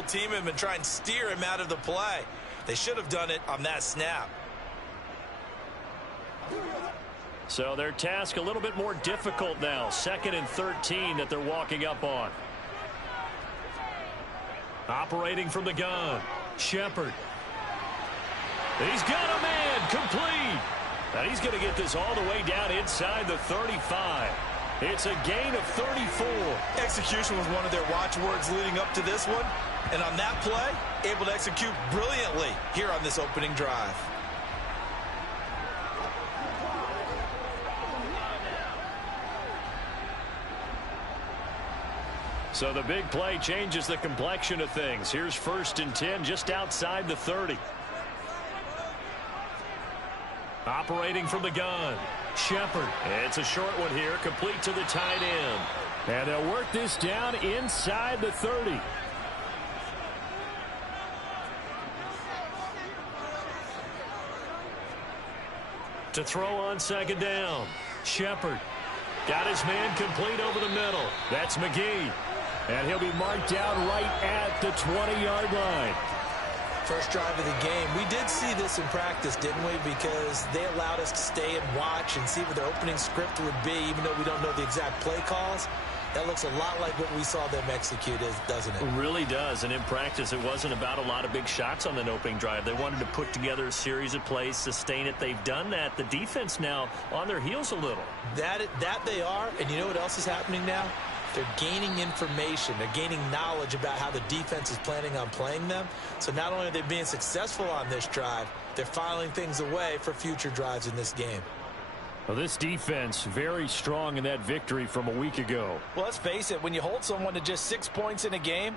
double team him and try and steer him out of the play. They should have done it on that snap. So their task a little bit more difficult now. 2nd and 13 that they're walking up on. Operating from the gun, Shepard. He's got a man, complete. And he's going to get this all the way down inside the 35. It's a gain of 34. Execution was one of their watchwords leading up to this one. And on that play, able to execute brilliantly here on this opening drive. So the big play changes the complexion of things. Here's 1st and 10 just outside the 30. Operating from the gun, Shepard. It's a short one here, complete to the tight end. And they'll work this down inside the 30. To throw on 2nd down, Shepard. Got his man complete over the middle. That's McGee. And he'll be marked down right at the 20-yard line. First drive of the game. We did see this in practice, didn't we? Because they allowed us to stay and watch and see what their opening script would be, even though we don't know the exact play calls. That looks a lot like what we saw them execute, doesn't it? It really does. And in practice, it wasn't about a lot of big shots on that opening drive. They wanted to put together a series of plays, sustain it. They've done that. The defense now on their heels a little. That they are. And you know what else is happening now? They're gaining information. They're gaining knowledge about how the defense is planning on playing them. So not only are they being successful on this drive, they're filing things away for future drives in this game. Well, this defense very strong in that victory from a week ago. Well, let's face it, when you hold someone to just 6 points in a game,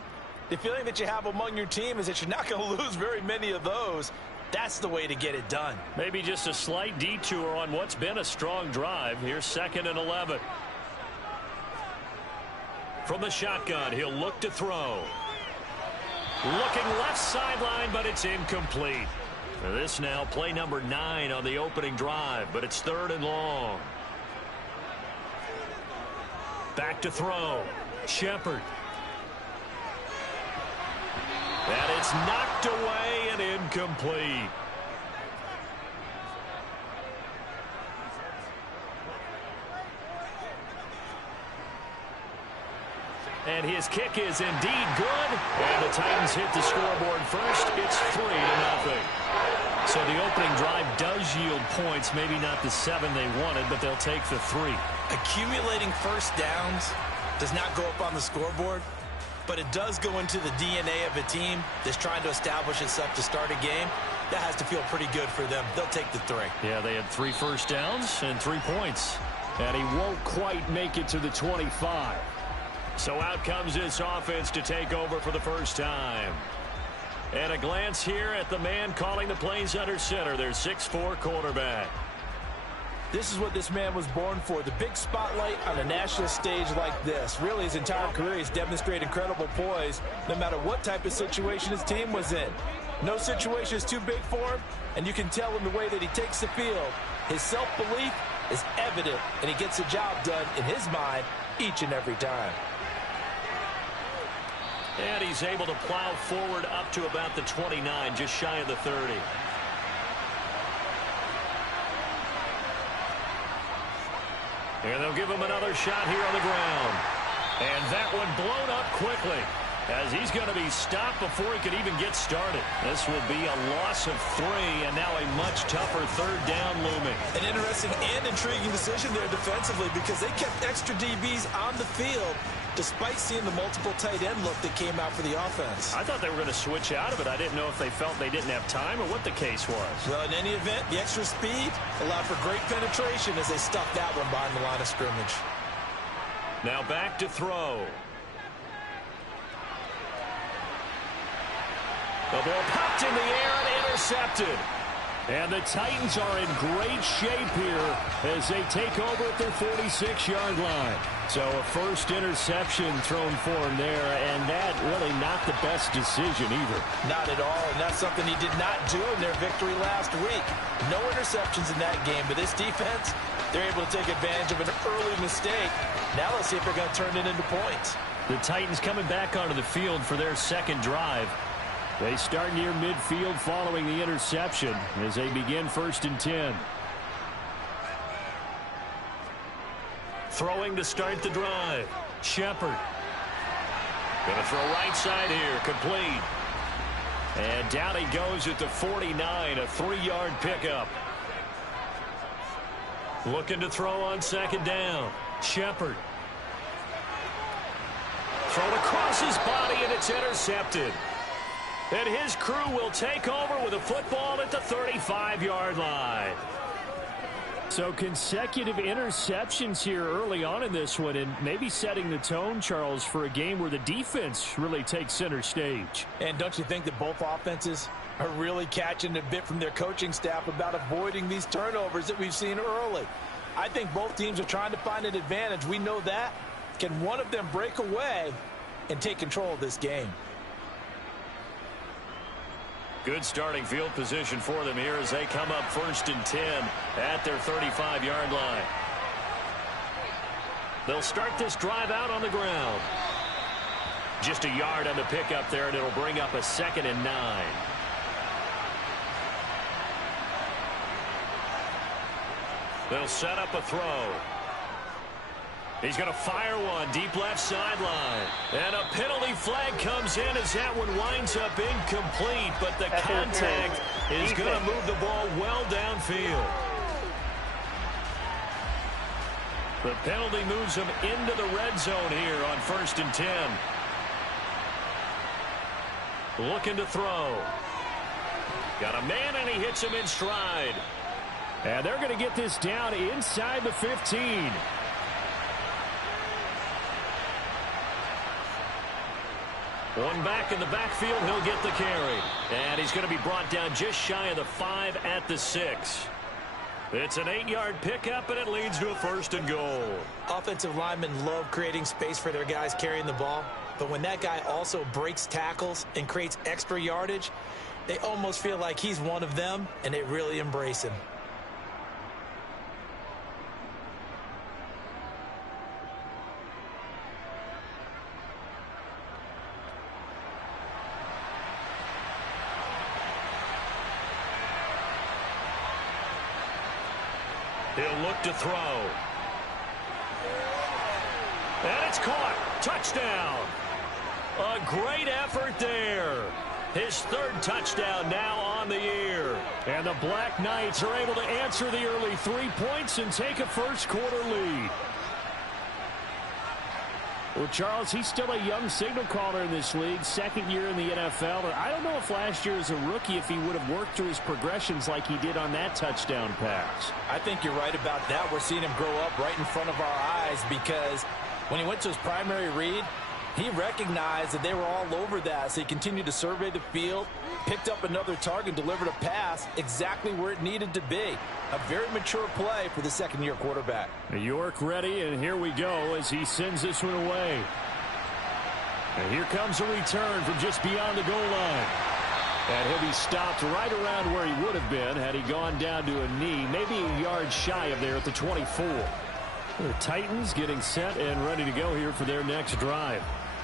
the feeling that you have among your team is that you're not going to lose very many of those. That's the way to get it done. Maybe just a slight detour on what's been a strong drive. Here's 2nd and 11. From the shotgun, he'll look to throw. Looking left sideline, but it's incomplete. This now play number 9 on the opening drive, but it's 3rd and long. Back to throw. Shepard. And it's knocked away and incomplete. And his kick is indeed good. And the Titans hit the scoreboard first. It's 3-0. So the opening drive does yield points. Maybe not the 7 they wanted, but they'll take the 3. Accumulating first downs does not go up on the scoreboard, but it does go into the DNA of a team that's trying to establish itself to start a game. That has to feel pretty good for them. They'll take the 3. Yeah, they had 3 first downs and 3 points. And he won't quite make it to the 25. So out comes this offense to take over for the first time. And a glance here at the man calling the plays under center, their 6'4" quarterback. This is what this man was born for, the big spotlight on a national stage like this. Really, his entire career, he's demonstrated incredible poise, no matter what type of situation his team was in. No situation is too big for him, and you can tell in the way that he takes the field. His self-belief is evident, and he gets the job done in his mind each and every time. And he's able to plow forward up to about the 29, just shy of the 30. And they'll give him another shot here on the ground. And that one blown up quickly, as he's going to be stopped before he could even get started. This will be a loss of 3, and now a much tougher 3rd down looming. An interesting and intriguing decision there defensively, because they kept extra DBs on the field despite seeing the multiple tight end look that came out for the offense. I thought they were going to switch out of it. I didn't know if they felt they didn't have time or what the case was. Well, in any event, the extra speed allowed for great penetration as they stuffed that one behind the line of scrimmage. Now back to throw. The ball popped in the air and intercepted. And the Titans are in great shape here as they take over at their 46-yard line. So a first interception thrown for him there, and that really not the best decision either. Not at all, and that's something he did not do in their victory last week. No interceptions in that game, but this defense, They're able to take advantage of an early mistake. Now let's see if they're going to turn it into points. The Titans coming back onto the field for their second drive. They start near midfield following the interception as they begin 1st and 10. Throwing to start the drive. Shepard. Going to throw right side here. Complete. And down he goes at the 49. A 3-yard pickup. Looking to throw on 2nd down. Shepard. Thrown across his body, and it's intercepted. And his crew will take over with a football at the 35-yard line. So consecutive interceptions here early on in this one, and maybe setting the tone, Charles, for a game where the defense really takes center stage. And don't you think that both offenses are really catching a bit from their coaching staff about avoiding these turnovers that we've seen early? I think both teams are trying to find an advantage. We know that. Can one of them break away and take control of this game? Good starting field position for them here as they come up 1st and 10 at their 35-yard line. They'll start this drive out on the ground. Just a yard on the pickup there, and it'll bring up a 2nd and 9. They'll set up a throw. He's going to fire one deep left sideline. And a penalty flag comes in as that one winds up incomplete. But the contact is going to move the ball well downfield. The penalty moves him into the red zone here on 1st and 10. Looking to throw. Got a man, and he hits him in stride. And they're going to get this down inside the 15. One back in the backfield, he'll get the carry. And he's going to be brought down just shy of the 5 at the 6. It's an 8-yard pickup, and it leads to a 1st and goal. Offensive linemen love creating space for their guys carrying the ball. But when that guy also breaks tackles and creates extra yardage, they almost feel like he's one of them, and they really embrace him. He'll look to throw. And it's caught. Touchdown. A great effort there. His 3rd touchdown now on the year. And the Black Knights are able to answer the early 3 points and take a first-quarter lead. Well, Charles, he's still a young signal caller in this league, 2nd year in the NFL. But I don't know if last year as a rookie if he would have worked through his progressions like he did on that touchdown pass. I think you're right about that. We're seeing him grow up right in front of our eyes because when he went to his primary read, he recognized that they were all over that. So he continued to survey the field, picked up another target, delivered a pass exactly where it needed to be. A very mature play for the 2nd-year quarterback. York ready, and here we go as he sends this one away. And here comes a return from just beyond the goal line. And he'll be stopped right around where he would have been had he gone down to a knee, maybe a yard shy of there at the 24. The Titans getting set and ready to go here for their next drive.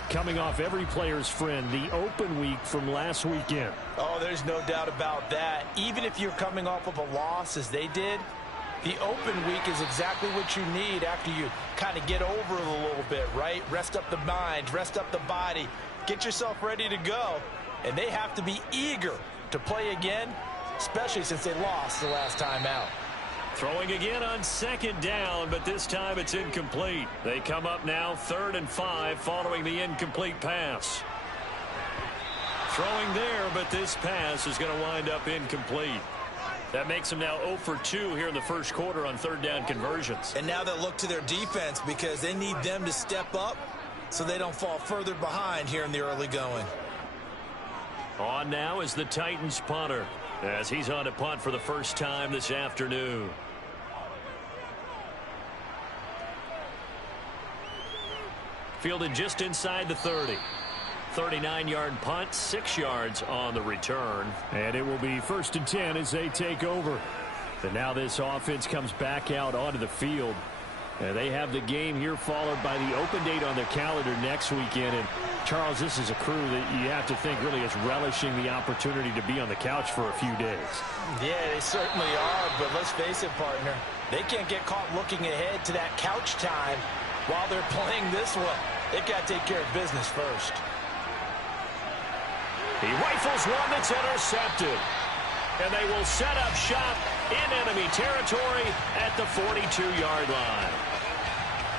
Coming off every player's friend, the open week from last weekend. Oh, there's no doubt about that. Even if you're coming off of a loss as they did, the open week is exactly what you need after you kind of get over it a little bit, right? Rest up the mind, rest up the body, get yourself ready to go. And they have to be eager to play again, especially since they lost the last time out. Throwing again on 2nd down, but this time it's incomplete. They come up now 3rd and 5 following the incomplete pass. Throwing there, but this pass is going to wind up incomplete. That makes them now 0 for 2 here in the first quarter on 3rd down conversions. And now they'll look to their defense because they need them to step up so they don't fall further behind here in the early going. On now is the Titans punter as he's on to punt for the first time this afternoon. Fielded just inside the 30. 39-yard punt, 6 yards on the return. And it will be 1st and 10 as they take over. And now this offense comes back out onto the field. And they have the game here followed by the open date on their calendar next weekend. And, Charles, this is a crew that you have to think really is relishing the opportunity to be on the couch for a few days. Yeah, they certainly are. But let's face it, partner, they can't get caught looking ahead to that couch time while they're playing this one. They've got to take care of business first. He rifles one that's intercepted. And they will set up shop in enemy territory at the 42-yard line.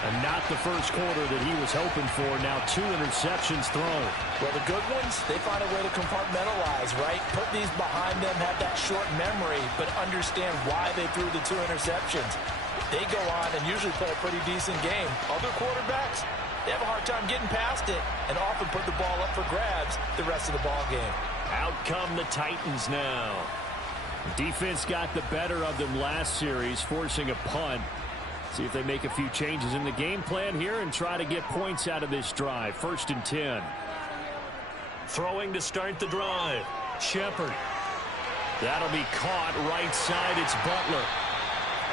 And not the first quarter that he was hoping for. Now 2 interceptions thrown. Well, the good ones, they find a way to compartmentalize, right? Put these behind them, have that short memory, but understand why they threw the 2 interceptions. They go on and usually play a pretty decent game. Other quarterbacks, they have a hard time getting past it and often put the ball up for grabs the rest of the ball game. Out come the Titans now. Defense got the better of them last series, forcing a punt. See if they make a few changes in the game plan here and try to get points out of this drive. 1st and 10. Throwing to start the drive. Shepard. That'll be caught right side. It's Butler.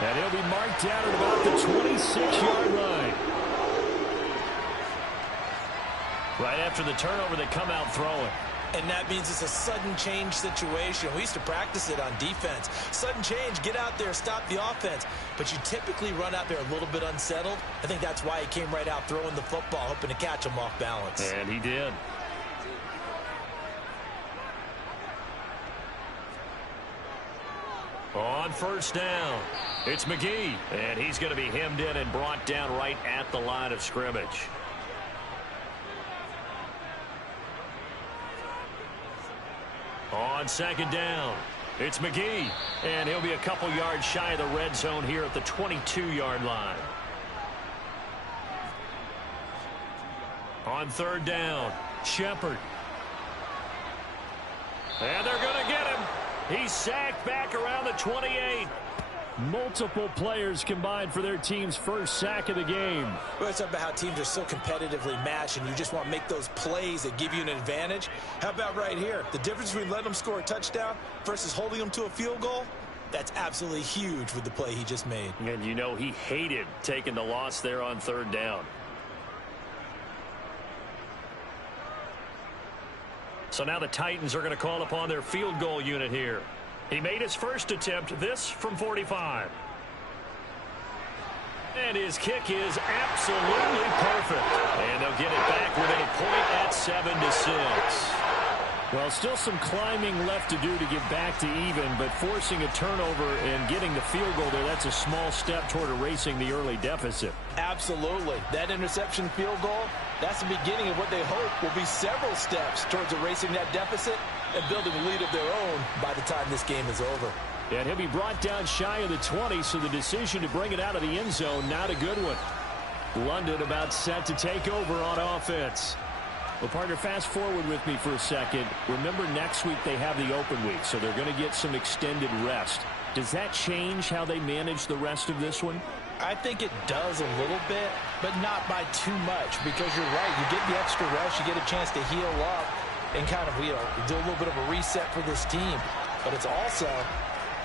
And he'll be marked down at about the 26-yard line. Right after the turnover, they come out throwing. And that means it's a sudden change situation. We used to practice it on defense. Sudden change, get out there, stop the offense. But you typically run out there a little bit unsettled. I think that's why he came right out throwing the football, hoping to catch him off balance. And he did. On 1st down, it's McGee. And he's going to be hemmed in and brought down right at the line of scrimmage. On 2nd down, it's McGee, and he'll be a couple yards shy of the red zone here at the 22-yard line. On 3rd down, Shepard. And they're going to get him. He's sacked back around the 28. Multiple players combined for their team's first sack of the game. Well, it's about how teams are so competitively matched, and you just want to make those plays that give you an advantage. How about right here? The difference between letting them score a touchdown versus holding them to a field goal, that's absolutely huge with the play he just made. And you know he hated taking the loss there on 3rd down. So now the Titans are going to call upon their field goal unit here. He made his first attempt, this from 45. And his kick is absolutely perfect. And they'll get it back within a point at 7-6. Well, still some climbing left to do to get back to even, but forcing a turnover and getting the field goal there, that's a small step toward erasing the early deficit. Absolutely. That interception field goal, that's the beginning of what they hope will be several steps towards erasing that deficit and building a lead of their own by the time this game is over. And he'll be brought down shy of the 20, so the decision to bring it out of the end zone, not a good one. London about set to take over on offense. Well, partner, fast forward with me for a second. Remember, next week they have the open week, so they're going to get some extended rest. Does that change how they manage the rest of this one? I think it does a little bit, but not by too much, because you're right. You get the extra rest, you get a chance to heal up and kind of, do a little bit of a reset for this team. But it's also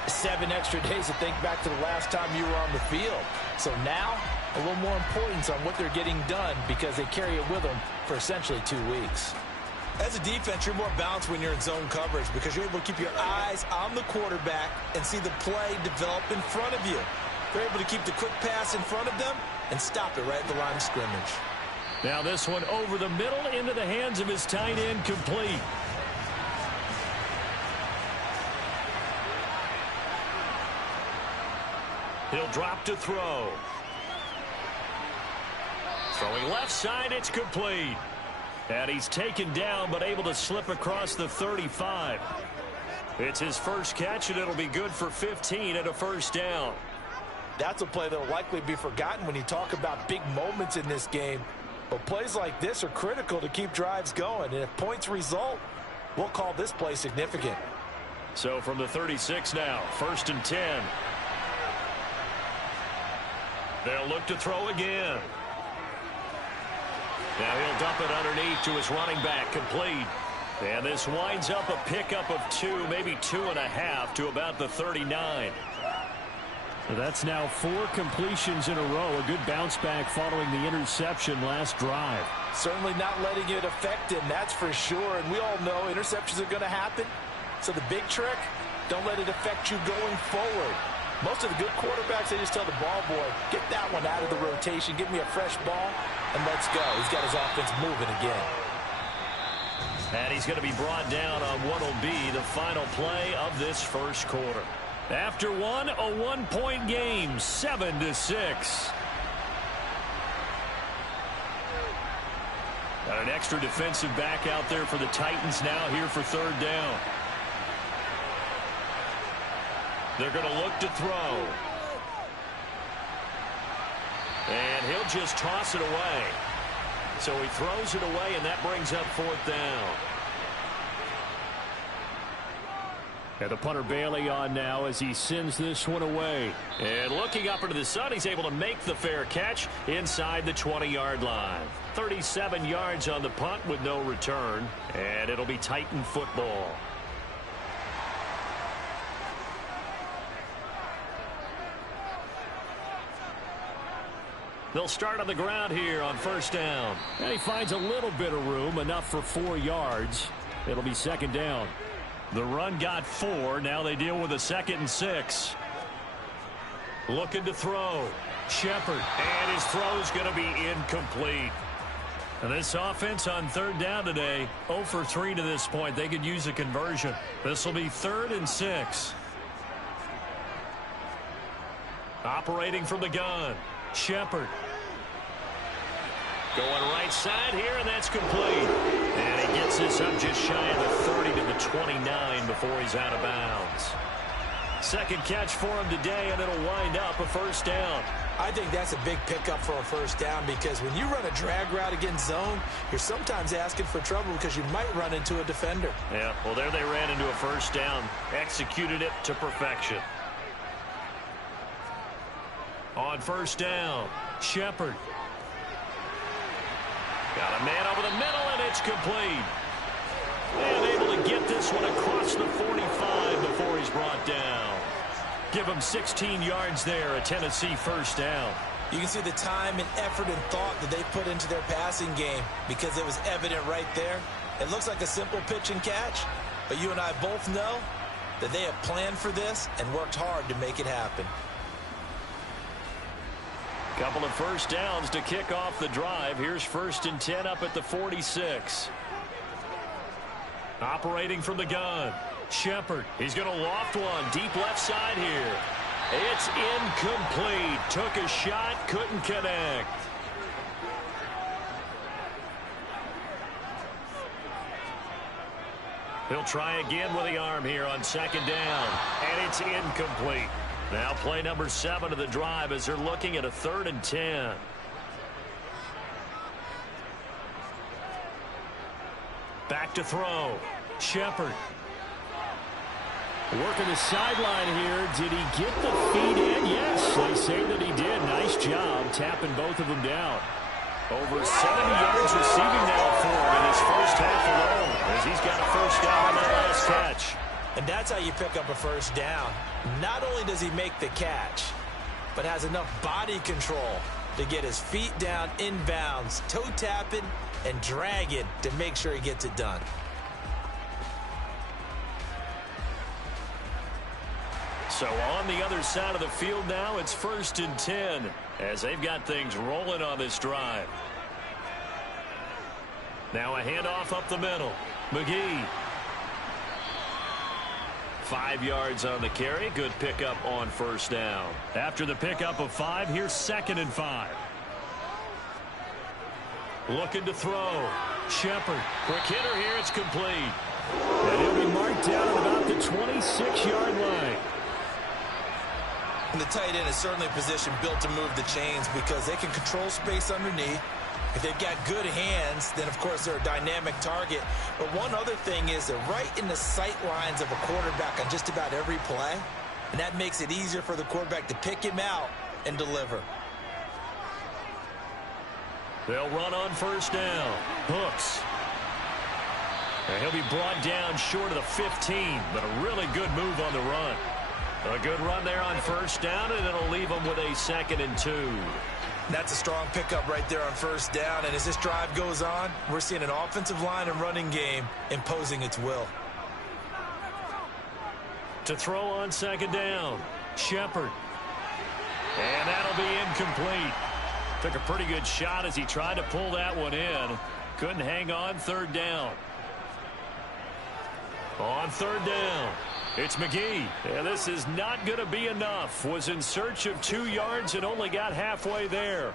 7 extra days to think back to the last time you were on the field. So now, a little more importance on what they're getting done because they carry it with them for essentially 2 weeks. As a defense, you're more balanced when you're in zone coverage because you're able to keep your eyes on the quarterback and see the play develop in front of you. They're able to keep the quick pass in front of them and stop it right at the line of scrimmage. Now this one over the middle into the hands of his tight end, complete. He'll drop to throw. Throwing left side, it's complete. And he's taken down, but able to slip across the 35. It's his first catch, and it'll be good for 15 at a 1st down. That's a play that will likely be forgotten when you talk about big moments in this game. But plays like this are critical to keep drives going. And if points result, we'll call this play significant. So from the 36 now, 1st and 10. They'll look to throw again. Now he'll dump it underneath to his running back, complete. And this winds up a pickup of 2, maybe 2.5 to about the 39. That's now 4 completions in a row. A good bounce back following the interception last drive. Certainly not letting it affect him, that's for sure. And we all know interceptions are going to happen. So the big trick, don't let it affect you going forward. Most of the good quarterbacks, they just tell the ball boy, get that one out of the rotation, give me a fresh ball, and let's go. He's got his offense moving again. And he's going to be brought down on what will be the final play of this first quarter. After one, a 1-point game, 7-6. Got an extra defensive back out there for the Titans now here for third down. They're going to look to throw. And he'll just toss it away. So he throws it away, and that brings up fourth down. And the punter Bailey on now as he sends this one away. And looking up into the sun, he's able to make the fair catch inside the 20-yard line. 37 yards on the punt with no return. And it'll be Titan football. They'll start on the ground here on first down. And he finds a little bit of room, enough for 4 yards. It'll be second down. The run got 4. Now they deal with a 2nd and 6. Looking to throw. Shepard. And his throw's going to be incomplete. And this offense on third down today, 0 for 3 to this point. They could use a conversion. This will be 3rd and 6. Operating from the gun. Shepard. Going right side here, and that's complete. And he gets this up just shy of the 30 to the 29 before he's out of bounds. Second catch for him today, and it'll wind up a first down. I think that's a big pickup for a first down because when you run a drag route against zone, you're sometimes asking for trouble because you might run into a defender. Yeah, well, there they ran into a first down. Executed it to perfection. On first down, Shepard. Got a man over the middle, and it's complete. And able to get this one across the 45 before he's brought down. Give him 16 yards there, a Tennessee first down. You can see the time and effort and thought that they put into their passing game because it was evident right there. It looks like a simple pitch and catch, but you and I both know that they have planned for this and worked hard to make it happen. Couple of first downs to kick off the drive. Here's 1st and 10 up at the 46. Operating from the gun. Shepard. He's going to loft one. Deep left side here. It's incomplete. Took a shot. Couldn't connect. He'll try again with the arm here on 2nd down. And it's incomplete. Now play number 7 of the drive as they're looking at a 3rd and 10. Back to throw. Shepard. Working the sideline here. Did he get the feet in? Yes, they say that he did. Nice job tapping both of them down. Over 70 yards receiving now for him in his first half alone as he's got a first down on that last catch. And that's how you pick up a first down. Not only does he make the catch, but has enough body control to get his feet down inbounds, toe tapping and dragging to make sure he gets it done. So on the other side of the field now, it's 1st and 10 as they've got things rolling on this drive. Now a handoff up the middle. McGee. 5 yards on the carry. Good pickup on first down. After the pickup of 5, here's 2nd and 5. Looking to throw. Shepard. Quick hitter here. It's complete. And he'll be marked down at about the 26-yard line. And the tight end is certainly a position built to move the chains because they can control space underneath. If they've got good hands, then, of course, they're a dynamic target. But one other thing is they're right in the sight lines of a quarterback on just about every play. And that makes it easier for the quarterback to pick him out and deliver. They'll run on first down. Hooks. And he'll be brought down short of the 15, but a really good move on the run. A good run there on first down, and it'll leave them with a 2nd and 2. That's a strong pickup right there on first down. And as this drive goes on, we're seeing an offensive line and running game imposing its will. To throw on 2nd down, Shepard. And that'll be incomplete. Took a pretty good shot as he tried to pull that one in. Couldn't hang on 3rd down. On 3rd down, it's McGee. And this is not going to be enough. Was in search of 2 yards and only got halfway there.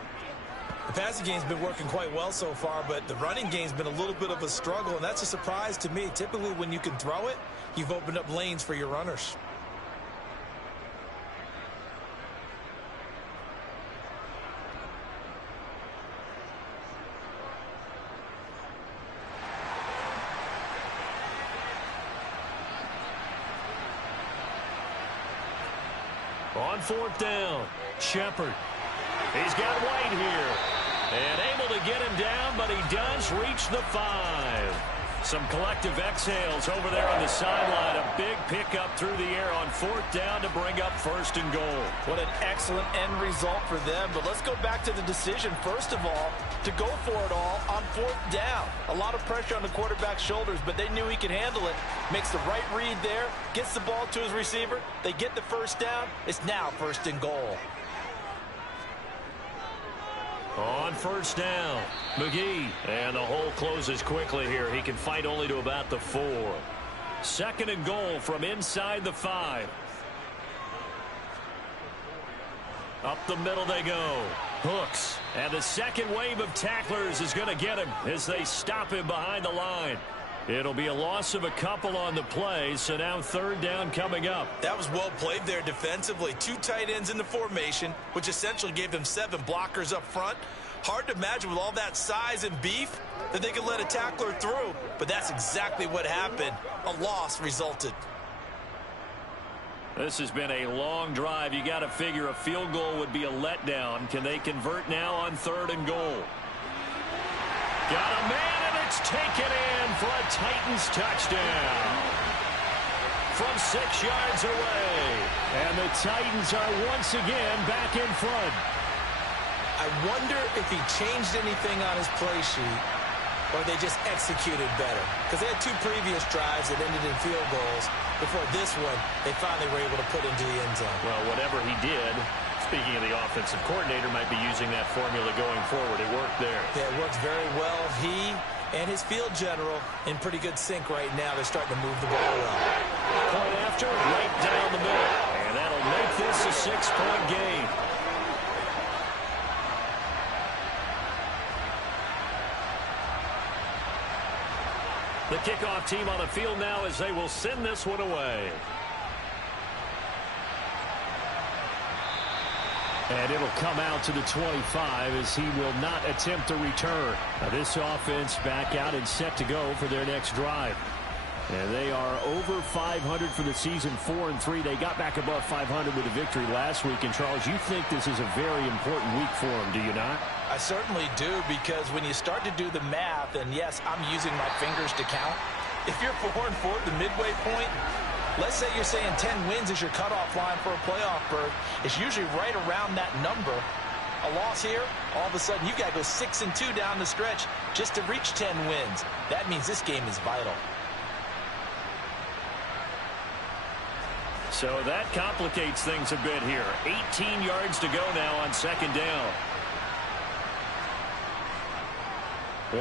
The passing game's been working quite well so far, but the running game's been a little bit of a struggle, and that's a surprise to me. Typically, when you can throw it, you've opened up lanes for your runners. On 4th down, Shepard. He's got White here. And able to get him down, but he does reach the 5. Some collective exhales over there on the sideline. A big pickup through the air on 4th down to bring up 1st and goal. What an excellent end result for them. But let's go back to the decision, first of all, to go for it all on 4th down. A lot of pressure on the quarterback's shoulders, but they knew he could handle it. Makes the right read there, gets the ball to his receiver. They get the 1st down. It's now 1st and goal. On 1st down, McGee. And the hole closes quickly here. He can fight only to about the 4. 2nd and goal from inside the 5. Up the middle they go. Hooks. And the second wave of tacklers is going to get him as they stop him behind the line. It'll be a loss of a couple on the play, so now 3rd down coming up. That was well played there defensively. 2 tight ends in the formation, which essentially gave them 7 blockers up front. Hard to imagine with all that size and beef that they could let a tackler through, but that's exactly what happened. A loss resulted. This has been a long drive. You got to figure a field goal would be a letdown. Can they convert now on 3rd and goal? Got a man, and it's taken in for a Titans touchdown from 6 yards away. And the Titans are once again back in front. I wonder if he changed anything on his play sheet or they just executed better. Because they had 2 previous drives that ended in field goals. Before this one, they finally were able to put into the end zone. Well, whatever he did, speaking of the offensive coordinator, might be using that formula going forward. It worked there. Yeah, it works very well. He and his field general in pretty good sync right now. They're starting to move the ball well. Point after, right down the middle. And that'll make this a 6-point game. The kickoff team on the field now as they will send this one away. And it'll come out to the 25 as he will not attempt a return. Now this offense back out and set to go for their next drive. And they are over 500 for the season, 4-3. They got back above 500 with a victory last week. And, Charles, you think this is a very important week for them, do you not? I certainly do, because when you start to do the math, and yes, I'm using my fingers to count. If you're 4-4 at the midway point, let's say you're saying 10 wins is your cutoff line for a playoff berth. It's usually right around that number. A loss here, all of a sudden you've got to go 6-2 down the stretch just to reach 10 wins. That means this game is vital. So that complicates things a bit here. 18 yards to go now on 2nd down.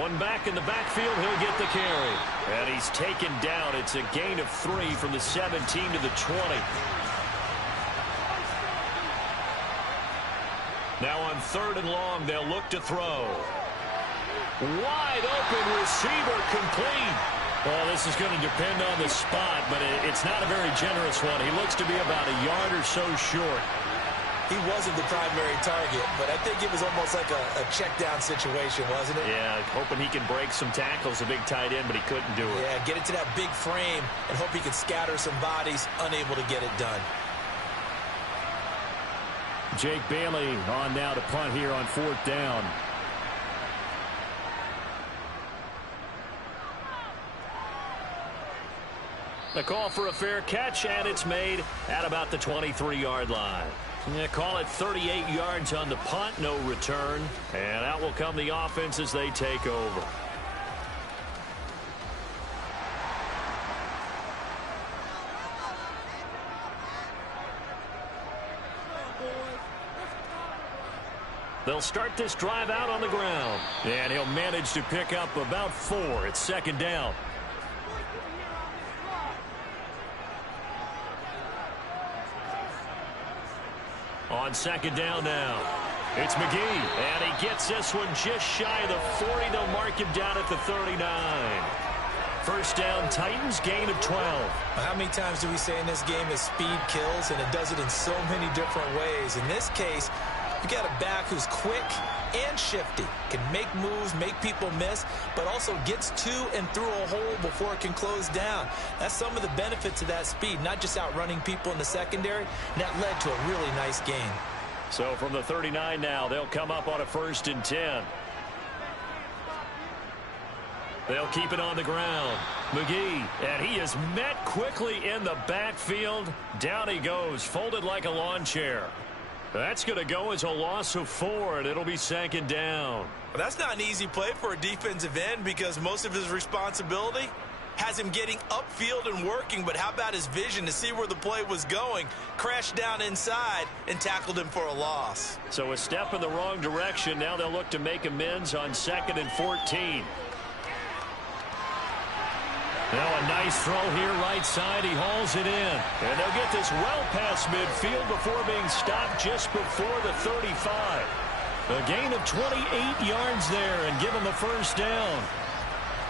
One back in the backfield, he'll get the carry. And he's taken down. It's a gain of 3 from the 17 to the 20. Now on 3rd and long, they'll look to throw. Wide open receiver, complete. Well, this is going to depend on the spot, but it's not a very generous one. He looks to be about a yard or so short. He wasn't the primary target, but I think it was almost like a check-down situation, wasn't it? Yeah, hoping he can break some tackles, a big tight end, but he couldn't do it. Yeah, get it to that big frame and hope he can scatter some bodies, unable to get it done. Jake Bailey on now to punt here on 4th down. A call for a fair catch, and it's made at about the 23-yard line. Yeah, call it 38 yards on the punt, no return. And out will come the offense as they take over. They'll start this drive out on the ground. And he'll manage to pick up about 4. It's second down. On second down now, it's McGee, and he gets this one just shy of the 40. They'll mark him down at the 39. First down, Titans, gain of 12. How many times do we say in this game that speed kills, and it does it in so many different ways? In this case, you got a back who's quick and shifty, can make moves, make people miss, but also gets to and through a hole before it can close down. That's some of the benefits of that speed, not just outrunning people in the secondary. And that led to a really nice game. So from the 39 now, they'll come up on a 1st and 10. They'll keep it on the ground. McGee, and he is met quickly in the backfield. Down he goes, folded like a lawn chair. That's going to go as a loss of 4, and it'll be second down. Well, that's not an easy play for a defensive end because most of his responsibility has him getting upfield and working, but how about his vision to see where the play was going, crashed down inside, and tackled him for a loss. So a step in the wrong direction. Now they'll look to make amends on 2nd and 14. Now a nice throw here right side. He hauls it in. And they'll get this well past midfield before being stopped just before the 35. A gain of 28 yards there and give him a first down.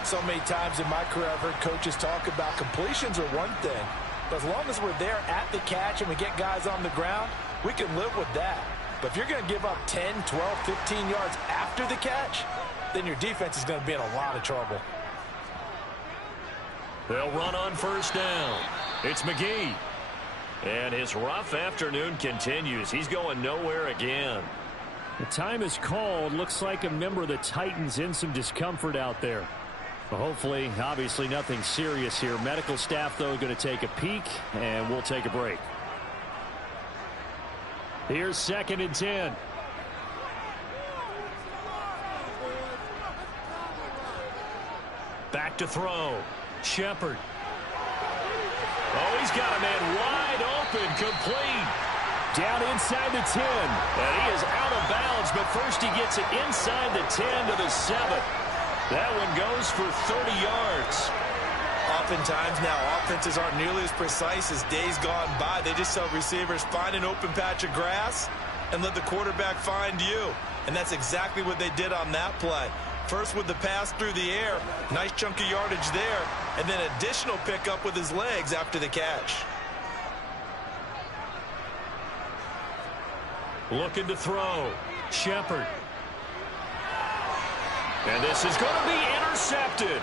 So many times in my career I've heard coaches talk about completions are one thing. But as long as we're there at the catch and we get guys on the ground, we can live with that. But if you're going to give up 10, 12, 15 yards after the catch, then your defense is going to be in a lot of trouble. They'll run on first down. It's McGee. And his rough afternoon continues. He's going nowhere again. The time is called. Looks like a member of the Titans in some discomfort out there. But hopefully, obviously nothing serious here. Medical staff, though, going to take a peek, and we'll take a break. Here's 2nd and 10. Back to throw. Shepard. Oh, he's got a man wide open, complete. Down inside the 10. And he is out of bounds, but first he gets it inside the 10 to the 7. That one goes for 30 yards. Oftentimes now, offenses aren't nearly as precise as days gone by. They just tell receivers, find an open patch of grass and let the quarterback find you. And that's exactly what they did on that play. First with the pass through the air, nice chunk of yardage there, and then additional pickup with his legs after the catch. Looking to throw. Shepard. And this is going to be intercepted.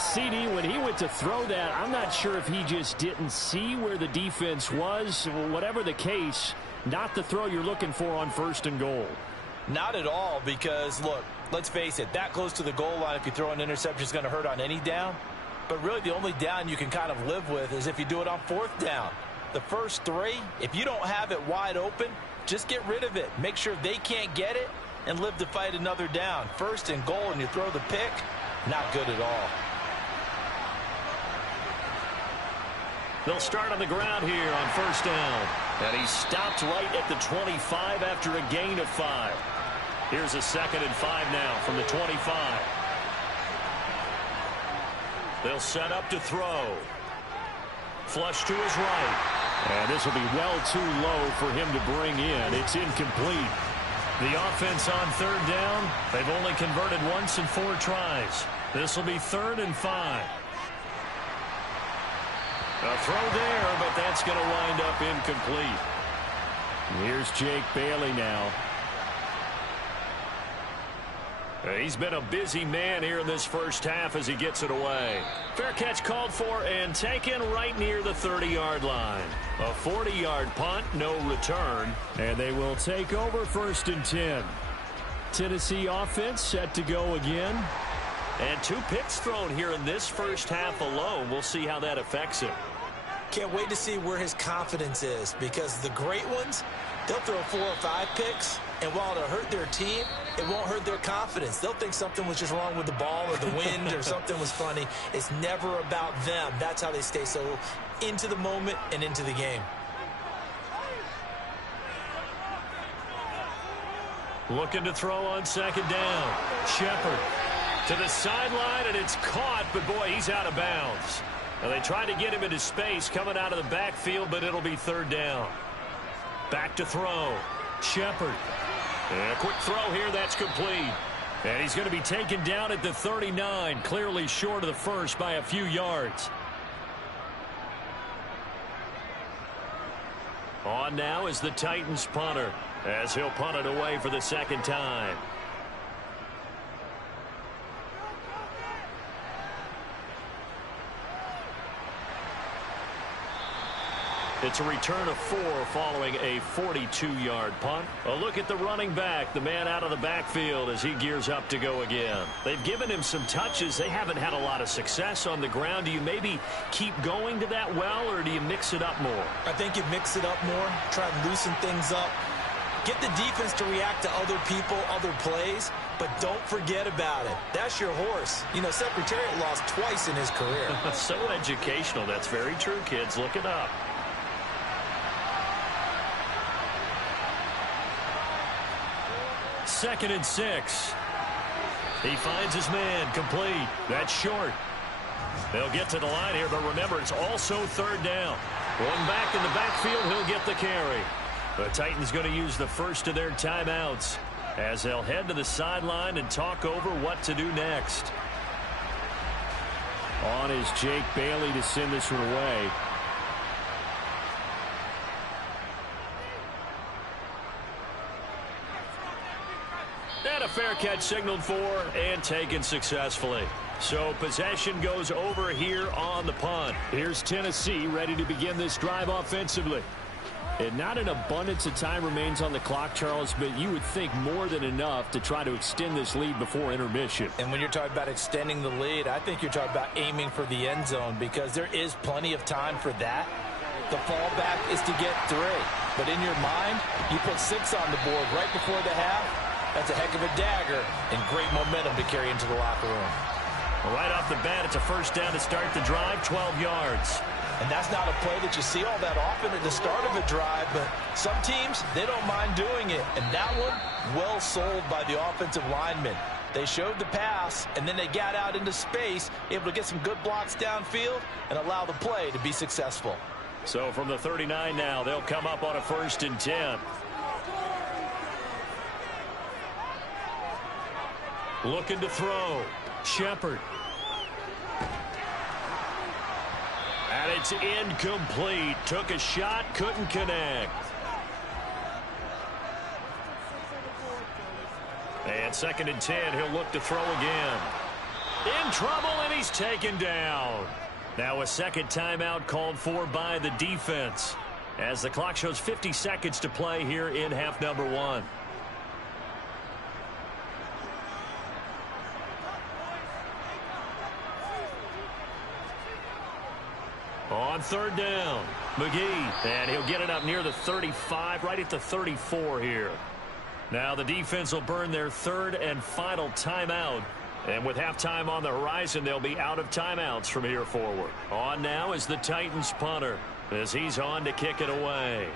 CD, when he went to throw that, I'm not sure if he just didn't see where the defense was. Whatever the case, not the throw you're looking for on 1st and goal. Not at all, because, look, let's face it, that close to the goal line, if you throw an interception, is going to hurt on any down. But really, the only down you can kind of live with is if you do it on 4th down. The first 3, if you don't have it wide open, just get rid of it. Make sure they can't get it and live to fight another down. 1st and goal, and you throw the pick, not good at all. They'll start on the ground here on 1st down. And he stopped right at the 25 after a gain of 5. Here's a 2nd and 5 now from the 25. They'll set up to throw. Flush to his right. And this will be well too low for him to bring in. It's incomplete. The offense on 3rd down, they've only converted once in 4 tries. This will be 3rd and 5. A throw there, but that's going to wind up incomplete. Here's Jake Bailey now. He's been a busy man here in this first half as he gets it away. Fair catch called for and taken right near the 30-yard line. A 40-yard punt, no return. And they will take over 1st and 10. Tennessee offense set to go again. And 2 picks thrown here in this first half alone. We'll see how that affects him. Can't wait to see where his confidence is, because the great ones, they'll throw 4 or 5 picks, and while it'll hurt their team, it won't hurt their confidence. They'll think something was just wrong with the ball or the wind or something was funny. It's never about them. That's how they stay so into the moment and into the game. Looking to throw on second down. Shepard to the sideline, and it's caught, but boy, he's out of bounds. Now they tried to get him into space coming out of the backfield, but it'll be third down. Back to throw. Shepard. And a quick throw here, that's complete. And he's going to be taken down at the 39, clearly short of the first by a few yards. On now is the Titans punter, as he'll punt it away for the second time. It's a return of 4 following a 42-yard punt. A look at the running back, the man out of the backfield as he gears up to go again. They've given him some touches. They haven't had a lot of success on the ground. Do you maybe keep going to that well, or do you mix it up more? I think you mix it up more, try and loosen things up. Get the defense to react to other people, other plays, but don't forget about it. That's your horse. You know, Secretariat lost twice in his career. So educational. That's very true, kids. Look it up. Second and 6. He finds his man, complete. That's short. They'll get to the line here, but remember, it's also third down. One back in the backfield, he'll get the carry. The Titans going to use the first of their timeouts as they'll head to the sideline and talk over what to do next. On is Jake Bailey to send this one away. And a fair catch signaled for and taken successfully. So possession goes over here on the punt. Here's Tennessee ready to begin this drive offensively. And not an abundance of time remains on the clock, Charles, but you would think more than enough to try to extend this lead before intermission. And when you're talking about extending the lead, I think you're talking about aiming for the end zone, because there is plenty of time for that. The fallback is to get 3. But in your mind, you put 6 on the board right before the half. That's a heck of a dagger and great momentum to carry into the locker room. Right off the bat, it's a first down to start the drive, 12 yards. And that's not a play that you see all that often at the start of a drive, but some teams, they don't mind doing it. And that one, well sold by the offensive linemen. They showed the pass, and then they got out into space, able to get some good blocks downfield and allow the play to be successful. So from the 39 now, they'll come up on a 1st and 10. Looking to throw. Shepard. And it's incomplete. Took a shot, couldn't connect. And 2nd and 10, he'll look to throw again. In trouble, and he's taken down. Now a second timeout called for by the defense, as the clock shows 50 seconds to play here in half number 1. On third down, McGee, and he'll get it up near the 35, right at the 34 here. Now the defense will burn their 3rd and final timeout. And with halftime on the horizon, they'll be out of timeouts from here forward. On now is the Titans punter, as he's on to kick it away.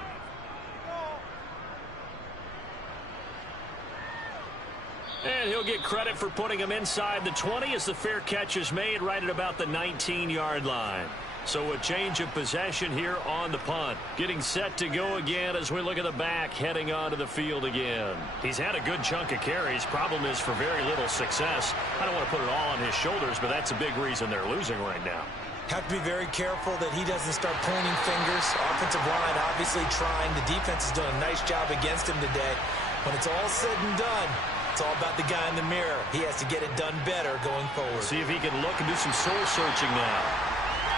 And he'll get credit for putting him inside the 20 as the fair catch is made right at about the 19-yard line. So a change of possession here on the punt. Getting set to go again as we look at the back, heading onto the field again. He's had a good chunk of carries. Problem is for very little success. I don't want to put it all on his shoulders, but that's a big reason they're losing right now. Have to be very careful that he doesn't start pointing fingers. Offensive line obviously trying. The defense has done a nice job against him today. When it's all said and done, it's all about the guy in the mirror. He has to get it done better going forward. See if he can look and do some soul searching now.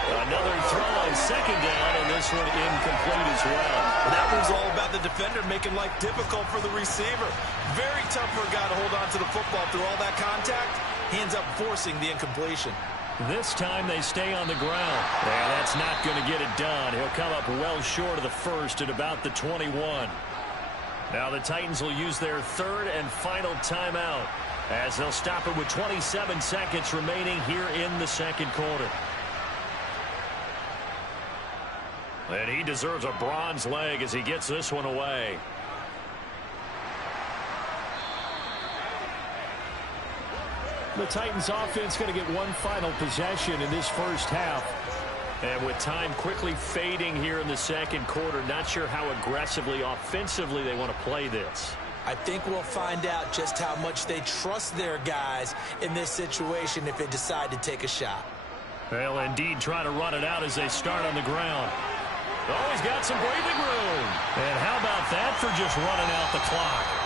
Another throw on second down, and this one incomplete as well. That was all about the defender making life difficult for the receiver. Very tough for a guy to hold on to the football through all that contact. he ends up forcing the incompletion. This time they stay on the ground. Yeah, that's not going to get it done. He'll come up well short of the first at about the 21. Now the Titans will use their third and final timeout as they'll stop it with 27 seconds remaining here in the second quarter. And he deserves a bronze leg as he gets this one away. The Titans offense going to get one final possession in this first half. And with time quickly fading here in the second quarter, not sure how aggressively, offensively they want to play this. I think we'll find out just how much they trust their guys in this situation if they decide to take a shot. They'll indeed try to run it out as they start on the ground. Oh, he's got some breathing room. And how about that for just running out the clock?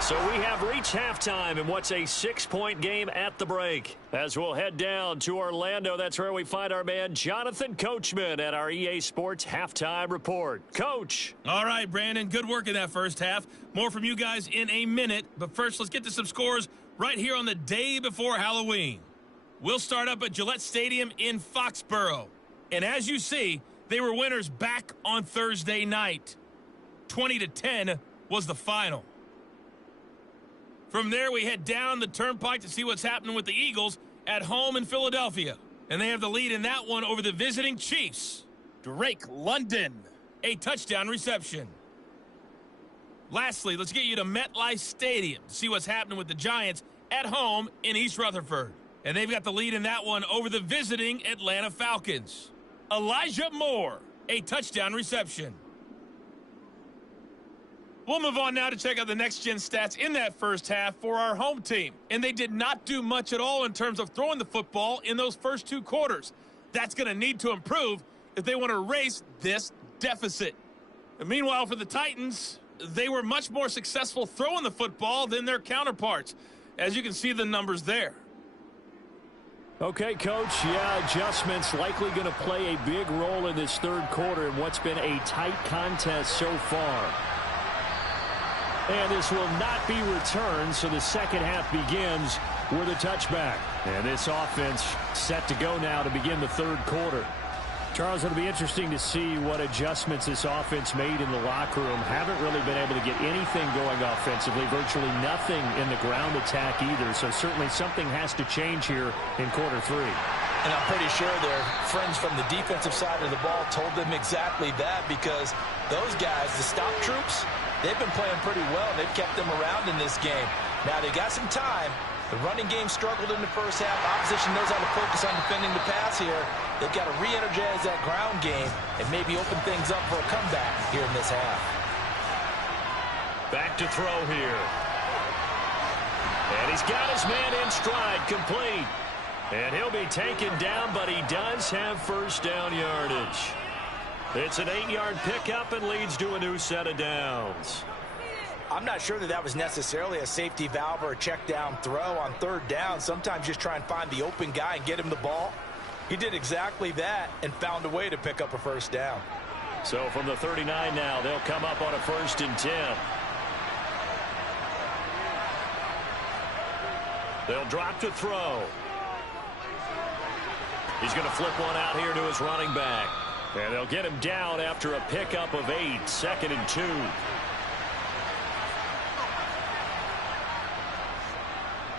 So we have reached halftime in what's a 6-point game at the break. As we'll head down to Orlando, that's where we find our man Jonathan Coachman at our EA Sports Halftime Report. Coach. All right, Brandon, good work in that first half. More from you guys in a minute. But first, let's get to some scores right here on the day before Halloween. We'll start up at Gillette Stadium in Foxborough. And as you see, they were winners back on Thursday night. 20-10 was the final. From there, we head down the turnpike to see what's happening with the Eagles at home in Philadelphia. And they have the lead in that one over the visiting Chiefs. Drake London, a touchdown reception. Lastly, let's get you to MetLife Stadium to see what's happening with the Giants at home in East Rutherford. And they've got the lead in that one over the visiting Atlanta Falcons. Elijah Moore, a touchdown reception. We'll move on now to check out the next-gen stats in that first half for our home team. And they did not do much at all in terms of throwing the football in those first two quarters. That's going to need to improve if they want to erase this deficit. And meanwhile, for the Titans, they were much more successful throwing the football than their counterparts, as you can see the numbers there. Okay, Coach, yeah, adjustments likely going to play a big role in this third quarter in what's been a tight contest so far. And this will not be returned, so the second half begins with a touchback. And this offense set to go now to begin the third quarter. Charles, it'll be interesting to see what adjustments this offense made in the locker room. Haven't really been able to get anything going offensively, virtually nothing in the ground attack either. So certainly something has to change here in quarter three. And I'm pretty sure their friends from the defensive side of the ball told them exactly that, because those guys, the stop troops, they've been playing pretty well. They've kept them around in this game. Now, they got some time. The running game struggled in the first half. Opposition knows how to focus on defending the pass here. They've got to re-energize that ground game and maybe open things up for a comeback here in this half. Back to throw here. And he's got his man in stride, complete. And he'll be taken down, but he does have first down yardage. It's an 8-yard pickup and leads to a new set of downs. I'm not sure that was necessarily a safety valve or a check down throw on third down. Sometimes just try and find the open guy and get him the ball. He did exactly that and found a way to pick up a first down. So from the 39 now, they'll come up on a 1st and 10. They'll drop to throw. He's going to flip one out here to his running back. And they'll get him down after a pickup of 8, 2nd and 2.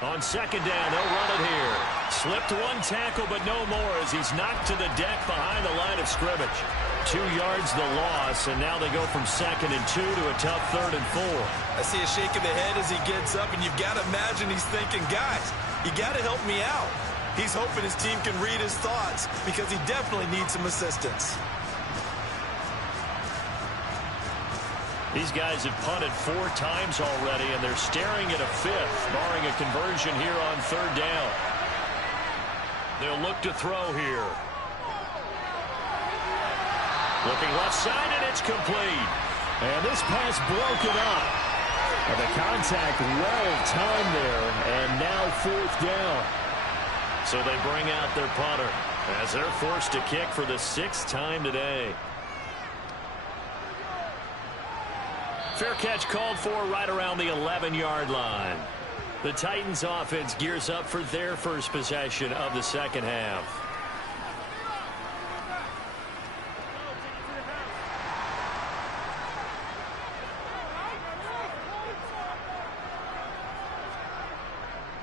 On second down, they'll run it here. Slipped one tackle, but no more as he's knocked to the deck behind the line of scrimmage. 2 yards the loss, and now they go from 2nd and 2 to a tough 3rd and 4. I see a shake of the head as he gets up, and you've got to imagine he's thinking, guys, you got to help me out. He's hoping his team can read his thoughts because he definitely needs some assistance. These guys have punted 4 times already, and they're staring at a 5th, barring a conversion here on 3rd down. They'll look to throw here. Looking left side, and it's complete. And this pass broken up. And the contact well timed there, and now 4th down. So they bring out their punter as they're forced to kick for the 6th time today. Fair catch called for right around the 11-yard line. The Titans offense gears up for their first possession of the second half.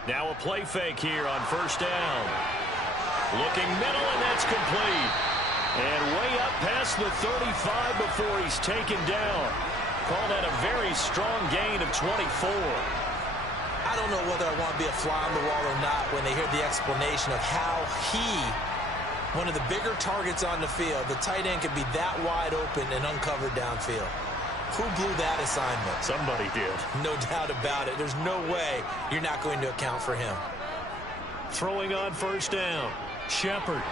Now a play fake here on first down. Looking middle, and that's complete. And way up past the 35 before he's taken down. Call that a very strong gain of 24. I don't know whether I want to be a fly on the wall or not when they hear the explanation of how one of the bigger targets on the field, the tight end could be that wide open and uncovered downfield. Who blew that assignment? Somebody did. No doubt about it. There's no way you're not going to account for him. Throwing on first down. Shepard.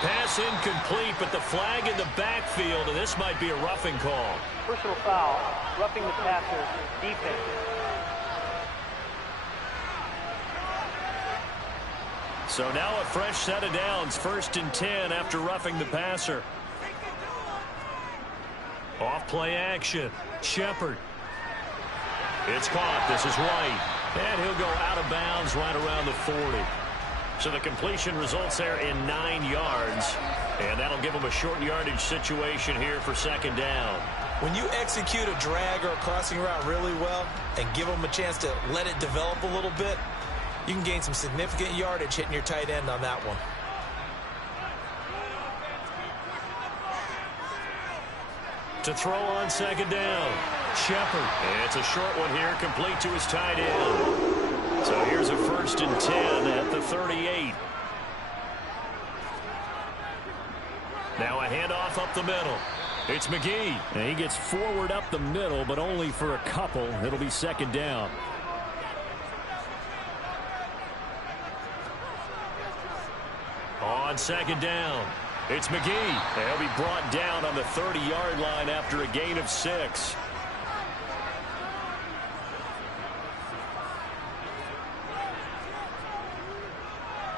Pass incomplete, but the flag in the backfield, and this might be a roughing call. Personal foul, roughing the passer, defense. So now a fresh set of downs, 1st and 10 after roughing the passer. Off play action. Shepard. It's caught. This is White. And he'll go out of bounds right around the 40. So the completion results there in 9 yards. And that'll give him a short yardage situation here for 2nd down. When you execute a drag or a crossing route really well and give them a chance to let it develop a little bit, you can gain some significant yardage hitting your tight end on that one. To throw on 2nd down. Shepard. It's a short one here, complete to his tight end. So here's a 1st and 10 at the 38. Now a handoff up the middle. It's McGee. And he gets forward up the middle, but only for a couple. It'll be 2nd down. On 2nd down. It's McGee. He'll be brought down on the 30-yard line after a gain of 6.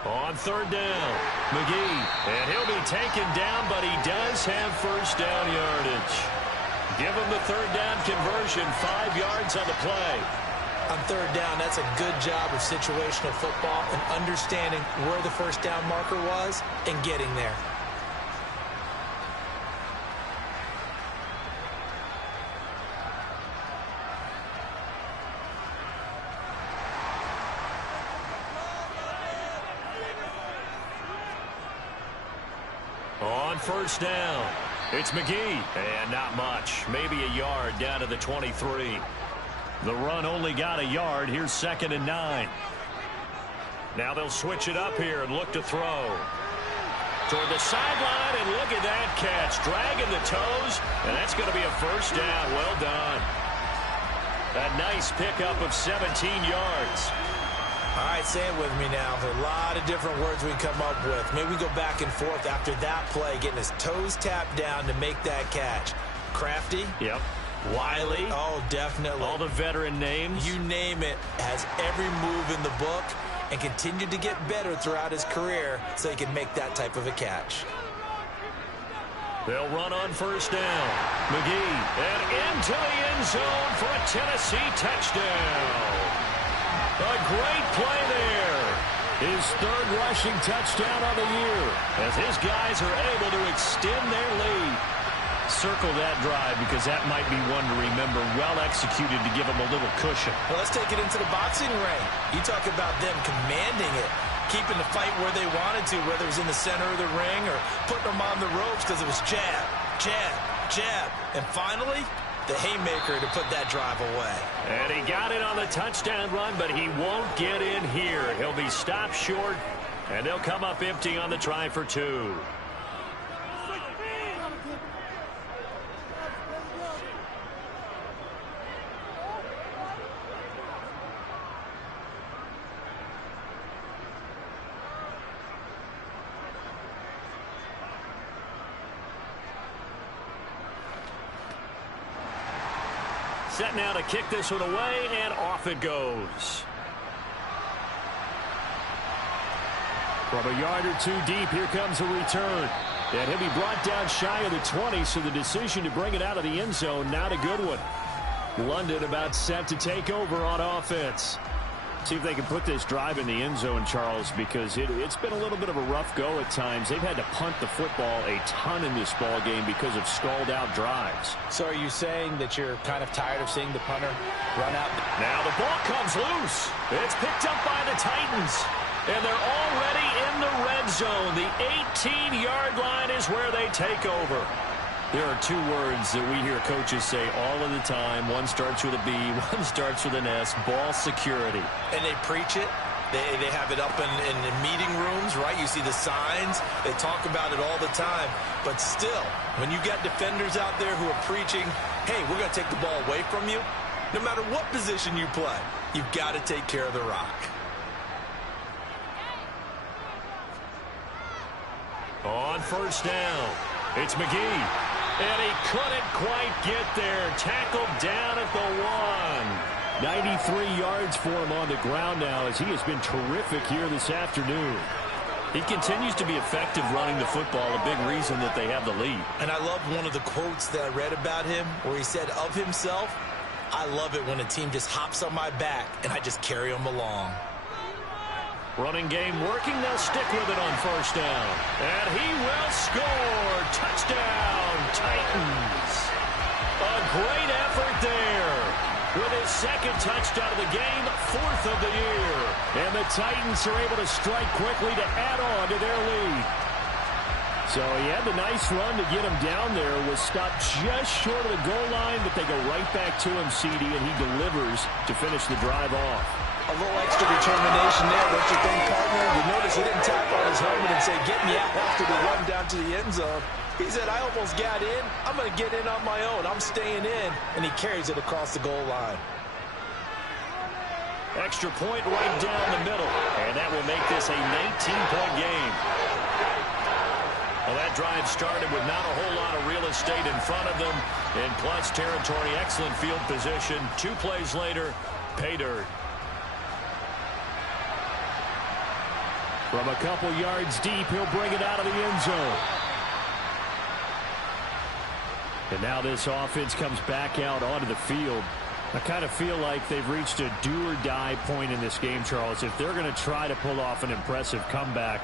On 3rd down, McGee. And he'll be taken down, but he does have 1st down yardage. Give him the 3rd down conversion, 5 yards on the play. On 3rd down, that's a good job of situational football and understanding where the 1st down marker was and getting there. On 1st down, it's McGee. And not much. Maybe a yard down to the 23. The run only got a yard. Here's 2nd and 9. Now they'll switch it up here and look to throw. Toward the sideline, and look at that catch. Dragging the toes, and that's going to be a 1st down. Well done. A nice pickup of 17 yards. All right, say it with me now. There are a lot of different words we can come up with. Maybe we go back and forth after that play, getting his toes tapped down to make that catch. Crafty? Yep. Wiley? Oh, definitely. All the veteran names. You name it. Has every move in the book and continued to get better throughout his career so he can make that type of a catch. They'll run on 1st down. McGee. And into the end zone for a Tennessee touchdown. A great play there. His 3rd rushing touchdown on the year. As his guys are able to extend their lead. Circle that drive because that might be one to remember. Well executed to give him a little cushion. Well, let's take it into the boxing ring. You talk about them commanding it, keeping the fight where they wanted to, whether it was in the center of the ring or putting them on the ropes because it was jab, jab, jab. And finally, the haymaker to put that drive away. And he got it on the touchdown run, but he won't get in here. He'll be stopped short, and they'll come up empty on the try for 2. Set now to kick this one away, and off it goes. From a yard or 2 deep, here comes a return. And he'll be brought down shy of the 20, so the decision to bring it out of the end zone, not a good one. London about set to take over on offense. See if they can put this drive in the end zone, Charles, because it's been a little bit of a rough go at times. They've had to punt the football a ton in this ball game because of stalled-out drives. So are you saying that you're kind of tired of seeing the punter run out? Now the ball comes loose. It's picked up by the Titans. And they're already in the red zone. The 18-yard line is where they take over. There are two words that we hear coaches say all of the time. One starts with a B, one starts with an S, ball security. And they preach it. They have it up in meeting rooms, right? You see the signs. They talk about it all the time. But still, when you got defenders out there who are preaching, hey, we're going to take the ball away from you, no matter what position you play, you've got to take care of the rock. On first down, it's McGee. And he couldn't quite get there. Tackled down at the 1. 93 yards for him on the ground now as he has been terrific here this afternoon. He continues to be effective running the football, a big reason that they have the lead. And I love one of the quotes that I read about him where he said of himself, I love it when a team just hops on my back and I just carry them along. Running game working. They'll stick with it on first down. And he will score. Touchdown, Titans. A great effort there. With his second touchdown of the game, 4th of the year. And the Titans are able to strike quickly to add on to their lead. So he had the nice run to get him down there. Was stopped just short of the goal line, but they go right back to him, CD, and he delivers to finish the drive off. A little extra determination there, don't you think, partner? You notice he didn't tap on his helmet and say, get me out after the run down to the end zone. He said, I almost got in. I'm going to get in on my own. I'm staying in. And he carries it across the goal line. Extra point right down the middle. And that will make this a 19-point game. Well, that drive started with not a whole lot of real estate in front of them. In clutch territory, excellent field position. 2 plays later, pay dirt. From a couple yards deep, he'll bring it out of the end zone. And now this offense comes back out onto the field. I kind of feel like they've reached a do-or-die point in this game, Charles. If they're going to try to pull off an impressive comeback,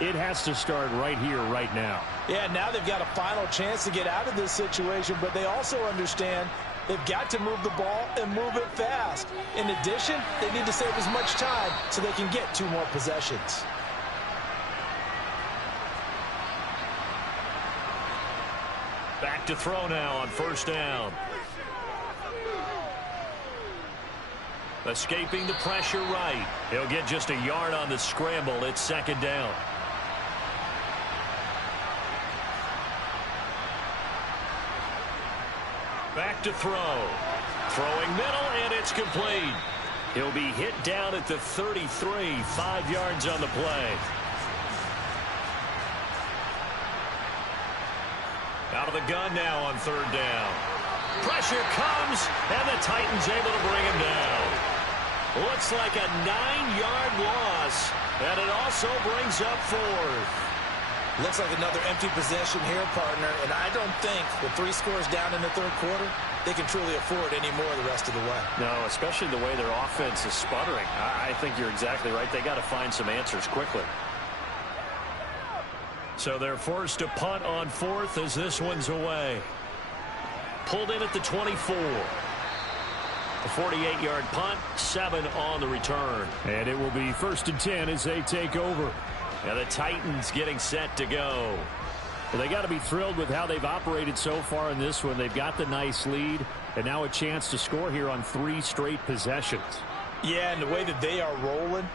it has to start right here, right now. Yeah, now they've got a final chance to get out of this situation, but they also understand they've got to move the ball and move it fast. In addition, they need to save as much time so they can get 2 more possessions. Back to throw now on first down. Escaping the pressure right. He'll get just a yard on the scramble. It's second down. Back to throw. Throwing middle, and it's complete. He'll be hit down at the 33, 5 yards on the play. Out of the gun now on third down. Pressure comes, and the Titans able to bring him down. Looks like a 9-yard loss, and it also brings up 4th. Looks like another empty possession here, partner, and I don't think with 3 scores down in the third quarter, they can truly afford any more the rest of the way. No, especially the way their offense is sputtering. I think you're exactly right. They got to find some answers quickly. So they're forced to punt on 4th as this one's away. Pulled in at the 24. A 48-yard punt, 7 on the return. And it will be 1st and 10 as they take over. Now the Titans getting set to go. Well, they got to be thrilled with how they've operated so far in this one. They've got the nice lead, and now a chance to score here on 3 straight possessions. Yeah, and the way that they are rolling,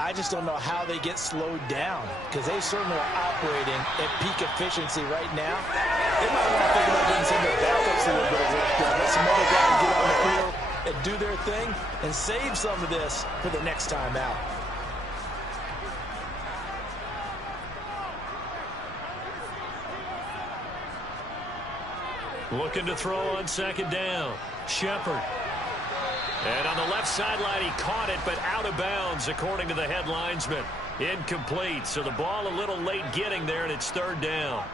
I just don't know how they get slowed down, because they certainly are operating at peak efficiency right now. They might want to think about getting some of their backups a little bit of work done. Let some other guys get on the field and do their thing and save some of this for the next time out. Looking to throw on second down. Shepard. And on the left sideline, he caught it, but out of bounds, according to the head linesman. Incomplete, so the ball a little late getting there, and it's third down.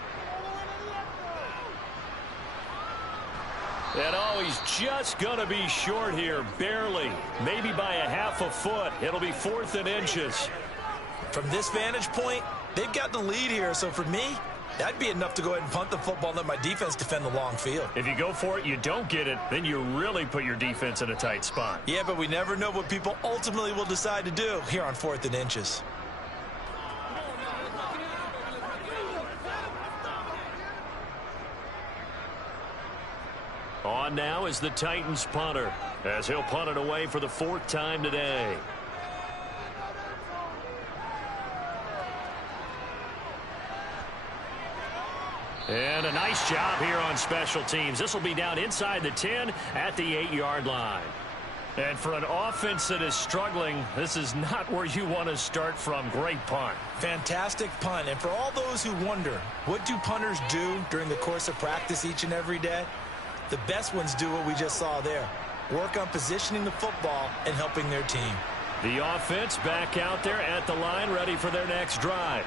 And oh, he's just going to be short here, barely. Maybe by a half a foot. It'll be 4th and inches. From this vantage point, they've got the lead here, so for me, that'd be enough to go ahead and punt the football and let my defense defend the long field. If you go for it, you don't get it, then you really put your defense in a tight spot. Yeah, but we never know what people ultimately will decide to do here on 4th and inches. On now is the Titans punter, as he'll punt it away for the 4th time today. And a nice job here on special teams. This will be down inside the 10 at the 8-yard line. And for an offense that is struggling, this is not where you want to start from. Great punt. Fantastic punt. And for all those who wonder, what do punters do during the course of practice each and every day? The best ones do what we just saw there. Work on positioning the football and helping their team. The offense back out there at the line, ready for their next drive.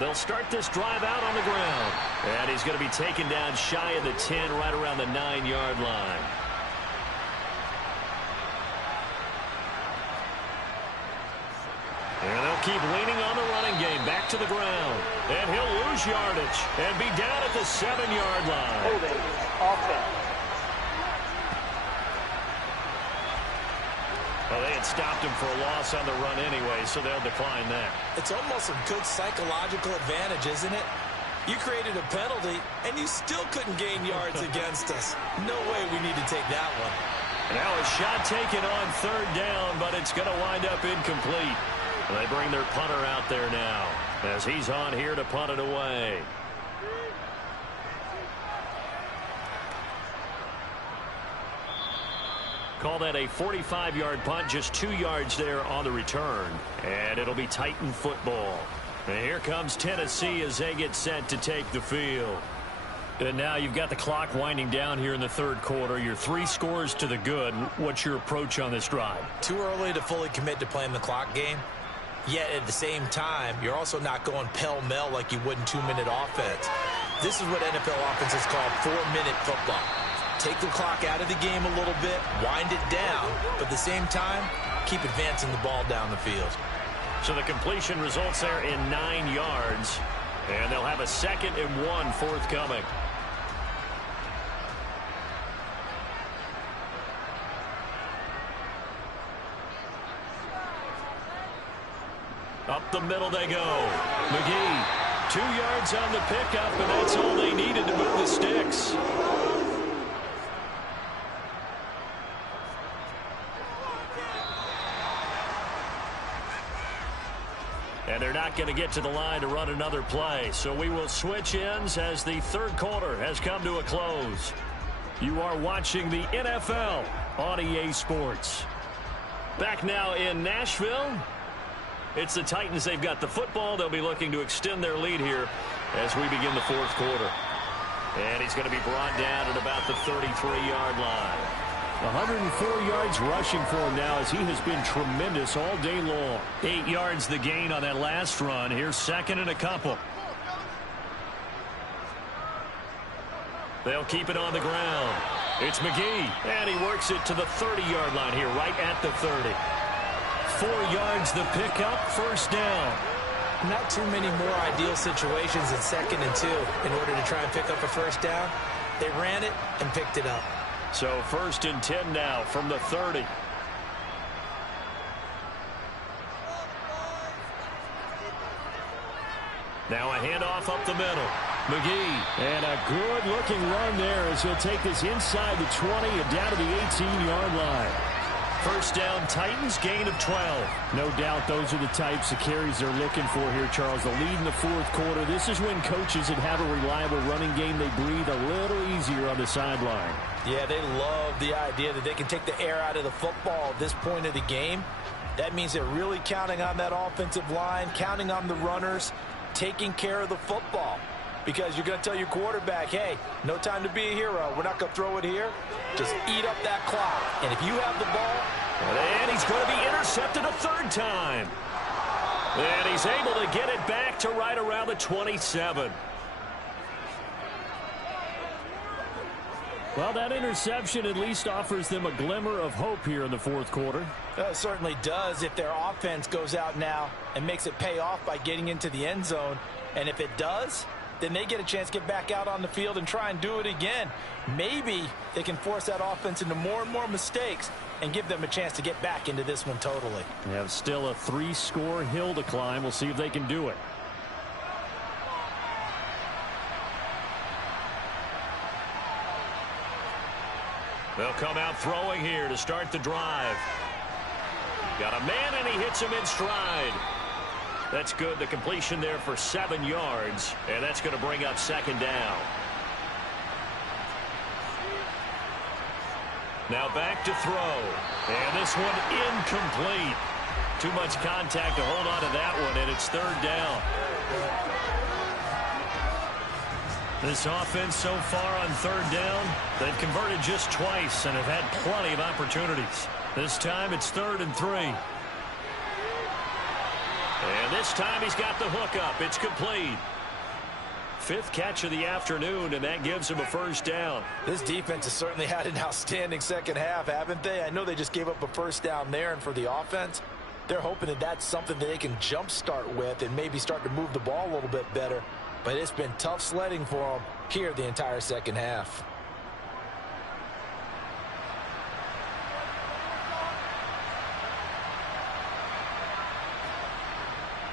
They'll start this drive out on the ground. And he's going to be taken down shy of the 10, right around the 9-yard line. And they'll keep leaning on the running game. Back to the ground. And he'll lose yardage and be down at the 7-yard line. Holding offense. Well, they had stopped him for a loss on the run anyway, so they'll decline that. It's almost a good psychological advantage, isn't it? You created a penalty, and you still couldn't gain yards against us. No way we need to take that one. Now a shot taken on 3rd down, but it's going to wind up incomplete. They bring their punter out there now as he's on here to punt it away. Call that a 45-yard punt, just 2 yards there on the return. And it'll be Titan football. And here comes Tennessee as they get set to take the field. And now you've got the clock winding down here in the 3rd quarter. You're 3 scores to the good. What's your approach on this drive? Too early to fully commit to playing the clock game. Yet at the same time, you're also not going pell-mell like you would in 2-minute offense. This is what NFL offenses call 4-minute football. Take the clock out of the game a little bit, wind it down, but at the same time, keep advancing the ball down the field. So the completion results there in 9 yards, and they'll have a 2nd and 1 forthcoming. Up the middle they go. McGee, 2 yards on the pickup, and that's all they needed to move the sticks. And they're not going to get to the line to run another play. So we will switch ends as the 3rd quarter has come to a close. You are watching the NFL on EA Sports. Back now in Nashville. It's the Titans. They've got the football. They'll be looking to extend their lead here as we begin the 4th quarter. And he's going to be brought down at about the 33-yard line. 104 yards rushing for him now as he has been tremendous all day long. 8 yards the gain on that last run. Here's 2nd and a couple. They'll keep it on the ground. It's McGee, and he works it to the 30-yard line here, right at the 30. 4 yards the pickup, 1st down. Not too many more ideal situations in 2nd and 2 in order to try and pick up a 1st down. They ran it and picked it up. So 1st and 10 now from the 30. Now a handoff up the middle. McGee. And a good-looking run there as he'll take this inside the 20 and down to the 18-yard line. 1st down, Titans, gain of 12. No doubt those are the types of carries they're looking for here, Charles. The lead in the 4th quarter. This is when coaches that have a reliable running game, they breathe a little easier on the sideline. Yeah, they love the idea that they can take the air out of the football at this point of the game. That means they're really counting on that offensive line, counting on the runners, taking care of the football. Because you're going to tell your quarterback, hey, no time to be a hero. We're not going to throw it here. Just eat up that clock. And if you have the ball. And he's going to be intercepted a 3rd time. And he's able to get it back to right around the 27. Well, that interception at least offers them a glimmer of hope here in the fourth quarter. It certainly does if their offense goes out now and makes it pay off by getting into the end zone. And if it does, then they get a chance to get back out on the field and try and do it again. Maybe they can force that offense into more and more mistakes and give them a chance to get back into this one totally. They have still a 3-score hill to climb. We'll see if they can do it. They'll come out throwing here to start the drive. Got a man, and he hits him in stride. That's good. The completion there for 7 yards, and that's going to bring up second down. Now back to throw. And this one incomplete. Too much contact to hold on to that one, and it's third down. This offense so far on third down, they've converted just twice and have had plenty of opportunities. This time it's 3rd and 3. And this time he's got the hook up. It's complete. 5th catch of the afternoon, and that gives him a first down. This defense has certainly had an outstanding second half, haven't they? I know they just gave up a first down there, and for the offense, they're hoping that that's something that they can jumpstart with and maybe start to move the ball a little bit better. But it's been tough sledding for them here the entire second half.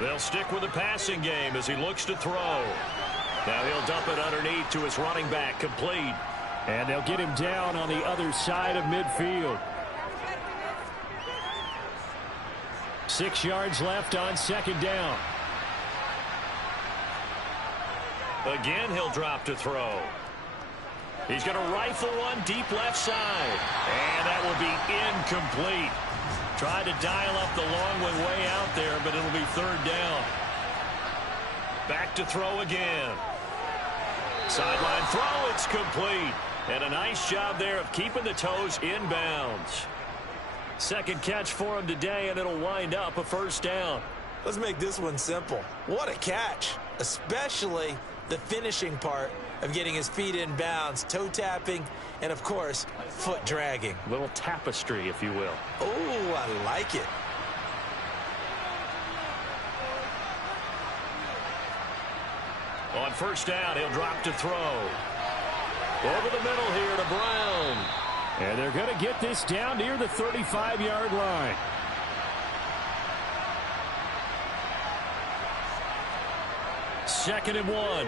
They'll stick with the passing game as he looks to throw. Now he'll dump it underneath to his running back, complete. And they'll get him down on the other side of midfield. 6 yards left on second down. Again, he'll drop to throw. He's going to rifle one deep left side. And that will be incomplete. Tried to dial up the long one way out there, but it'll be third down. Back to throw again. Sideline throw, it's complete. And a nice job there of keeping the toes inbounds. Second catch for him today, and it'll wind up a first down. Let's make this one simple. What a catch, especially the finishing part of getting his feet in bounds, toe tapping, and of course, foot dragging. Little tapestry, if you will. Oh, I like it. On first down, he'll drop to throw. Over the middle here to Brown. And they're going to get this down near the 35-yard line. Second and 1.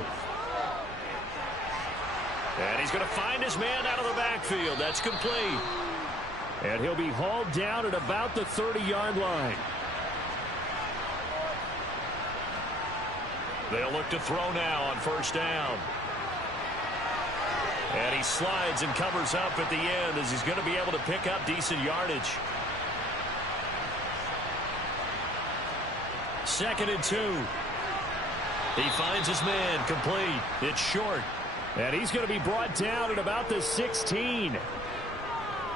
And he's going to find his man out of the backfield. That's complete. And he'll be hauled down at about the 30-yard line. They'll look to throw now on first down. And he slides and covers up at the end as he's going to be able to pick up decent yardage. Second and 2. He finds his man, complete. It's short. And he's going to be brought down at about the 16.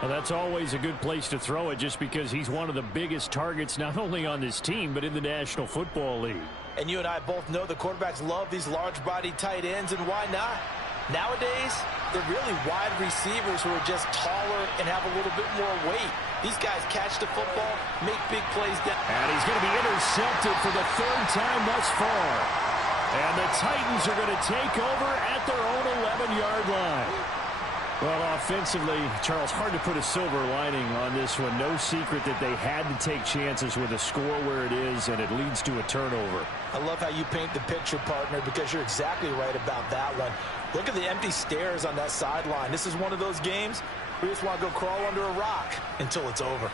And that's always a good place to throw it just because he's one of the biggest targets not only on this team but in the National Football League. And you and I both know the quarterbacks love these large-bodied tight ends, and why not? Nowadays, they're really wide receivers who are just taller and have a little bit more weight. These guys catch the football, make big plays down. And he's going to be intercepted for the 3rd time thus far. And the Titans are going to take over at their own 11-yard line. Well, offensively, Charles, hard to put a silver lining on this one. No secret that they had to take chances with a score where it is, and it leads to a turnover. I love how you paint the picture, partner, because you're exactly right about that one. Look at the empty stairs on that sideline. This is one of those games where you just want to go crawl under a rock until it's over.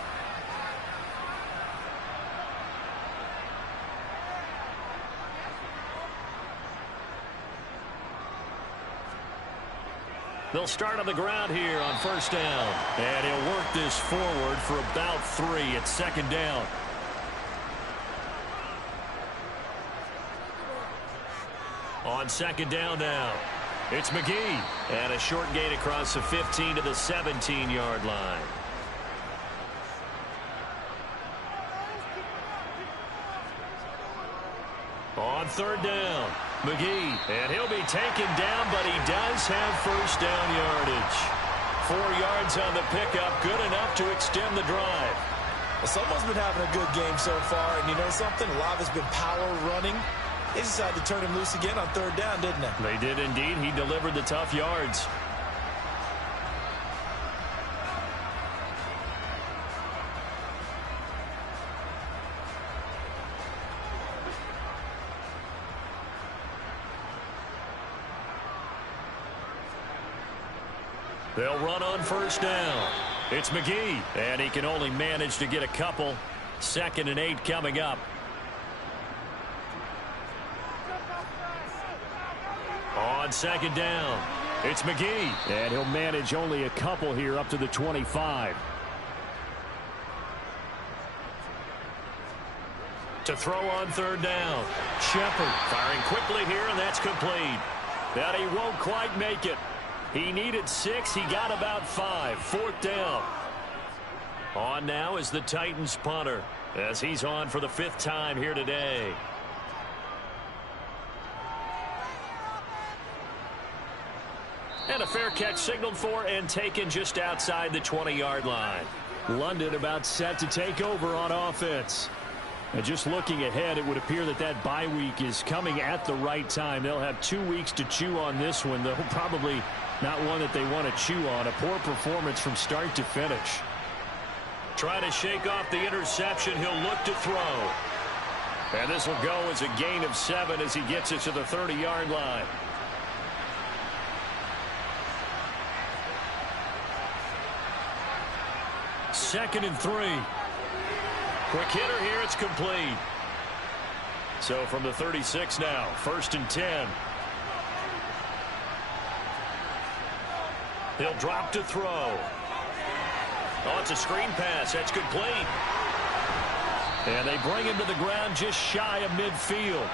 They'll start on the ground here on first down. And he'll work this forward for about 3 at second down. On second down now, it's McGee. And a short gain across the 15 to the 17-yard line. On third down, McGee. And he'll be taken down, but he does have first down yardage. 4 yards on the pickup, good enough to extend the drive. Well, someone's been having a good game so far, and you know something? A lot has been power running. They decided to turn him loose again on 3rd down, didn't they? They did indeed. He delivered the tough yards. They'll run on 1st down. It's McGee, and he can only manage to get a couple. 2nd and 8 coming up. On 2nd down, it's McGee. And he'll manage only a couple here up to the 25. To throw on 3rd down. Shepard firing quickly here, and that's complete. But he won't quite make it. He needed 6. He got about 5. 4th down. On now is the Titans punter, as he's on for the 5th time here today. And a fair catch signaled for and taken just outside the 20-yard line. London about set to take over on offense. And just looking ahead, it would appear that that bye week is coming at the right time. They'll have 2 weeks to chew on this one, though probably not one that they want to chew on. A poor performance from start to finish. Trying to shake off the interception. He'll look to throw. And this will go as a gain of 7 as he gets it to the 30-yard line. Second and 3. Quick hitter here. It's complete. So from the 36 now, 1st and 10. He'll drop to throw. Oh, it's a screen pass. That's complete. And they bring him to the ground just shy of midfield.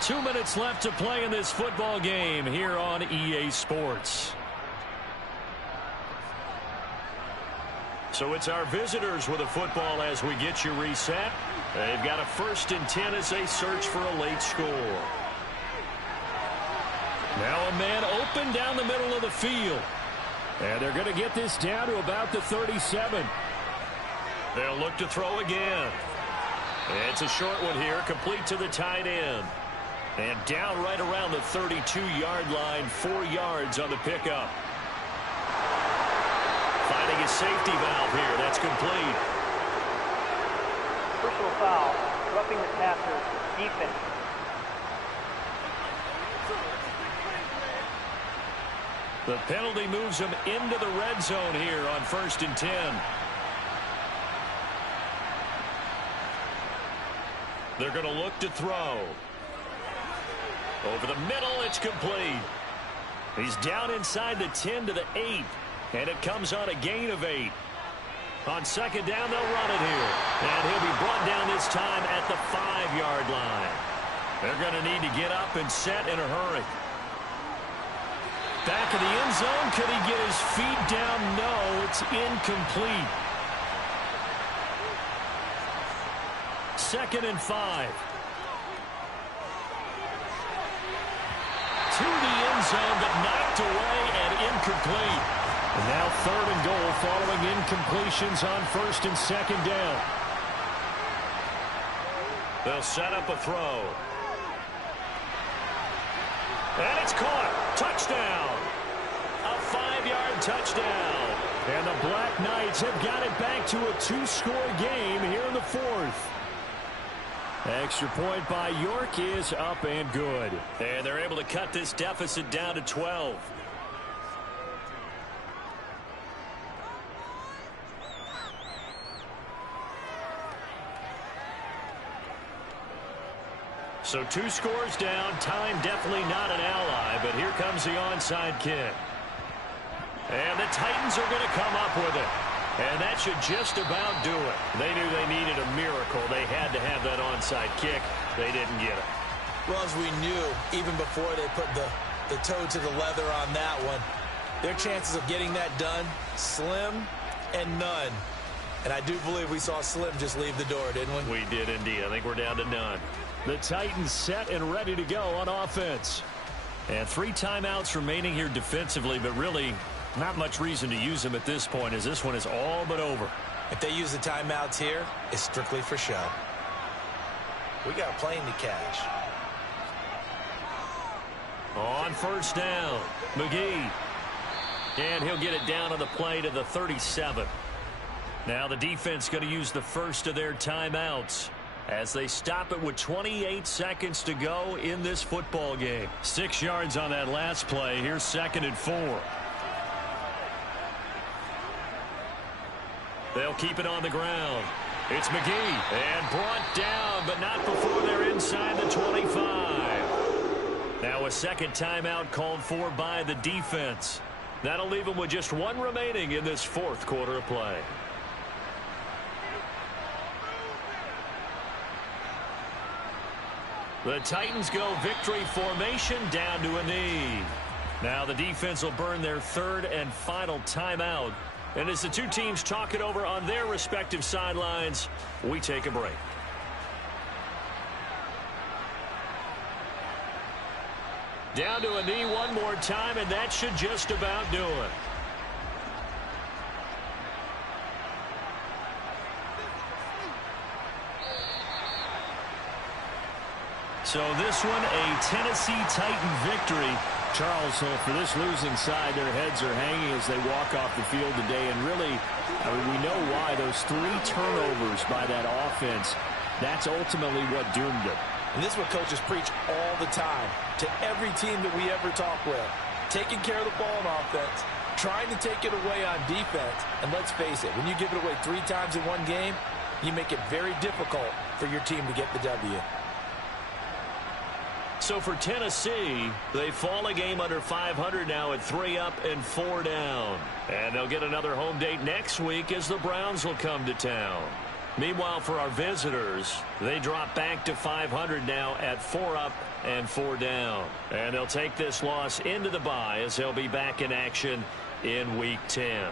2 minutes left to play in this football game here on EA Sports. So it's our visitors with a football as we get you reset. They've got a 1st and 10 as they search for a late score. Now a man open down the middle of the field. And they're going to get this down to about the 37. They'll look to throw again. It's a short one here, complete to the tight end. And down right around the 32-yard line, 4 yards on the pickup. Finding a safety valve here. That's complete. Personal foul, roughing the passer, defense. The penalty moves him into the red zone here on 1st and 10. They're going to look to throw. Over the middle, it's complete. He's down inside the 10 to the 8. And it comes on a gain of 8. On 2nd down, they'll run it here. And he'll be brought down this time at the 5-yard line. They're going to need to get up and set in a hurry. Back of the end zone. Could he get his feet down? No, it's incomplete. 2nd and 5. To the end zone, but knocked away and incomplete. And now 3rd and goal following incompletions on 1st and 2nd down. They'll set up a throw. And it's caught. Touchdown. A 5-yard touchdown. And the Black Knights have got it back to a 2-score game here in the 4th. Extra point by York is up and good. And they're able to cut this deficit down to 12. So 2 scores down. Time definitely not an ally, but here comes the onside kick. And the Titans are going to come up with it. And that should just about do it. They knew they needed a miracle. They had to have that onside kick. They didn't get it. Well, as we knew, even before they put the toe to the leather on that one, their chances of getting that done, slim and none. And I do believe we saw Slim just leave the door, didn't we? We did indeed. I think we're down to none. The Titans set and ready to go on offense. And 3 timeouts remaining here defensively, but really Not much reason to use him at this point, as this one is all but over. If they use the timeouts here, it's strictly for show. We got a plane to cash. On first down, McGee. And he'll get it down on the play to the 37. Now the defense going to use the first of their timeouts as they stop it with 28 seconds to go in this football game. 6 yards on that last play. Here's 2nd and 4. They'll keep it on the ground. It's McGee. And brought down, but not before they're inside the 25. Now a second timeout called for by the defense. That'll leave them with just 1 remaining in this 4th quarter of play. The Titans go victory formation down to a knee. Now the defense will burn their 3rd and final timeout. And as the two teams talk it over on their respective sidelines, we take a break. Down to a knee one more time, and that should just about do it. So this one, a Tennessee Titan victory. Charles, so for this losing side, their heads are hanging as they walk off the field today. And really, I mean, we know why. Those 3 turnovers by that offense, that's ultimately what doomed them. And this is what coaches preach all the time to every team that we ever talk with. Taking care of the ball on offense, trying to take it away on defense. And let's face it, when you give it away 3 times in one game, you make it very difficult for your team to get the W. So for Tennessee, they fall a game under 500 now at 3 up and 4 down. And they'll get another home date next week as the Browns will come to town. Meanwhile, for our visitors, they drop back to 500 now at 4 up and 4 down. And they'll take this loss into the bye as they'll be back in action in Week 10.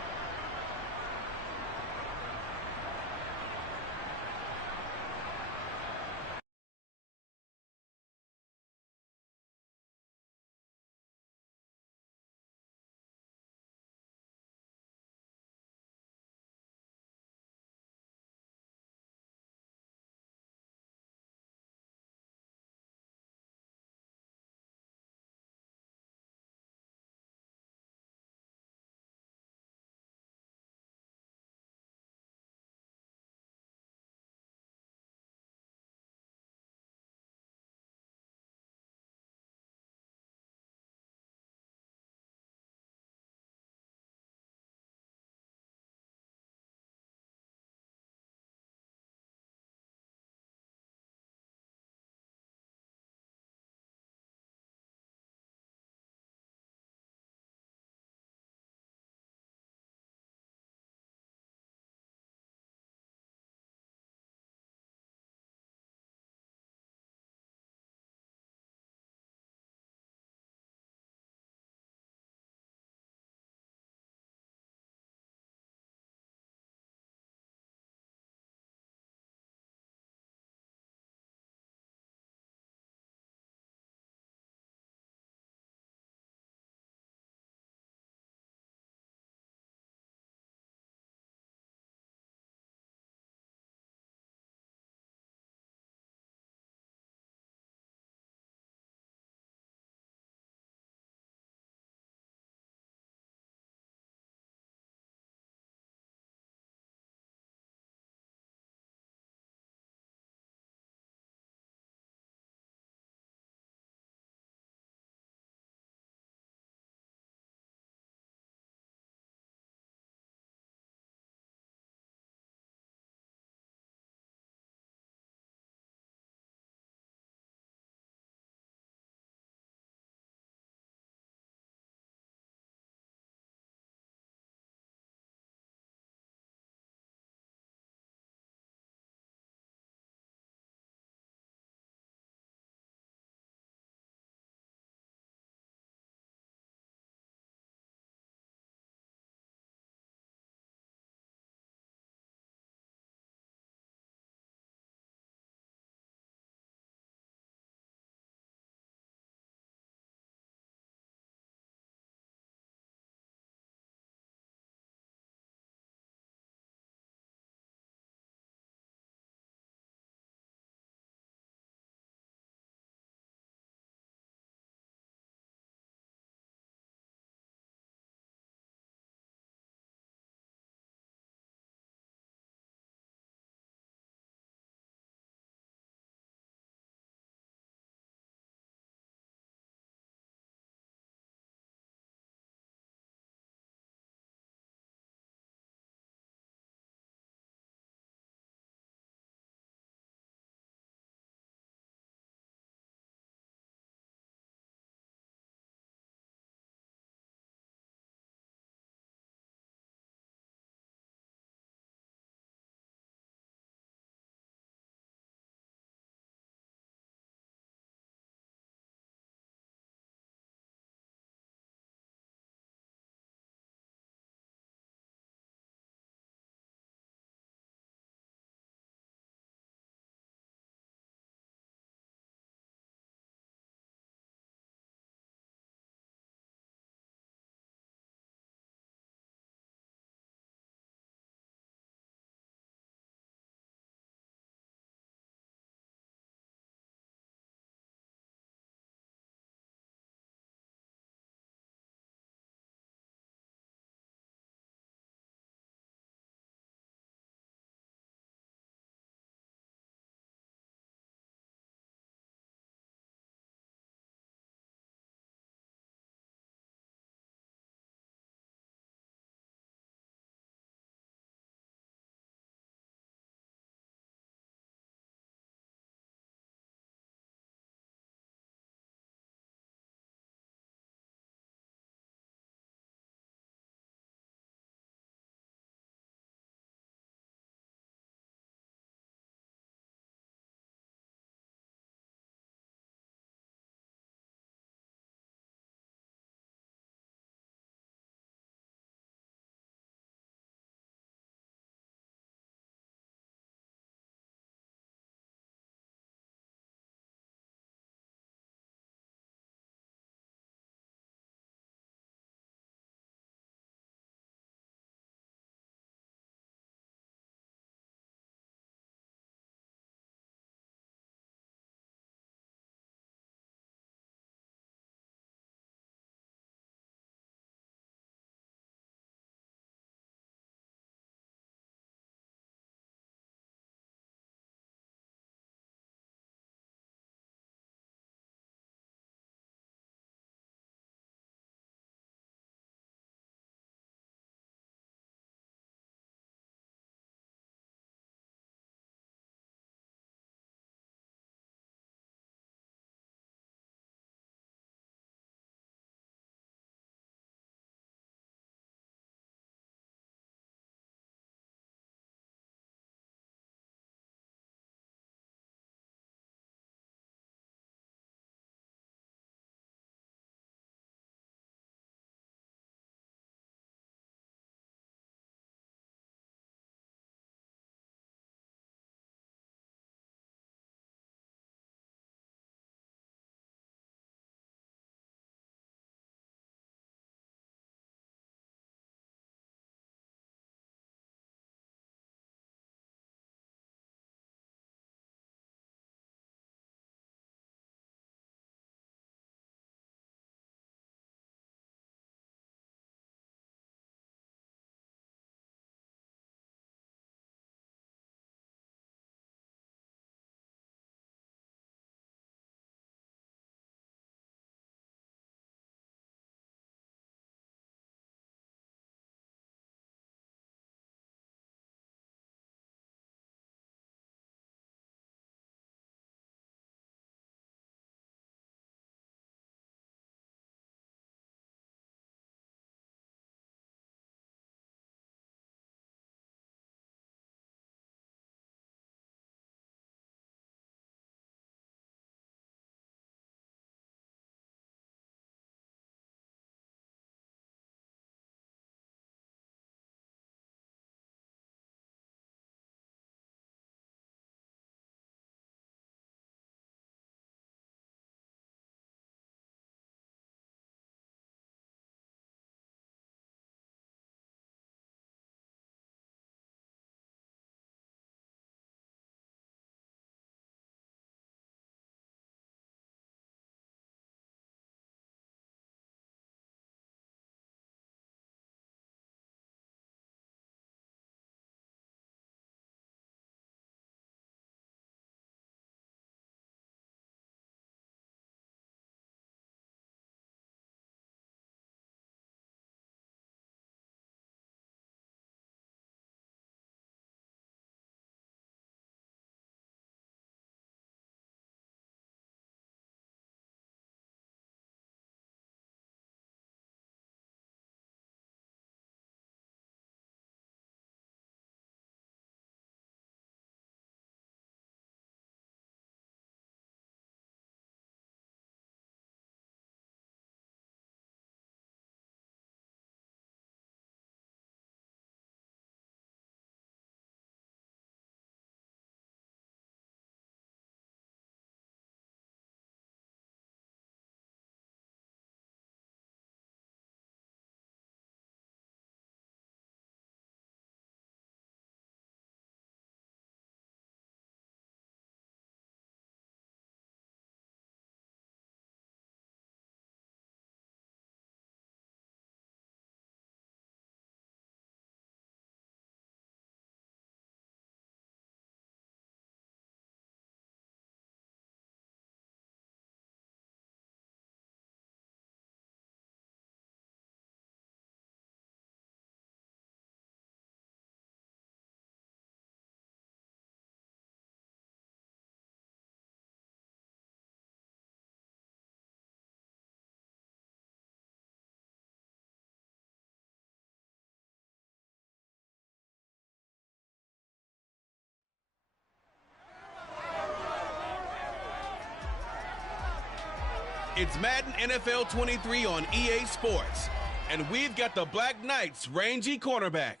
It's Madden NFL 23 on EA Sports. And we've got the Black Knights rangy quarterback.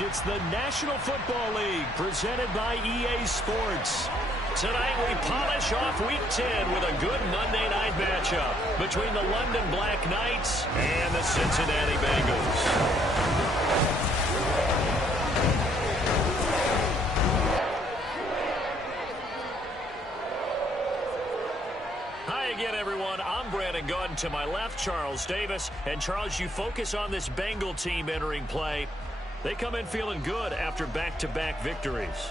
It's the National Football League presented by EA Sports. Tonight we polish off Week 10 with a good Monday night matchup between the London Black Knights and the Cincinnati Bengals. Hi again, everyone. I'm Brandon Gunn. To my left, Charles Davis. And Charles, you focus on this Bengal team entering play. They come in feeling good after back-to-back victories.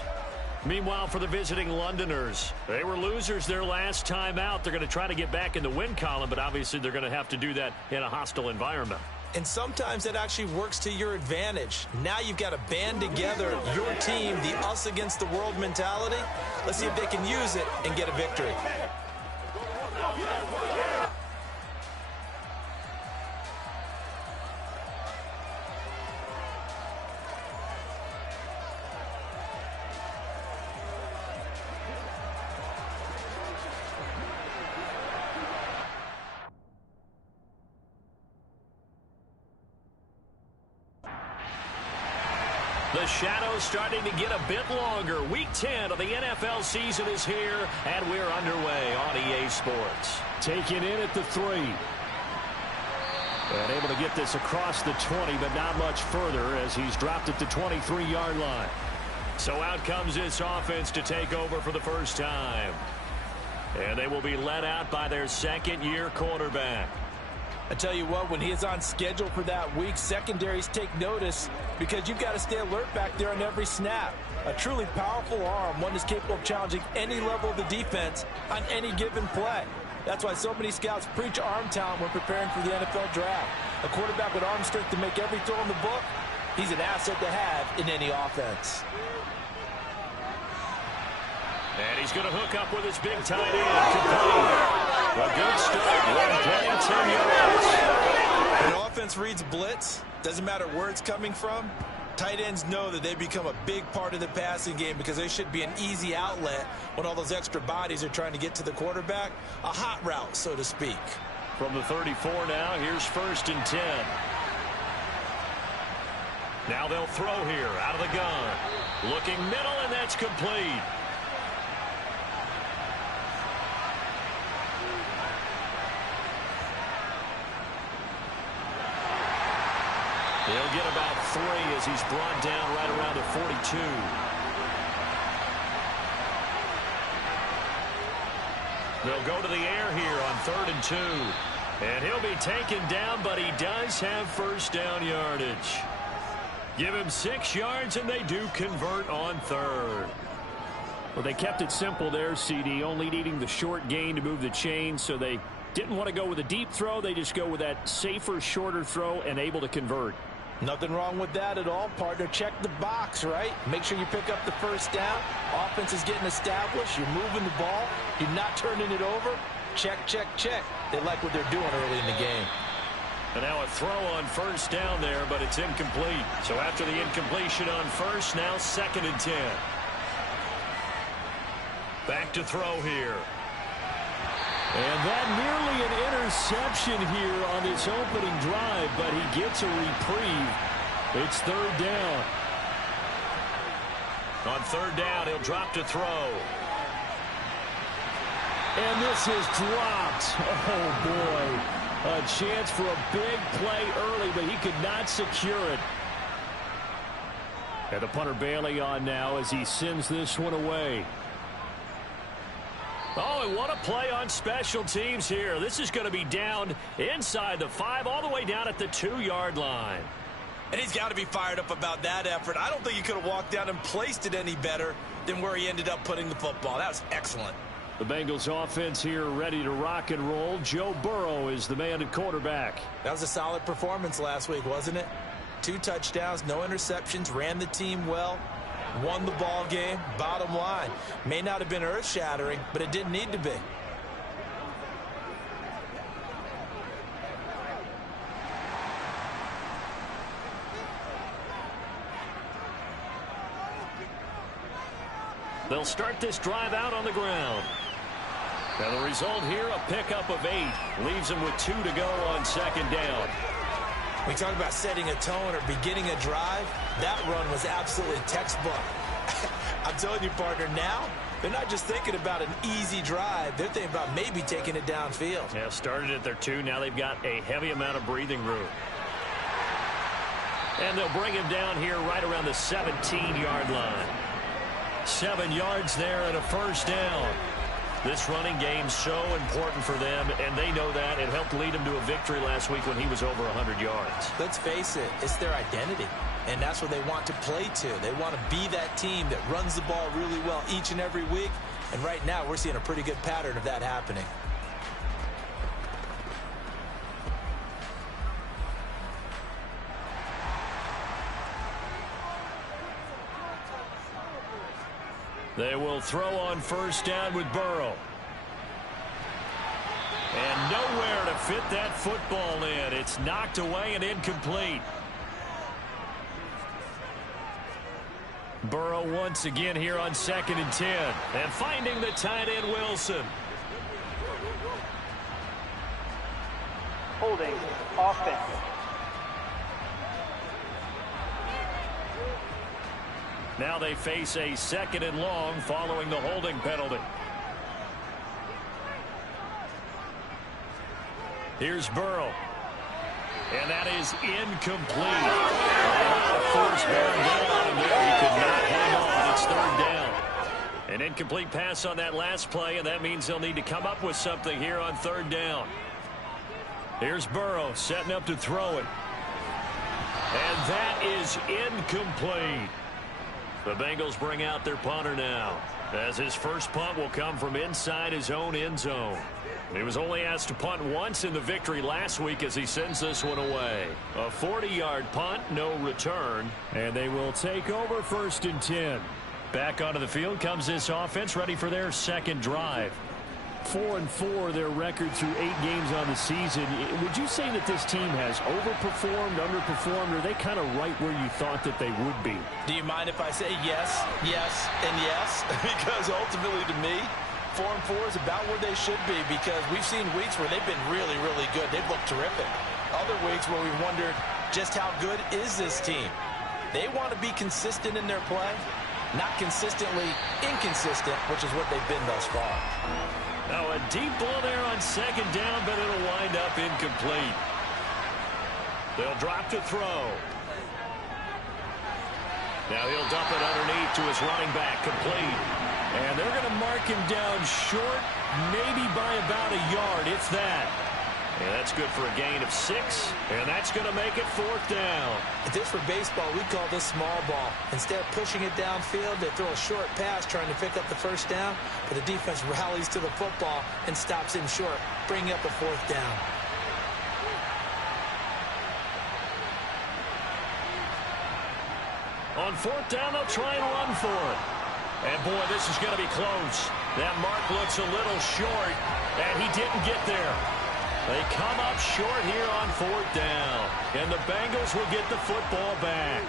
Meanwhile, for the visiting Londoners, they were losers their last time out. They're going to try to get back in the win column, but obviously they're going to have to do that in a hostile environment. And sometimes that actually works to your advantage. Now you've got to band together your team, the us against the world mentality. Let's see if they can use it and get a victory. The shadow's starting to get a bit longer. Week 10 of the NFL season is here, and we're underway on EA Sports. Taken in at the 3. And able to get this across the 20, but not much further as he's dropped at the 23-yard line. So out comes this offense to take over for the first time. And they will be led out by their second-year quarterback. I tell you what, when he is on schedule for that week, secondaries take notice because you've got to stay alert back there on every snap. A truly powerful arm, one that's capable of challenging any level of the defense on any given play. That's why so many scouts preach arm talent when preparing for the NFL draft. A quarterback with arm strength to make every throw in the book, he's an asset to have in any offense. And he's going to hook up with his big tight end. A good start. 1 play, 10 yards. When offense reads blitz, doesn't matter where it's coming from, tight ends know that they become a big part of the passing game because they should be an easy outlet when all those extra bodies are trying to get to the quarterback. A hot route, so to speak. From the 34 now, here's 1st and 10. Now they'll throw here out of the gun. Looking middle, and that's complete. He'll get about 3 as he's brought down right around the 42. They'll go to the air here on 3rd and 2. And he'll be taken down, but he does have first down yardage. Give him 6 yards, and they do convert on 3rd. Well, they kept it simple there, CD, only needing the short gain to move the chain, so they didn't want to go with a deep throw. They just go with that safer, shorter throw and able to convert. Nothing wrong with that at all, partner. Check the box, right? Make sure you pick up the first down. Offense is getting established. You're moving the ball. You're not turning it over. Check, check, check. They like what they're doing early in the game. And now a throw on first down there, but it's incomplete. So after the incompletion on first, now 2nd and 10. Back to throw here. And that nearly an interception here on this opening drive, but he gets a reprieve. It's 3rd down. On 3rd down, he'll drop to throw. And this is dropped. Oh, boy. A chance for a big play early, but he could not secure it. And the punter Bailey on now as he sends this one away. Oh, and what a play on special teams here. This is going to be down inside the 5, all the way down at the 2-yard line. And he's got to be fired up about that effort. I don't think he could have walked down and placed it any better than where he ended up putting the football. That was excellent. The Bengals offense here ready to rock and roll. Joe Burrow is the man at quarterback. That was a solid performance last week, wasn't it? 2 touchdowns, no interceptions, ran the team well. Won the ball game. Bottom line, may not have been earth-shattering, but it didn't need to be. They'll start this drive out on the ground. And the result here, a pickup of 8. Leaves them with 2 to go on second down. We talk about setting a tone or beginning a drive. That run was absolutely textbook. I'm telling you, partner, now they're not just thinking about an easy drive. They're thinking about maybe taking it downfield. Yeah, started at their 2. Now they've got a heavy amount of breathing room. And they'll bring him down here right around the 17-yard line. 7 yards there and a first down. This running game's so important for them, and they know that. It helped lead them to a victory last week when he was over 100 yards. Let's face it, it's their identity, and that's what they want to play to. They want to be that team that runs the ball really well each and every week, and right now we're seeing a pretty good pattern of that happening. They will throw on first down with Burrow. And nowhere to fit that football in. It's knocked away and incomplete. Burrow once again here on 2nd and 10. And finding the tight end Wilson. Holding offense. Now they face a 2nd and long following the holding penalty. Here's Burrow. And that is incomplete. Force down there. He could not hang on. It's 3rd down. An incomplete pass on that last play, and that means they'll need to come up with something here on 3rd down. Here's Burrow setting up to throw it. And that is incomplete. The Bengals bring out their punter now, as his first punt will come from inside his own end zone. He was only asked to punt once in the victory last week as he sends this one away. A 40-yard punt, no return. And they will take over 1st and 10. Back onto the field comes this offense, ready for their 2nd drive. 4-4 their record through 8 games on the season. Would you say that this team has overperformed, underperformed, or are they kind of right where you thought that they would be? Do you mind if I say yes, yes, and yes? Because ultimately to me, 4-4 is about where they should be, because we've seen weeks where they've been really, really good. They've looked terrific. Other weeks where we wondered just how good is this team. They want to be consistent in their play, not consistently inconsistent, which is what they've been thus far. Now a deep ball there on 2nd down, but it'll wind up incomplete. They'll drop to throw. Now he'll dump it underneath to his running back, complete. And they're going to mark him down short, maybe by about a yard, if that. And that's good for a gain of 6, and that's going to make it 4th down. If this were baseball, we'd call this small ball. Instead of pushing it downfield, they throw a short pass trying to pick up the first down, but the defense rallies to the football and stops him short, bringing up a 4th down. On 4th down, they'll try and run for it. And, boy, this is going to be close. That mark looks a little short, and he didn't get there. They come up short here on 4th down, and the Bengals will get the football back.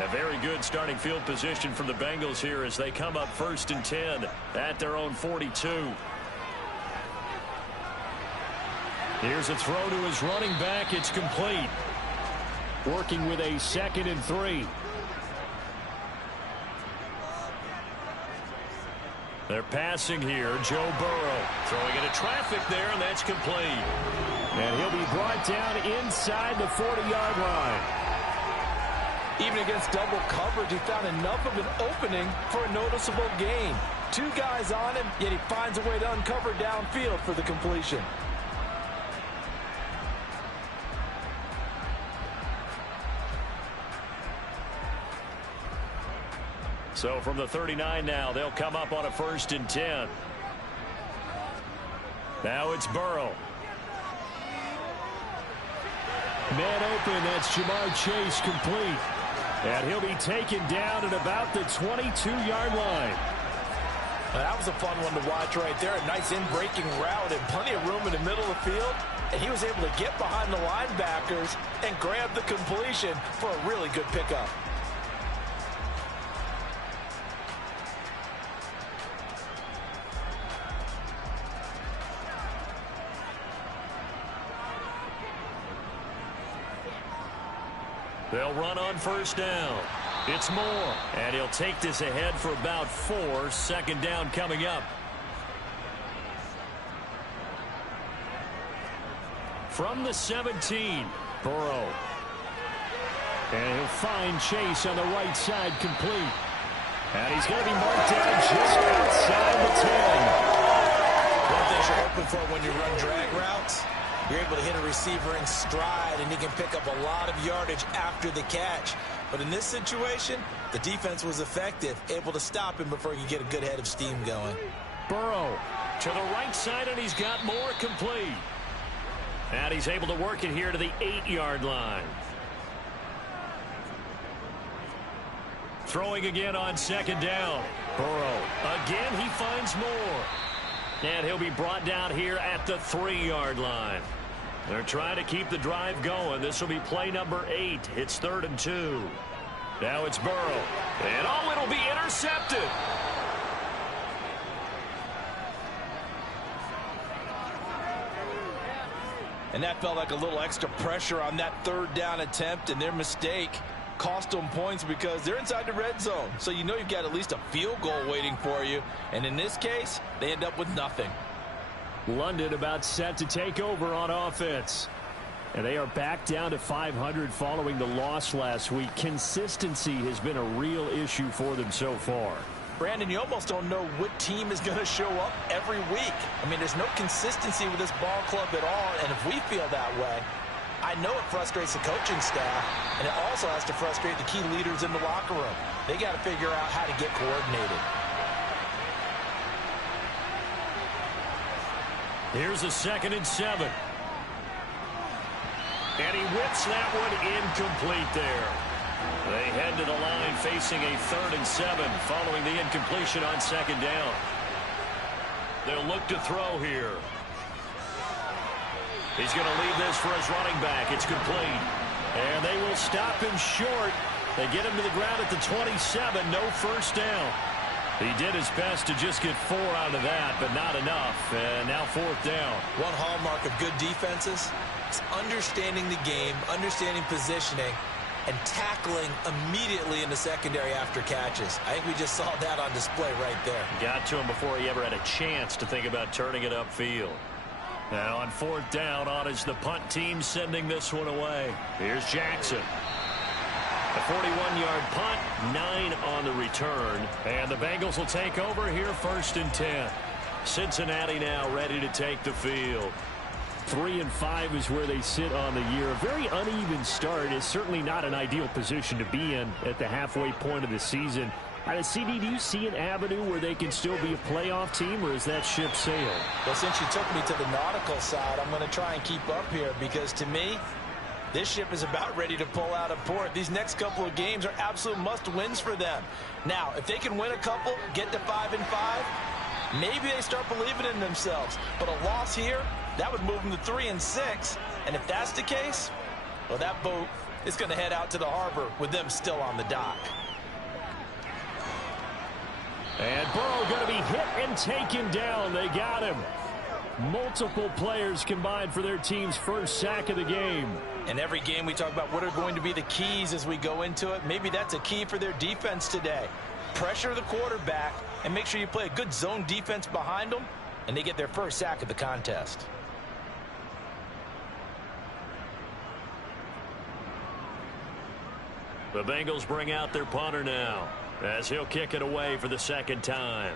A very good starting field position for the Bengals here as they come up 1st and 10 at their own 42. Here's a throw to his running back. It's complete. Working with a 2nd and 3. They're passing here. Joe Burrow throwing into traffic there, and that's complete. And he'll be brought down inside the 40-yard line. Even against double coverage, he found enough of an opening for a noticeable gain. 2 guys on him, yet he finds a way to uncover downfield for the completion. So from the 39 now, they'll come up on a 1st and 10. Now it's Burrow. Man open, that's Jamar Chase, complete. And he'll be taken down at about the 22-yard line. That was a fun one to watch right there. A nice in-breaking route and plenty of room in the middle of the field. And he was able to get behind the linebackers and grab the completion for a really good pickup. They'll run on first down. It's Moore, and he'll take this ahead for about 4. Second down coming up. From the 17, Burrow. And he'll find Chase on the right side, complete. And he's going to be marked down just outside the 10. One of the things you're hoping for when you run drag routes, you're able to hit a receiver in stride, and he can pick up a lot of yardage after the catch. But in this situation, the defense was effective, able to stop him before he could get a good head of steam going. Burrow to the right side, and he's got Moore complete. And he's able to work it here to the 8-yard line. Throwing again on second down. Burrow. Again, he finds Moore. And he'll be brought down here at the 3-yard line. They're trying to keep the drive going. This will be play number 8. It's 3rd and 2. Now it's Burrow. And oh, it'll be intercepted. And that felt like a little extra pressure on that 3rd down attempt, and their mistake cost them points because they're inside the red zone. So you know you've got at least a field goal waiting for you. And in this case, they end up with nothing. London about set to take over on offense. And they are back down to 500 following the loss last week. Consistency has been a real issue for them so far. Brandon, you almost don't know what team is going to show up every week. I mean, there's no consistency with this ball club at all. And if we feel that way, I know it frustrates the coaching staff, and it also has to frustrate the key leaders in the locker room. They got to figure out how to get coordinated. Here's a 2nd and 7. And he whips that one incomplete there. They head to the line facing a 3rd and 7 following the incompletion on second down. They'll look to throw here. He's going to leave this for his running back. It's complete. And they will stop him short. They get him to the ground at the 27. No first down. He did his best to just get 4 out of that, but not enough. And now 4th down. One hallmark of good defenses is understanding the game, understanding positioning, and tackling immediately in the secondary after catches. I think we just saw that on display right there. Got to him before he ever had a chance to think about turning it upfield. Now on 4th down, on is the punt team sending this one away. Here's Jackson. A 41-yard punt, 9 on the return. And the Bengals will take over here 1st and 10. Cincinnati now ready to take the field. 3-5 is where they sit on the year. A very uneven start is certainly not an ideal position to be in at the halfway point of the season. CD, do you see an avenue where they can still be a playoff team, or is that ship sailed? Well, since you took me to the nautical side, I'm going to try and keep up here because to me, this ship is about ready to pull out of port. These next couple of games are absolute must-wins for them. Now, if they can win a couple, get to 5-5, maybe they start believing in themselves. But a loss here, that would move them to 3-6. And if that's the case, well, that boat is going to head out to the harbor with them still on the dock. And Burrow going to be hit and taken down. They got him. Multiple players combined for their team's first sack of the game. And every game we talk about what are going to be the keys as we go into it. Maybe that's a key for their defense today. Pressure the quarterback and make sure you play a good zone defense behind them, and they get their first sack of the contest. The Bengals bring out their punter now as he'll kick it away for the 2nd time.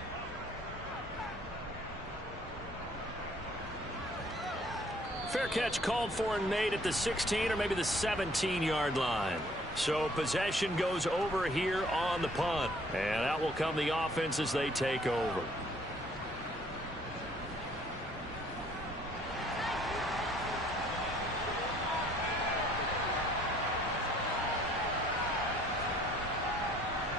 Fair catch called for and made at the 16 or maybe the 17-yard line. So possession goes over here on the punt. And out will come the offense as they take over.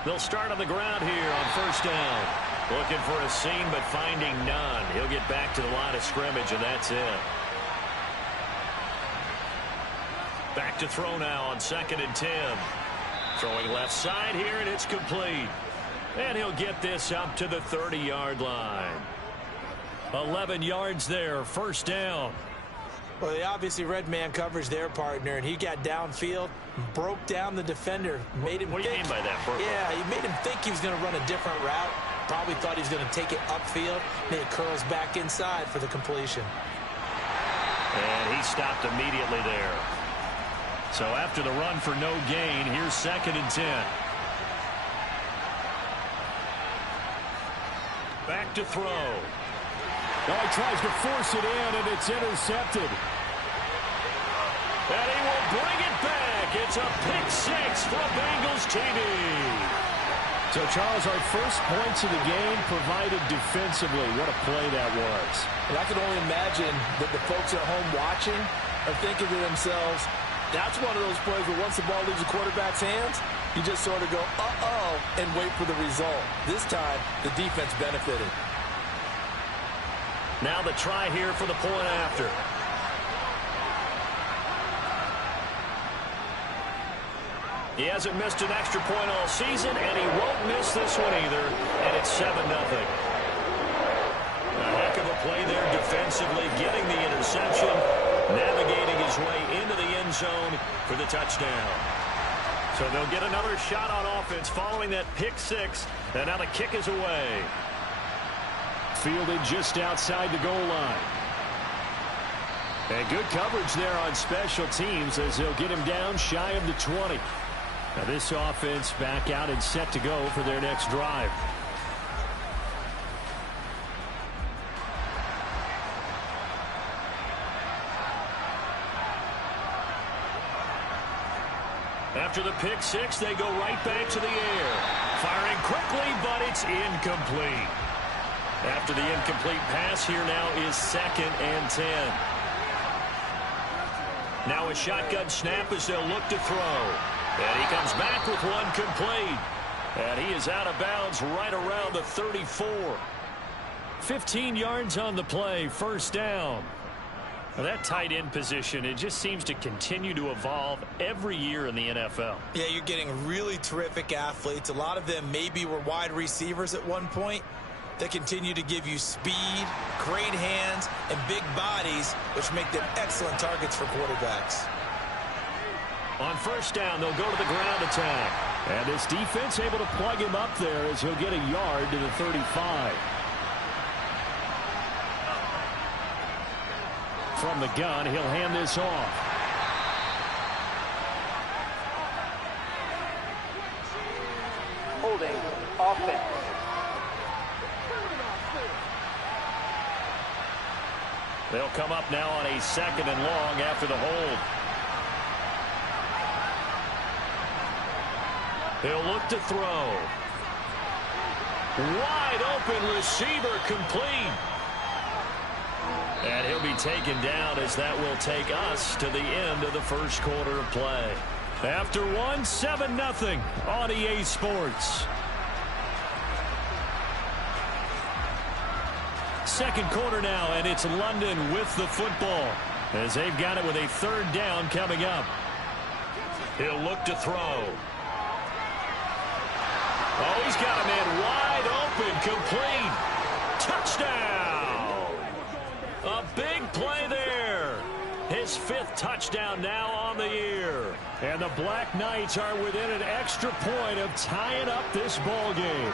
They'll start on the ground here on 1st down. Looking for a seam but finding none. He'll get back to the line of scrimmage and that's it. Back to throw now on 2nd and 10. Throwing left side here, and it's complete. And he'll get this up to the 30-yard line. 11 yards there, 1st down. Well, they obviously read man coverage their partner, and he got downfield, broke down the defender, made him What do you mean by that, Burko? Yeah, he made him think he was going to run a different route. Probably thought he was going to take it upfield, and it curls back inside for the completion. And he stopped immediately there. So after the run for no gain, here's 2nd and 10. Back to throw. Now he tries to force it in, and it's intercepted. And he will bring it back. It's a pick 6 for a Bengals TD. So, Charles, our first points of the game provided defensively. What a play that was. And I can only imagine that the folks at home watching are thinking to themselves, that's one of those plays where once the ball leaves the quarterback's hands, you just sort of go, uh-oh, and wait for the result. This time, the defense benefited. Now the try here for the point after. He hasn't missed an extra point all season, and he won't miss this one either, and it's 7-0. A heck of a play there defensively, getting the interception, navigating his way into the end zone for the touchdown. So they'll get another shot on offense following that pick 6, and now the kick is away. Fielded just outside the goal line. And good coverage there on special teams as they'll get him down shy of the 20. Now this offense back out and set to go for their next drive. After the pick 6, they go right back to the air. Firing quickly, but it's incomplete. After the incomplete pass, here now is 2nd and 10. Now a shotgun snap as they'll look to throw. And he comes back with one complete. And he is out of bounds right around the 34. 15 yards on the play, first down. Now that tight end position, it just seems to continue to evolve every year in the NFL. Yeah, you're getting really terrific athletes. A lot of them maybe were wide receivers at one point. They continue to give you speed, great hands, and big bodies, which make them excellent targets for quarterbacks. On first down, they'll go to the ground attack. And this defense able to plug him up there as he'll get a yard to the 35. From the gun, he'll hand this off. Holding offense. They'll come up now on a 2nd and long after the hold. He'll look to throw. Wide open receiver complete. And he'll be taken down as that will take us to the end of the first quarter of play. After one, 7-0 on EA Sports. Second quarter now, and it's London with the football as they've got it with a 3rd down coming up. He'll look to throw. Oh, he's got a man wide open, complete. Touchdown! A big play there. His 5th touchdown now on the year. And the Black Knights are within an extra point of tying up this ball game.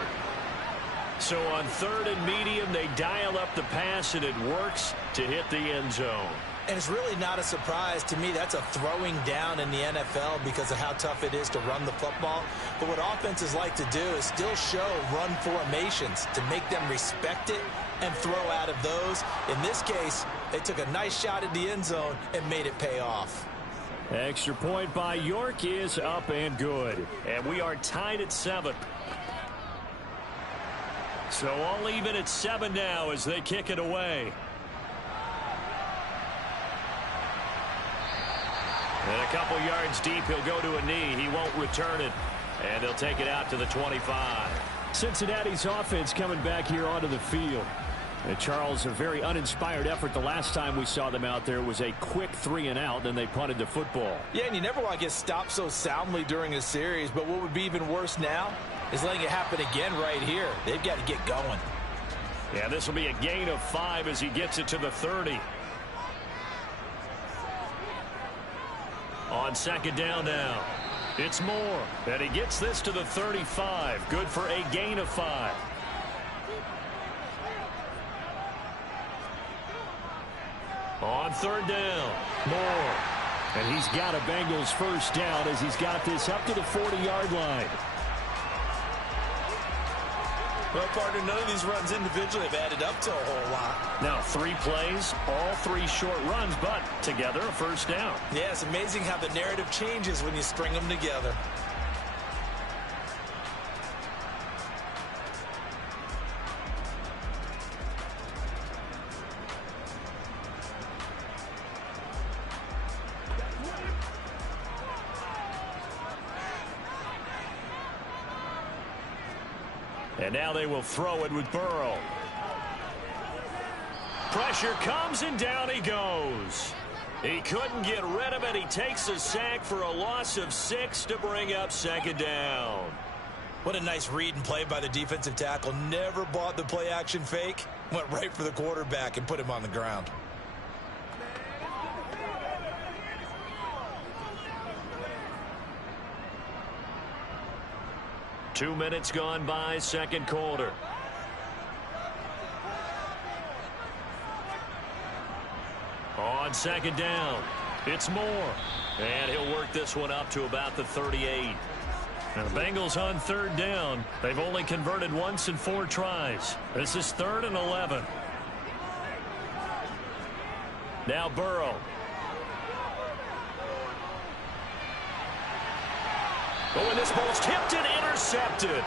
So on 3rd and medium, they dial up the pass, and it works to hit the end zone. And it's really not a surprise to me. That's a throwing down in the NFL because of how tough it is to run the football. But what offenses like to do is still show run formations to make them respect it and throw out of those. In this case, they took a nice shot at the end zone and made it pay off. Extra point by York is up and good. And we are tied at 7. So all even at 7 now as they kick it away. And a couple yards deep, he'll go to a knee. He won't return it. And they'll take it out to the 25. Cincinnati's offense coming back here onto the field. And Charles, a very uninspired effort. The last time we saw them out there was a quick 3-and-out, then they punted the football. Yeah, and you never want to get stopped so soundly during a series. But what would be even worse now is letting it happen again right here. They've got to get going. Yeah, this will be a gain of 5 as he gets it to the 30. On second down now, it's Moore. And he gets this to the 35. Good for a gain of 5. On third down, Moore. And he's got a Bengals first down as he's got this up to the 40-yard line. Well, partner, none of these runs individually have added up to a whole lot. Now 3 plays, all 3 short runs, but together a first down. Yeah, it's amazing how the narrative changes when you string them together. And now they will throw it with Burrow. Pressure comes and down he goes. He couldn't get rid of it. He takes a sack for a loss of 6 to bring up second down. What a nice read and play by the defensive tackle. Never bought the play action fake. Went right for the quarterback and put him on the ground. Two minutes gone by, second quarter. On second down, it's Moore. And he'll work this one up to about the 38. Now the Bengals on third down. They've only converted once in 4 tries. This is 3rd and 11. Now Burrow. Oh, and this ball's tipped and intercepted.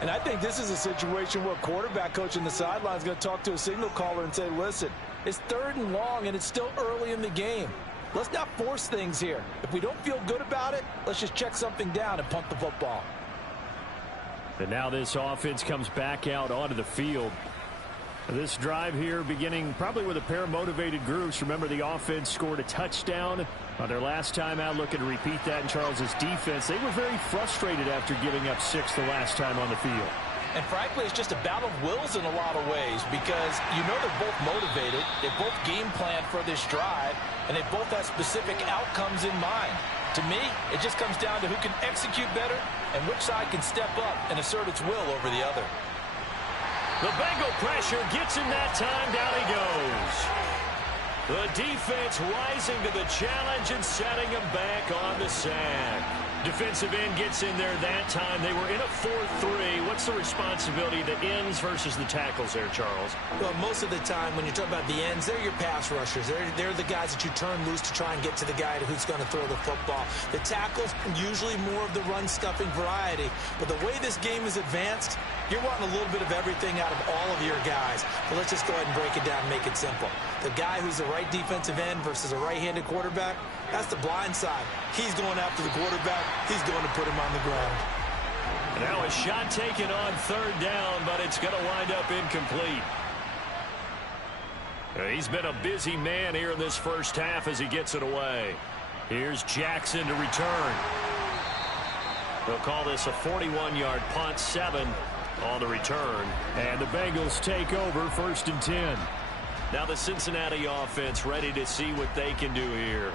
And I think this is a situation where a quarterback coach in the sideline is going to talk to a signal caller and say, listen, it's 3rd and long and it's still early in the game. Let's not force things here. If we don't feel good about it, let's just check something down and punt the football. And now this offense comes back out onto the field. This drive here beginning probably with a pair of motivated groups. Remember, the offense scored a touchdown on their last time out. Looking to repeat that in Charles's defense. They were very frustrated after giving up 6 the last time on the field. And frankly, it's just a battle of wills in a lot of ways because you know they're both motivated. They both game plan for this drive, and they both have specific outcomes in mind. To me, it just comes down to who can execute better and which side can step up and assert its will over the other. The Bengal pressure gets him that time. Down he goes. The defense rising to the challenge and setting him back on the sack. Defensive end gets in there that time. They were in a 4-3. What's the responsibility of the ends versus the tackles there, Charles? Well, most of the time when you talk about the ends, they're your pass rushers. They're the guys that you turn loose to try and get to the guy who's going to throw the football. The tackles, usually more of the run-stuffing variety. But the way this game is advanced, you're wanting a little bit of everything out of all of your guys. But let's just go ahead and break it down and make it simple. The guy who's the right defensive end versus a right-handed quarterback, that's the blind side. He's going after the quarterback. He's going to put him on the ground. Now a shot taken on third down, but it's going to wind up incomplete. He's been a busy man here in this first half as he gets it away. Here's Jackson to return. They'll call this a 41-yard punt, 7 on the return. And the Bengals take over 1st and 10. Now the Cincinnati offense ready to see what they can do here.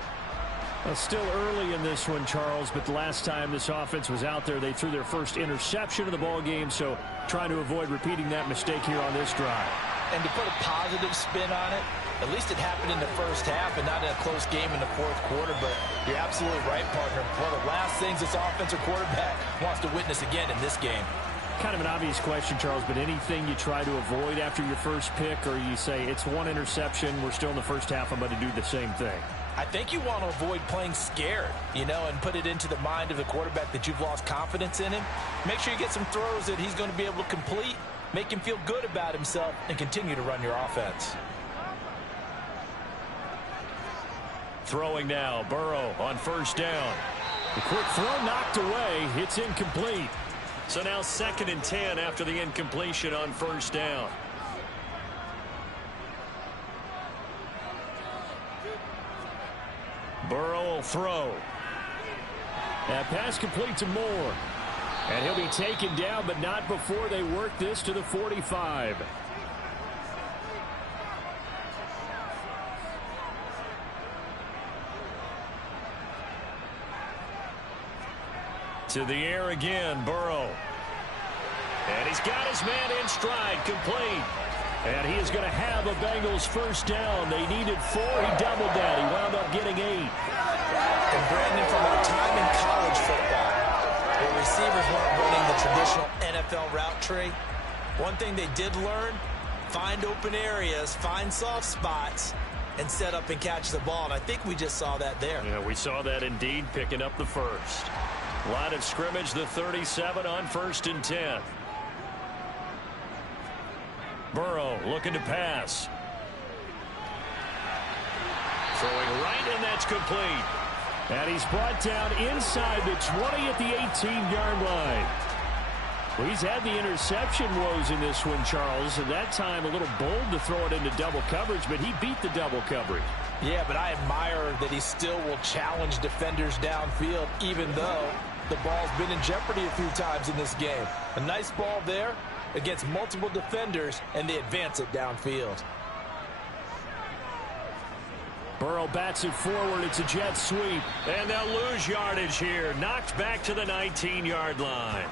Still early in this one, Charles, but the last time this offense was out there, they threw their first interception of the ball game, so trying to avoid repeating that mistake here on this drive. And to put a positive spin on it, at least it happened in the first half and not in a close game in the 4th quarter, but you're absolutely right, partner. One of the last things this offensive quarterback wants to witness again in this game. Kind of an obvious question, Charles, but anything you try to avoid after your first pick, or you say it's 1 interception, we're still in the first half, I'm going to do the same thing? I think you want to avoid playing scared, and put it into the mind of the quarterback that you've lost confidence in him. Make sure you get some throws that he's going to be able to complete, make him feel good about himself, and continue to run your offense. Throwing now, Burrow on first down. The quick throw knocked away. It's incomplete. So now 2nd and 10 after the incompletion on first down. Burrow will throw. That pass complete to Moore. And he'll be taken down, but not before they work this to the 45. To the air again, Burrow. And he's got his man in stride, complete. And he is going to have a Bengals first down. They needed 4. He doubled that. He wound up getting 8. And Brandon, from our time in college football, where receivers weren't running the traditional NFL route tree, one thing they did learn, find open areas, find soft spots, and set up and catch the ball. And I think we just saw that there. Yeah, we saw that indeed, picking up the first. Line of scrimmage, the 37 on 1st and 10. Burrow looking to pass. Throwing right, and that's complete. And he's brought down inside the 20 at the 18-yard line. Well, he's had the interception woes in this one, Charles, and that time a little bold to throw it into double coverage, but he beat the double coverage. Yeah, but I admire that he still will challenge defenders downfield, even though the ball's been in jeopardy a few times in this game. A nice ball there against multiple defenders, and they advance it downfield. Burrow bats it forward. It's a jet sweep. And they'll lose yardage here. Knocked back to the 19-yard line.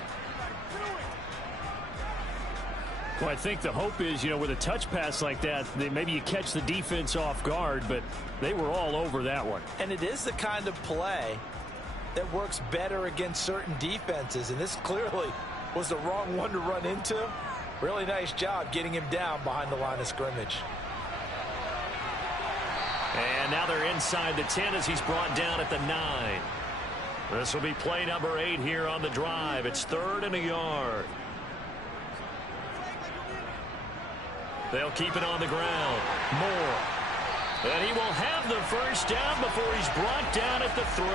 Well, I think the hope is, with a touch pass like that, maybe you catch the defense off guard, but they were all over that one. And it is the kind of play that works better against certain defenses, and this clearly was the wrong one to run into. Really nice job getting him down behind the line of scrimmage. And now they're inside the 10 as he's brought down at the 9. This will be play number 8 here on the drive. It's 3rd and a yard. They'll keep it on the ground. Moore. And he will have the first down before he's brought down at the 3.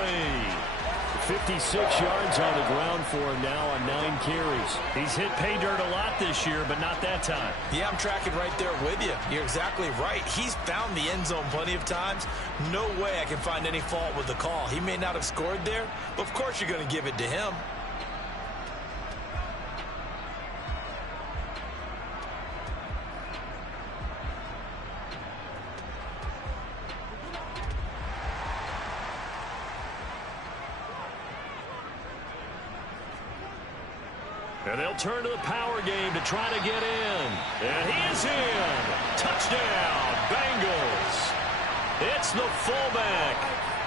56 yards on the ground for him now on 9 carries. He's hit pay dirt a lot this year, but not that time. Yeah, I'm tracking right there with you. You're exactly right. He's found the end zone plenty of times. No way I can find any fault with the call. He may not have scored there, but of course you're going to give it to him. And they'll turn to the power game to try to get in. And he is in. Touchdown, Bengals. It's the fullback.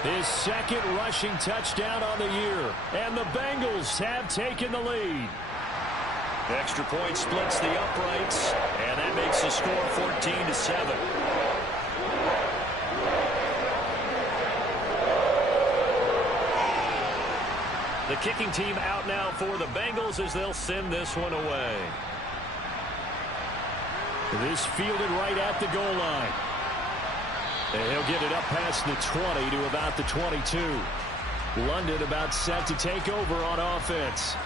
His second rushing touchdown on the year. And the Bengals have taken the lead. Extra point splits the uprights. And that makes the score 14-7. The kicking team out now for the Bengals as they'll send this one away. This fielded right at the goal line. And he'll get it up past the 20 to about the 22. London about set to take over on offense.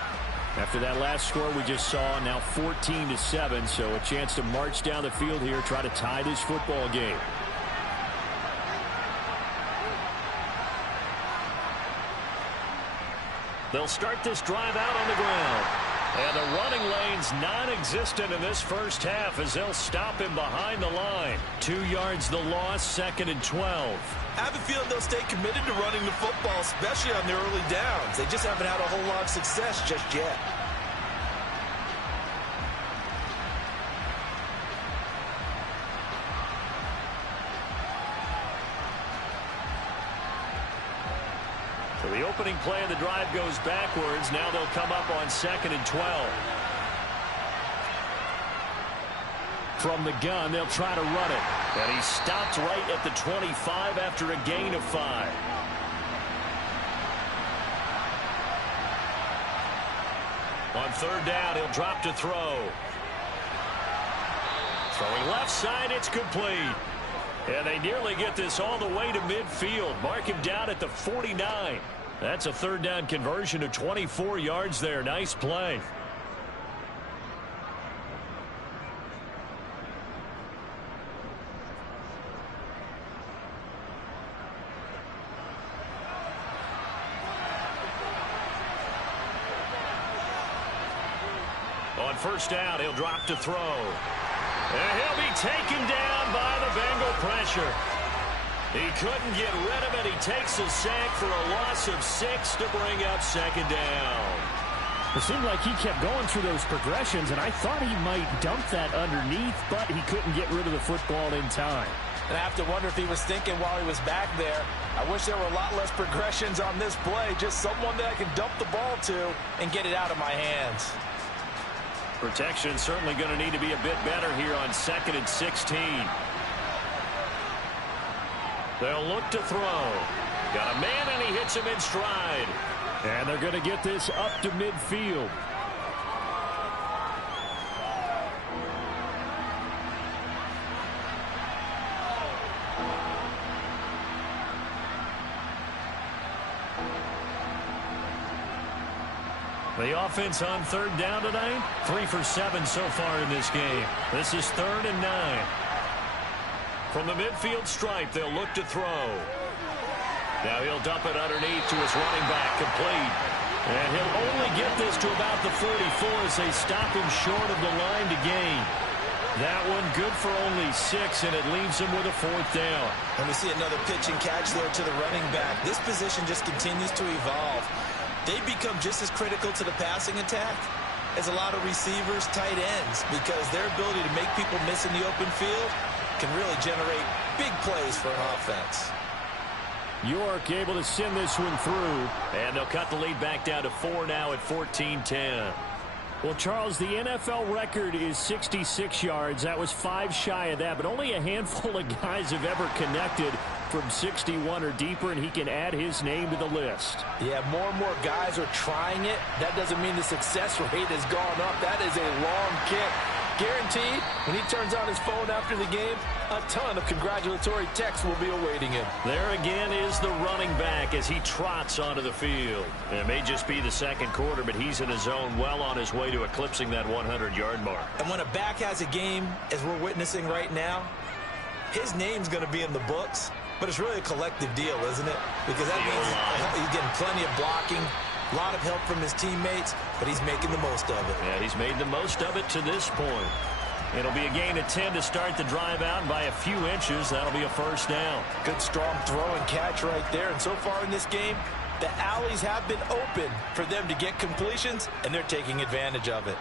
After that last score we just saw, now 14-7, so a chance to march down the field here, try to tie this football game. They'll start this drive out on the ground. And the running lane's non-existent in this first half as they'll stop him behind the line. 2 yards the loss, 2nd and 12. I have a feeling they'll stay committed to running the football, especially on their early downs. They just haven't had a whole lot of success just yet. So the opening play of the drive goes backwards. Now they'll come up on 2nd and 12. From the gun, they'll try to run it. And he stopped right at the 25 after a gain of 5. On 3rd down, he'll drop to throw. Throwing left side, it's complete. And they nearly get this all the way to midfield. Mark him down at the 49. That's a 3rd down conversion of 24 yards there. Nice play. On 1st down, he'll drop to throw. And he'll be taken down by the Bengal pressure. He couldn't get rid of it. He takes a sack for a loss of 6 to bring up second down. It seemed like he kept going through those progressions, and I thought he might dump that underneath, but he couldn't get rid of the football in time. And I have to wonder if he was thinking while he was back there, I wish there were a lot less progressions on this play, just someone that I can dump the ball to and get it out of my hands. Protection certainly going to need to be a bit better here on 2nd and 16. They'll look to throw. Got a man, and he hits him in stride. And they're going to get this up to midfield. The offense on 3rd down tonight, 3 for 7 so far in this game. This is 3rd and 9. From the midfield stripe, they'll look to throw. Now he'll dump it underneath to his running back, complete. And he'll only get this to about the 44 as they stop him short of the line to gain. That one good for only 6, and it leaves him with a 4th down. And we see another pitch and catch there to the running back. This position just continues to evolve. They become just as critical to the passing attack as a lot of receivers, tight ends, because their ability to make people miss in the open field can really generate big plays for an offense. York able to send this one through. And they'll cut the lead back down to 4 now at 14-10. Well, Charles, the NFL record is 66 yards. That was 5 shy of that, but only a handful of guys have ever connected from 61 or deeper, and he can add his name to the list. Yeah, more and more guys are trying it. That doesn't mean the success rate has gone up. That is a long kick. Guaranteed, when he turns on his phone after the game, a ton of congratulatory texts will be awaiting him. There again is the running back as he trots onto the field. It may just be the 2nd quarter, but he's in his zone, well on his way to eclipsing that 100-yard mark. And when a back has a game, as we're witnessing right now, his name's going to be in the books, but it's really a collective deal, isn't it? Because that means he's getting plenty of blocking, a lot of help from his teammates, but he's making the most of it. Yeah, he's made the most of it to this point. It'll be a gain of 10 to start the drive out, and by a few inches, that'll be a 1st down. Good, strong throw and catch right there. And so far in this game, the alleys have been open for them to get completions, and they're taking advantage of it.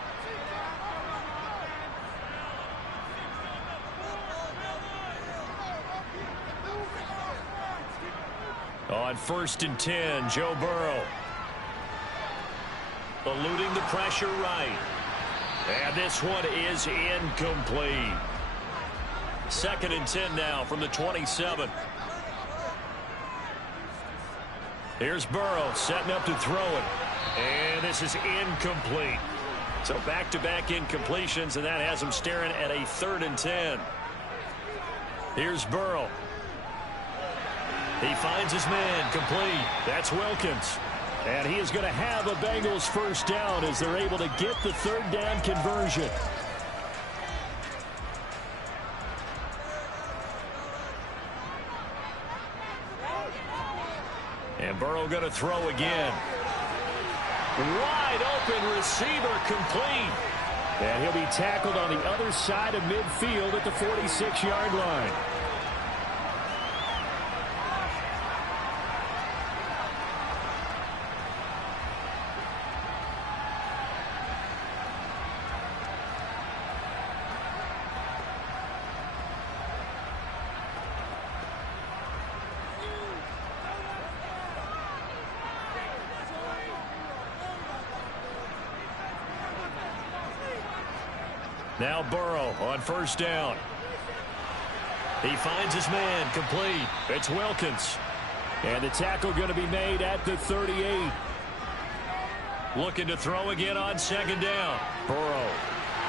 On 1st and 10, Joe Burrow. Eluding the pressure right. And this one is incomplete. 2nd and 10 now from the 27. Here's Burrow setting up to throw it. And this is incomplete. So back-to-back incompletions, and that has him staring at a 3rd and 10. Here's Burrow. He finds his man, complete. That's Wilkins. And he is going to have a Bengals 1st down as they're able to get the 3rd down conversion. And Burrow going to throw again. Wide open receiver, complete. And he'll be tackled on the other side of midfield at the 46-yard line. Now Burrow on 1st down. He finds his man, complete. It's Wilkins. And the tackle going to be made at the 38. Looking to throw again on 2nd down. Burrow.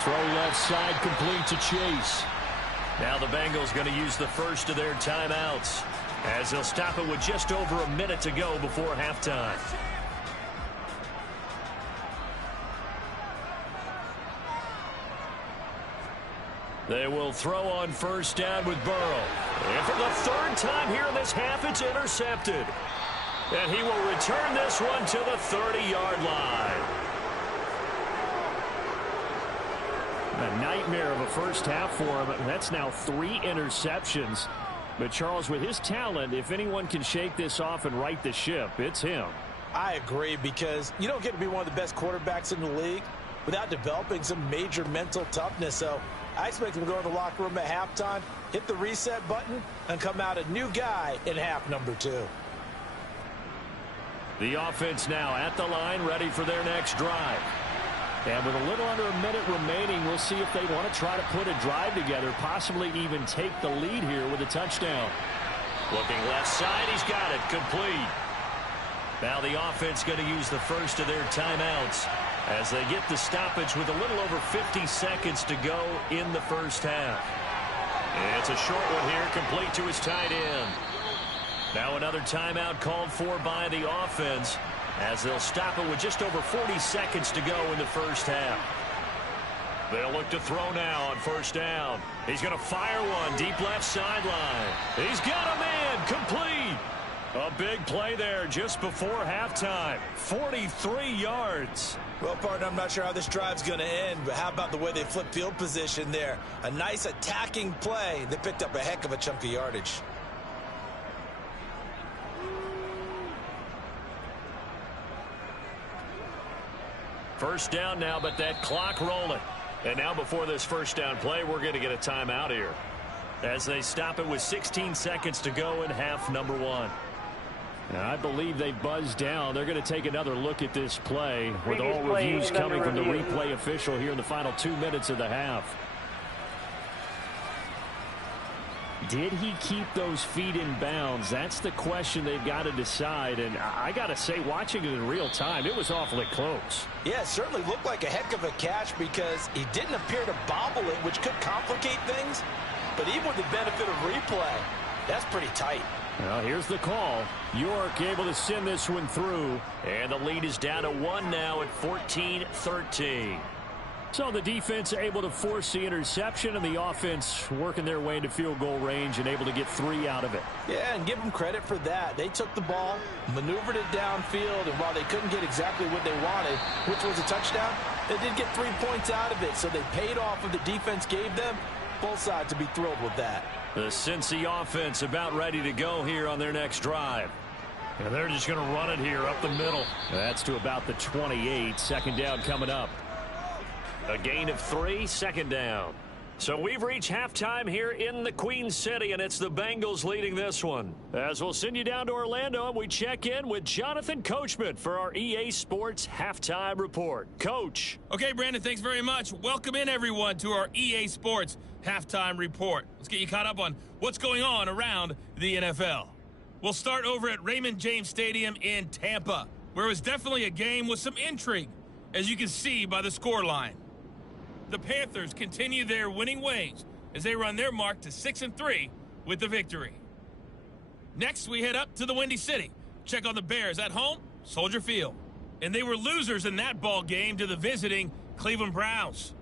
Throw left side, complete to Chase. Now the Bengals going to use the first of their timeouts as they'll stop it with just over a minute to go before halftime. They will throw on 1st down with Burrow. And for the 3rd time here in this half, it's intercepted. And he will return this one to the 30-yard line. A nightmare of a 1st half for him. That's now 3 interceptions. But, Charles, with his talent, if anyone can shake this off and right the ship, it's him. I agree, because you don't get to be one of the best quarterbacks in the league without developing some major mental toughness. So I expect him to go to the locker room at halftime, hit the reset button, and come out a new guy in half number 2. The offense now at the line, ready for their next drive. And with a little under a minute remaining, we'll see if they want to try to put a drive together, possibly even take the lead here with a touchdown. Looking left side, he's got it, complete. Now the offense going to use the first of their timeouts as they get the stoppage with a little over 50 seconds to go in the first half. It's a short one here, complete to his tight end. Now another timeout called for by the offense as they'll stop it with just over 40 seconds to go in the first half. They'll look to throw now on first down. He's going to fire one deep left sideline. He's got a man, complete. A big play there just before halftime. 43 yards. Well, partner, I'm not sure how this drive's going to end, but how about the way they flip field position there? A nice attacking play. They picked up a heck of a chunk of yardage. First down now, but that clock rolling. And now before this first down play, we're going to get a timeout here as they stop it with 16 seconds to go in half number 1. Now, I believe they buzzed down. They're going to take another look at this play with all reviews coming from the replay official here in the final 2 minutes of the half. Did he keep those feet in bounds? That's the question they've got to decide. And I got to say, watching it in real time, it was awfully close. Yeah, it certainly looked like a heck of a catch because he didn't appear to bobble it, which could complicate things. But even with the benefit of replay, that's pretty tight. Well, here's the call. York able to send this one through. And the lead is down to 1 now at 14-13. So the defense able to force the interception, and the offense working their way into field goal range and able to get 3 out of it. Yeah, and give them credit for that. They took the ball, maneuvered it downfield, and while they couldn't get exactly what they wanted, which was a touchdown, they did get 3 points out of it. So they paid off what the defense gave them. Both sides to be thrilled with that. The Cincy offense about ready to go here on their next drive. And they're just going to run it here up the middle. That's to about the 28. Second down coming up. A gain of 3, second down. So we've reached halftime here in the Queen City, and it's the Bengals leading this one. As we'll send you down to Orlando, and we check in with Jonathan Coachman for our EA Sports Halftime Report. Coach. Okay, Brandon, thanks very much. Welcome in, everyone, to our EA Sports Halftime Report. Let's get you caught up on what's going on around the NFL. We'll start over at Raymond James Stadium in Tampa, where it was definitely a game with some intrigue, as you can see by the scoreline. The Panthers continue their winning ways as they run their mark to 6-3 with the victory. Next, we head up to the Windy City. Check on the Bears at home, Soldier Field. And they were losers in that ball game to the visiting Cleveland Browns.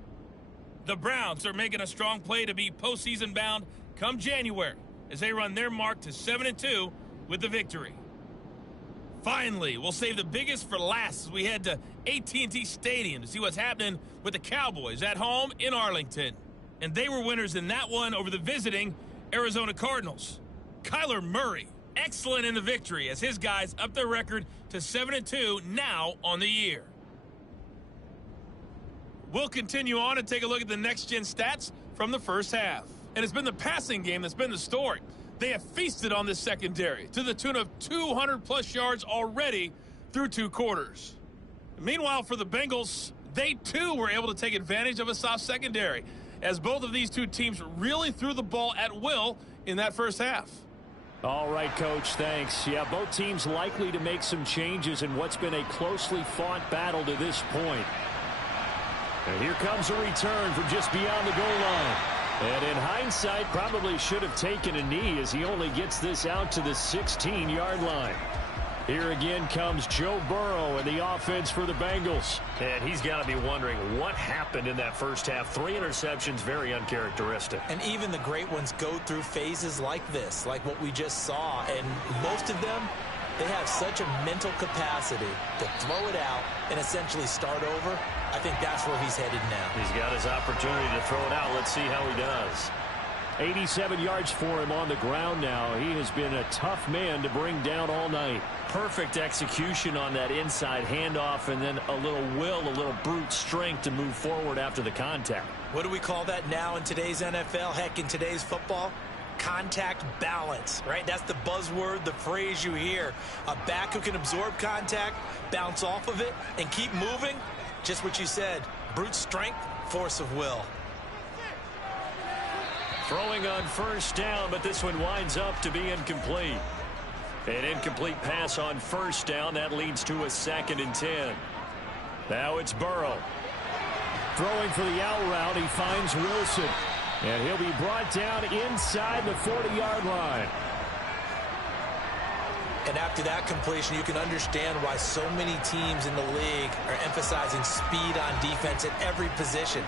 The Browns are making a strong play to be postseason bound come January as they run their mark to 7-2 with the victory. Finally, we'll save the biggest for last as we head to AT&T Stadium to see what's happening with the Cowboys at home in Arlington. And they were winners in that one over the visiting Arizona Cardinals. Kyler Murray, excellent in the victory as his guys up their record to 7-2 now on the year. We'll continue on and take a look at the next-gen stats from the first half. And it's been the passing game that's been the story. They have feasted on this secondary to the tune of 200-plus yards already through 2 quarters. Meanwhile, for the Bengals, they too were able to take advantage of a soft secondary as both of these two teams really threw the ball at will in that first half. All right, Coach, thanks. Yeah, both teams likely to make some changes in what's been a closely fought battle to this point. And here comes a return from just beyond the goal line. And in hindsight, probably should have taken a knee as he only gets this out to the 16-yard line. Here again comes Joe Burrow and the offense for the Bengals. And he's got to be wondering what happened in that first half. 3 interceptions, very uncharacteristic. And even the great ones go through phases like this, like what we just saw. And most of them, they have such a mental capacity to throw it out and essentially start over. I think that's where he's headed now. He's got his opportunity to throw it out. Let's see how he does. 87 yards for him on the ground now. He has been a tough man to bring down all night. Perfect execution on that inside handoff, and then a little will, a little brute strength to move forward after the contact. What do we call that now in today's NFL? Heck, in today's football? Contact balance, right? That's the buzzword, the phrase you hear. A back who can absorb contact, bounce off of it, and keep moving. Just what you said. Brute strength, force of will. Throwing on first down, but this one winds up to be incomplete. An incomplete pass on first down. That leads to a 2nd and 10. Now it's Burrow. Throwing for the out route, he finds Wilson. And he'll be brought down inside the 40-yard line. And after that completion, you can understand why so many teams in the league are emphasizing speed on defense at every position.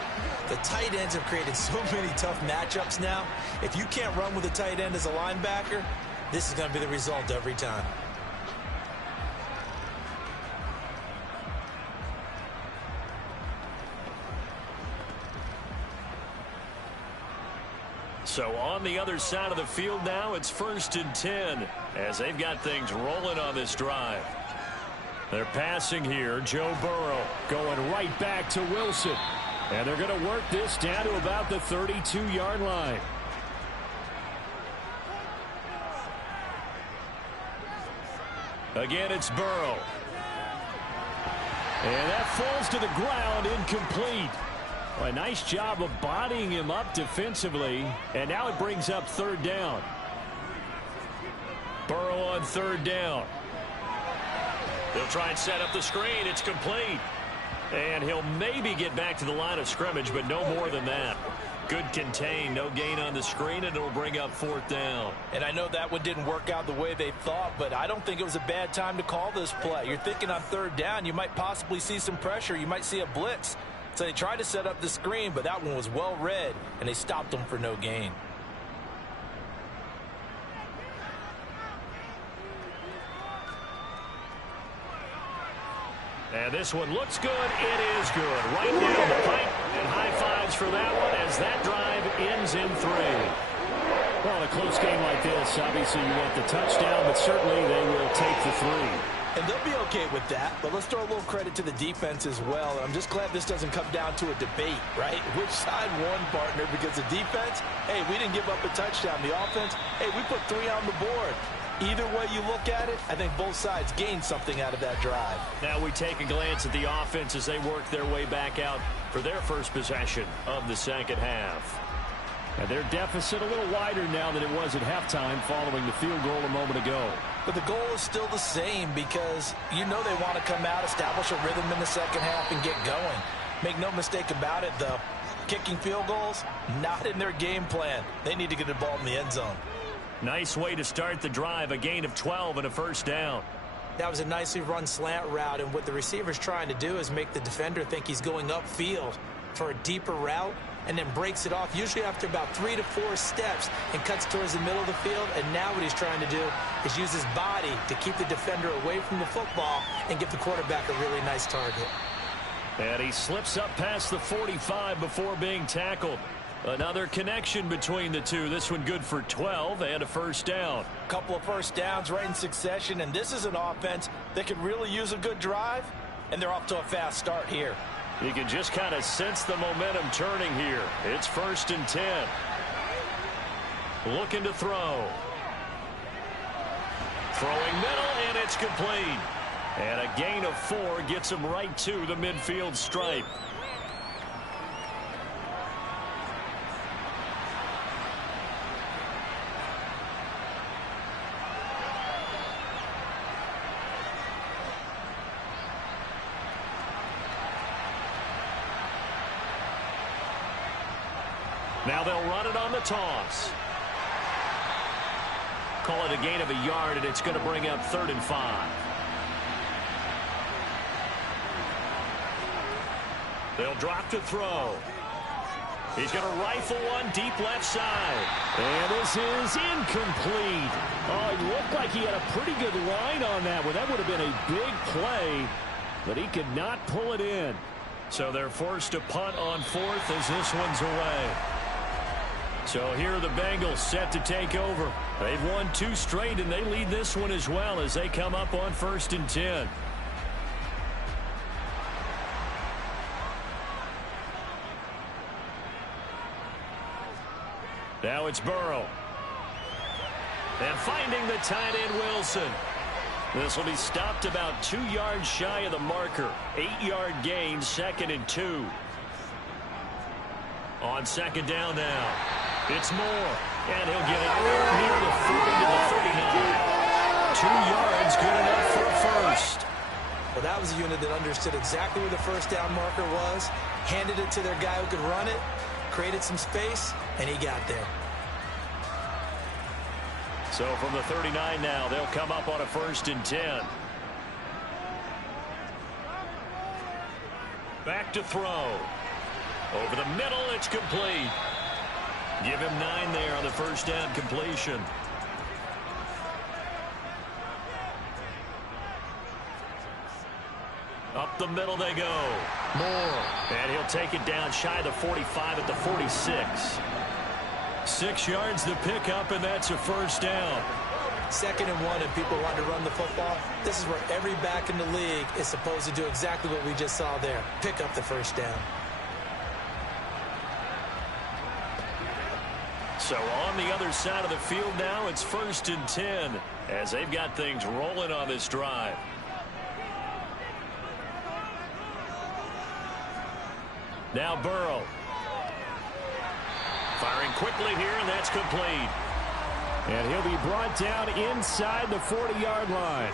The tight ends have created so many tough matchups now. If you can't run with a tight end as a linebacker, this is going to be the result every time. So on the other side of the field now, it's 1st and 10 as they've got things rolling on this drive. They're passing here. Joe Burrow going right back to Wilson. And they're going to work this down to about the 32-yard line. Again, it's Burrow. And that falls to the ground, incomplete. Well, a nice job of bodying him up defensively. And now it brings up 3rd down. Burrow on 3rd down. They'll try and set up the screen. It's complete. And he'll maybe get back to the line of scrimmage, but no more than that. Good contain, no gain on the screen, and it'll bring up 4th down. And I know that one didn't work out the way they thought, but I don't think it was a bad time to call this play. You're thinking on 3rd down, you might possibly see some pressure. You might see a blitz. So they tried to set up the screen, but that one was well read, and they stopped them for no gain. And this one looks good. It is good. Right down the pipe, and high fives for that one as that drive ends in 3. Well, in a close game like this, obviously you want the touchdown, but certainly they will take the 3. And they'll be okay with that, but let's throw a little credit to the defense as well. And I'm just glad this doesn't come down to a debate, right? Which side won, partner? Because the defense, hey, we didn't give up a touchdown. The offense, hey, we put 3 on the board. Either way you look at it, I think both sides gained something out of that drive. Now we take a glance at the offense as they work their way back out for their first possession of the 2nd half. And their deficit a little wider now than it was at halftime following the field goal a moment ago. But the goal is still the same because you know they want to come out, establish a rhythm in the 2nd half, and get going. Make no mistake about it, though. Kicking field goals, not in their game plan. They need to get the ball in the end zone. Nice way to start the drive, a gain of 12 and a 1st down. That was a nicely run slant route, and what the receiver's trying to do is make the defender think he's going upfield for a deeper route, and then breaks it off, usually after about 3 to 4 steps, and cuts towards the middle of the field. And now what he's trying to do is use his body to keep the defender away from the football and give the quarterback a really nice target. And he slips up past the 45 before being tackled. Another connection between the two. This one good for 12 and a 1st down. Couple of 1st downs right in succession, and this is an offense that could really use a good drive, and they're off to a fast start here. You can just kind of sense the momentum turning here. It's 1st and 10. Looking to throw. Throwing middle, and it's complete. And a gain of 4 gets him right to the midfield stripe. Now they'll run it on the toss. Call it a gain of a yard, and it's going to bring up 3rd and 5. They'll drop to throw. He's going to rifle one deep left side. And this is incomplete. Oh, it looked like he had a pretty good line on that one. That would have been a big play, but he could not pull it in. So they're forced to punt on 4th as this one's away. So here are the Bengals set to take over. They've won 2 straight, and they lead this one as well as they come up on 1st and 10. Now it's Burrow. And finding the tight end Wilson. This will be stopped about 2 yards shy of the marker. 8-yard gain, 2nd and 2. On 2nd down now. It's Moore. And he'll get it near the 40 to the 39. 2 yards, good enough for a first. Well, that was a unit that understood exactly where the first down marker was, handed it to their guy who could run it, created some space, and he got there. So from the 39 now, they'll come up on a 1st and 10. Back to throw. Over the middle, it's complete. Give him 9 there on the first down completion. Up the middle they go. Moore. And he'll take it down shy of the 45 at the 46. 6 yards to pick up, and that's a first down. 2nd and 1, and people want to run the football. This is where every back in the league is supposed to do exactly what we just saw there. Pick up the first down. So on the other side of the field now, it's 1st and 10 as they've got things rolling on this drive. Now Burrow. Firing quickly here, and that's complete. And he'll be brought down inside the 40-yard line.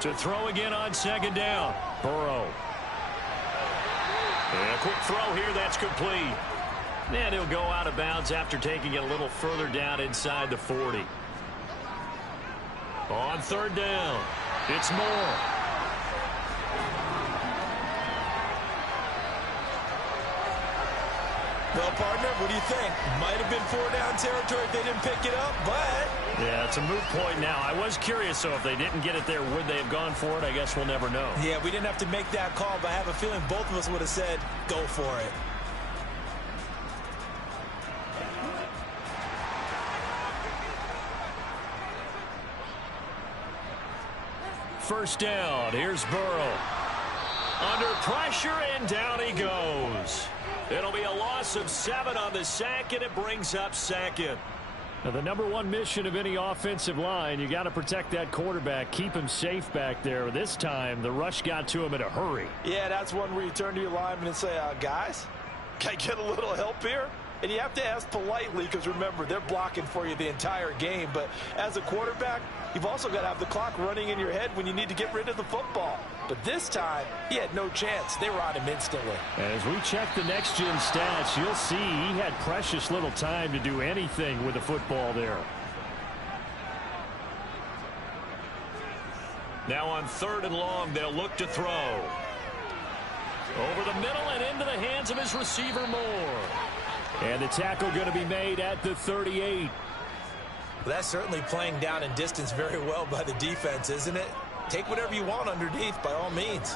To throw again on 2nd down. Burrow. And a quick throw here, that's complete. And he'll go out of bounds after taking it a little further down inside the 40. On 3rd down, it's Moore. Well, partner, what do you think? Might have been 4-down territory if they didn't pick it up, but... Yeah, it's a moot point now. I was curious, so if they didn't get it there, would they have gone for it? I guess we'll never know. Yeah, we didn't have to make that call, but I have a feeling both of us would have said, go for it. First down, here's Burrow. Under pressure, and down he goes. It'll be a loss of 7 on the sack, and it brings up 2nd. Now, the number 1 mission of any offensive line, you got to protect that quarterback, keep him safe back there. This time, the rush got to him in a hurry. Yeah, that's one where you turn to your lineman and say, guys, can I get a little help here? And you have to ask politely because, remember, they're blocking for you the entire game. But as a quarterback, you've also got to have the clock running in your head when you need to get rid of the football. But this time, he had no chance. They were on him instantly. As we check the next-gen stats, you'll see he had precious little time to do anything with the football there. Now on 3rd and long, they'll look to throw. Over the middle and into the hands of his receiver, Moore. And the tackle going to be made at the 38. Well, that's certainly playing down in distance very well by the defense, isn't it? Take whatever you want underneath, by all means.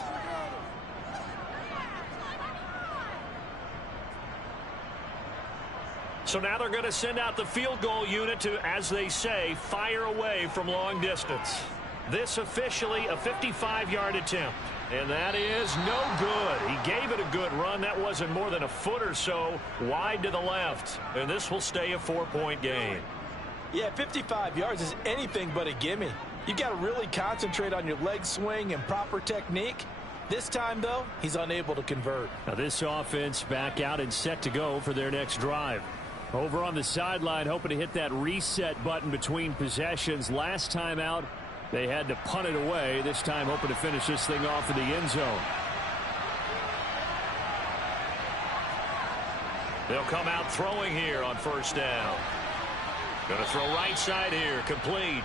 So now they're going to send out the field goal unit to, as they say, fire away from long distance. This officially a 55-yard attempt. And that is no good. He gave it a good run. That wasn't more than a foot or so wide to the left. And this will stay a 4-point game. Yeah, 55 yards is anything but a gimme. You got to really concentrate on your leg swing and proper technique. This time, though, he's unable to convert. Now this offense back out and set to go for their next drive. Over on the sideline, hoping to hit that reset button between possessions. Last time out, they had to punt it away. This time hoping to finish this thing off in the end zone. They'll come out throwing here on 1st down. Going to throw right side here, complete.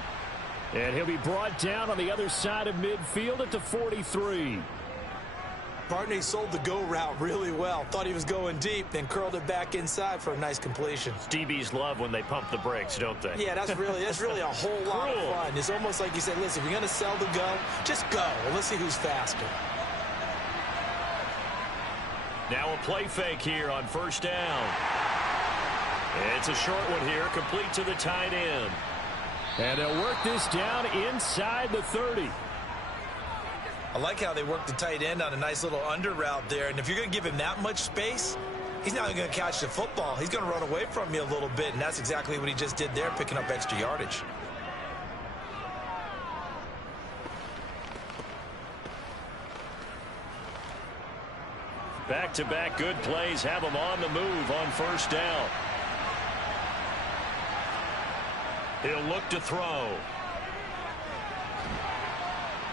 And he'll be brought down on the other side of midfield at the 43. Partner, he sold the go route really well. Thought he was going deep, then curled it back inside for a nice completion. DBs love when they pump the brakes, don't they? Yeah, that's really a whole lot of fun. It's almost like you said, listen, if you're going to sell the go, just go. Well, let's see who's faster. Now a play fake here on 1st down. It's a short one here, complete to the tight end. And they'll work this down inside the 30. I like how they work the tight end on a nice little under route there. And if you're going to give him that much space, he's not going to catch the football. He's going to run away from you a little bit, and that's exactly what he just did there, picking up extra yardage. Back-to-back good plays have him on the move on first down. He'll look to throw.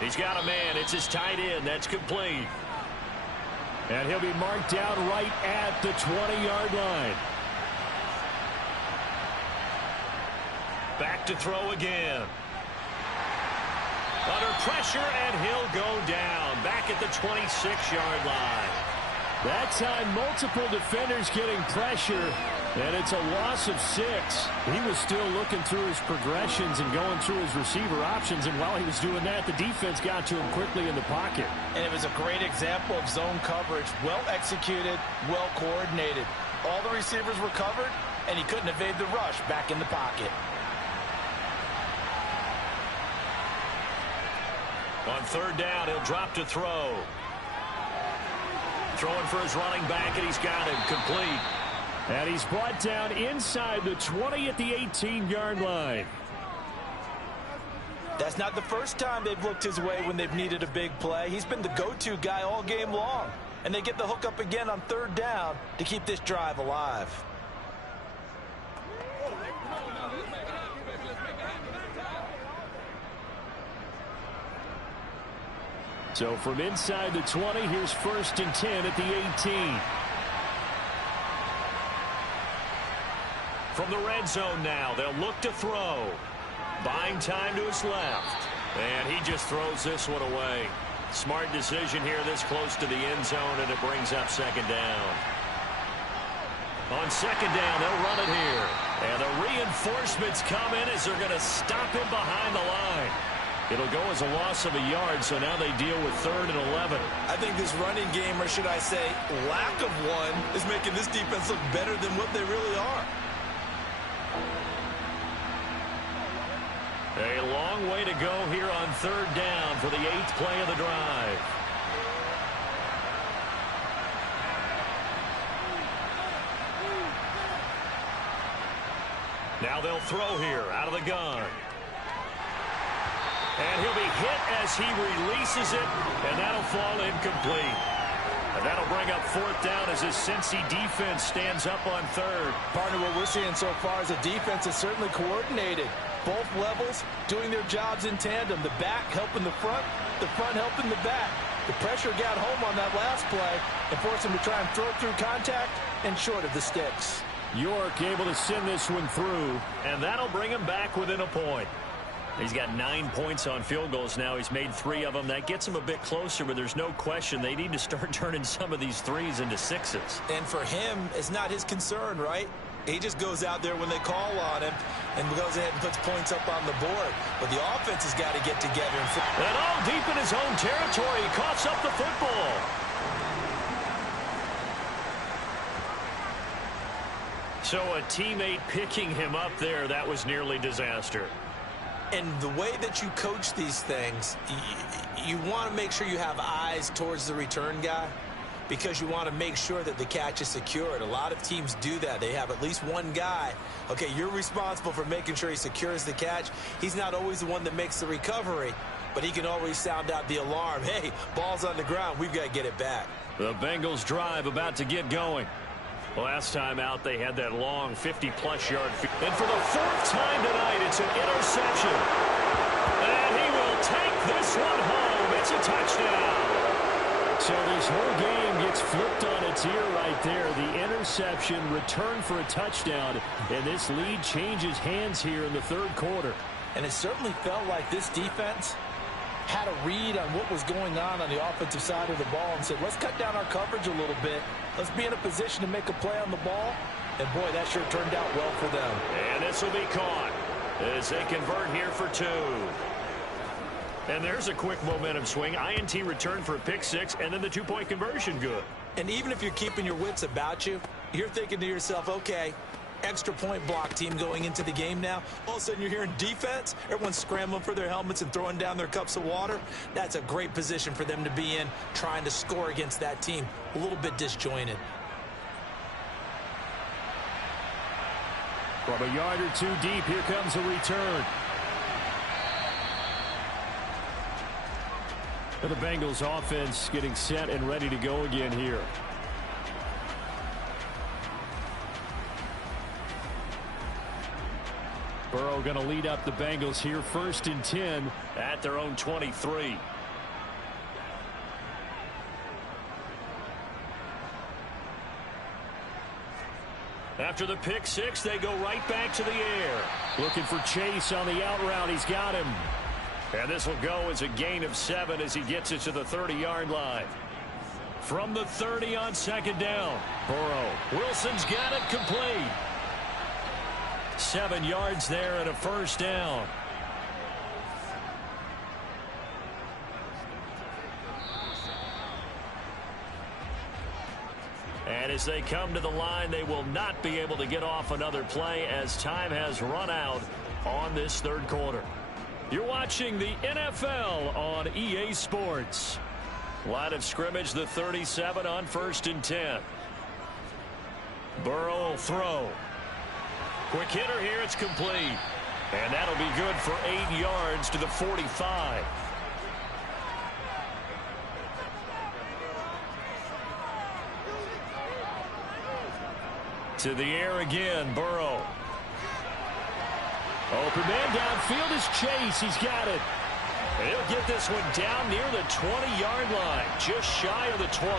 He's got a man. It's his tight end. That's complete. And he'll be marked down right at the 20-yard line. Back to throw again. Under pressure, and he'll go down. Back at the 26-yard line. That time, multiple defenders getting pressure, and it's a loss of 6. He was still looking through his progressions and going through his receiver options, and while he was doing that, the defense got to him quickly in the pocket. And it was a great example of zone coverage. Well executed, well coordinated. All the receivers were covered, and he couldn't evade the rush back in the pocket. On third down, he'll drop to throw. Throwing for his running back, and he's got him complete. And he's brought down inside the 20 at the 18-yard line. That's not the first time they've looked his way when they've needed a big play. He's been the go-to guy all game long. And they get the hook up again on third down to keep this drive alive. So from inside the 20, here's 1st and 10 at the 18. From the red zone now, they'll look to throw. Buying time to his left. And he just throws this one away. Smart decision here this close to the end zone, and it brings up second down. On second down, they'll run it here. And the reinforcements come in as they're going to stop him behind the line. It'll go as a loss of a yard, so now they deal with 3rd and 11. I think this running game, or should I say lack of one, is making this defense look better than what they really are. A long way to go here on third down for the 8th play of the drive. Now they'll throw here out of the gun. And he'll be hit as he releases it, and that'll fall incomplete. And that'll bring up 4th down as his Cincy defense stands up on 3rd. Partner, what we're seeing so far is a defense is certainly coordinated. Both levels doing their jobs in tandem. The back helping the front helping the back. The pressure got home on that last play and forced him to try and throw through contact and short of the sticks. York able to send this one through. And that'll bring him back within a point. He's got 9 points on field goals now. He's made 3 of them. That gets him a bit closer, but there's no question they need to start turning some of these 3s into 6s. And for him, it's not his concern, right? He just goes out there when they call on him and goes ahead and puts points up on the board. But the offense has got to get together. And all deep in his own territory, he coughs up the football. So a teammate picking him up there, that was nearly disaster. And the way that you coach these things, you want to make sure you have eyes towards the return guy because you want to make sure that the catch is secured. A lot of teams do that. They have at least one guy. Okay, you're responsible for making sure he secures the catch. He's not always the one that makes the recovery, but he can always sound out the alarm. Hey, ball's on the ground. We've got to get it back. The Bengals drive about to get going. Last time out, they had that long 50-plus yard field. And for the 4th time tonight, it's an interception. And he will take this one home. It's a touchdown. So this whole game gets flipped on its ear right there. The interception, return for a touchdown, and this lead changes hands here in the 3rd quarter. And it certainly felt like this defense had a read on what was going on the offensive side of the ball and said, let's cut down our coverage a little bit. Let's be in a position to make a play on the ball. And, boy, that sure turned out well for them. And this will be caught as they convert here for 2. And there's a quick momentum swing. INT return for a pick 6, and then the 2-point conversion good. And even if you're keeping your wits about you, you're thinking to yourself, okay, extra point block team going into the game now. All of a sudden you're hearing defense. Everyone's scrambling for their helmets and throwing down their cups of water. That's a great position for them to be in, trying to score against that team. A little bit disjointed. From a yard or two deep, here comes a return. And the Bengals offense getting set and ready to go again here. Burrow going to lead up the Bengals here, 1st and 10 at their own 23. After the pick six, they go right back to the air. Looking for Chase on the out route. He's got him. And this will go as a gain of 7 as he gets it to the 30-yard line. From the 30 on 2nd down. Burrow. Wilson's got it complete. 7 yards there and a 1st down. And as they come to the line, they will not be able to get off another play as time has run out on this 3rd quarter. You're watching the NFL on EA Sports. Line of scrimmage, the 37 on 1st and 10. Burrow will throw. Quick hitter here, it's complete. And that'll be good for 8 yards to the 45. To the air again, Burrow. Open man downfield is Chase. He's got it. And he'll get this one down near the 20-yard line, just shy of the 20.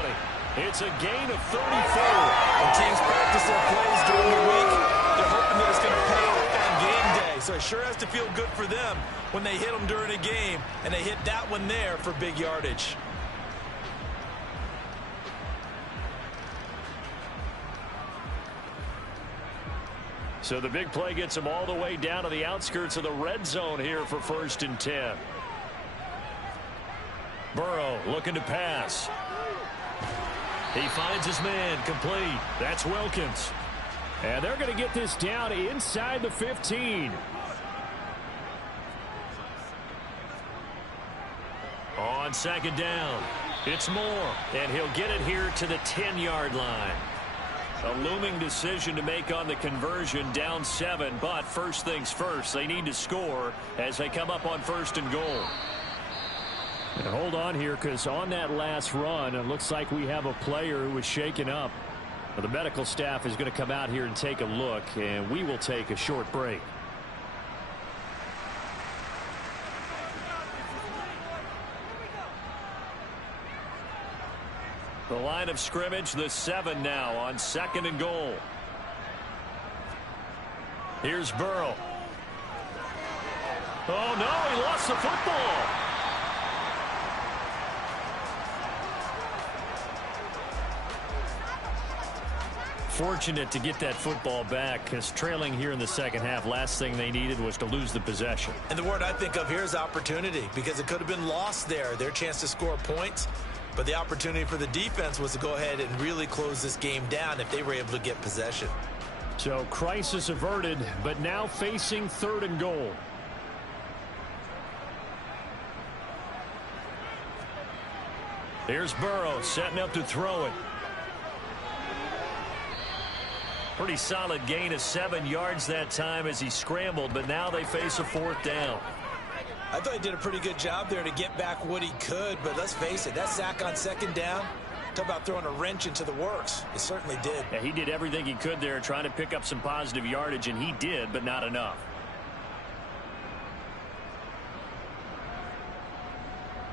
It's a gain of 34. When teams practice their plays during the week, they're hoping that it's going to pay off on game day. So it sure has to feel good for them when they hit them during a game, and they hit that one there for big yardage. So the big play gets them all the way down to the outskirts of the red zone here for 1st and 10. Burrow looking to pass. He finds his man complete. That's Wilkins. And they're going to get this down inside the 15. On 2nd down, it's Moore. And he'll get it here to the 10-yard line. A looming decision to make on the conversion, down 7. But first things first, they need to score as they come up on 1st and goal. And hold on here, because on that last run, it looks like we have a player who was shaken up. Well, the medical staff is going to come out here and take a look, and we will take a short break. The line of scrimmage, the 7 now on 2nd and goal. Here's Burrow. Oh, no, he lost the football. Fortunate to get that football back, because trailing here in the 2nd half, last thing they needed was to lose the possession. And the word I think of here is opportunity, because it could have been lost there, their chance to score points. But the opportunity for the defense was to go ahead and really close this game down if they were able to get possession. So crisis averted, but now facing 3rd and goal. Here's Burrow setting up to throw it. Pretty solid gain of 7 yards that time as he scrambled, but now they face a 4th down. I thought he did a pretty good job there to get back what he could, but let's face it, that sack on 2nd down, talk about throwing a wrench into the works. It certainly did. Yeah, he did everything he could there trying to pick up some positive yardage, and he did, but not enough.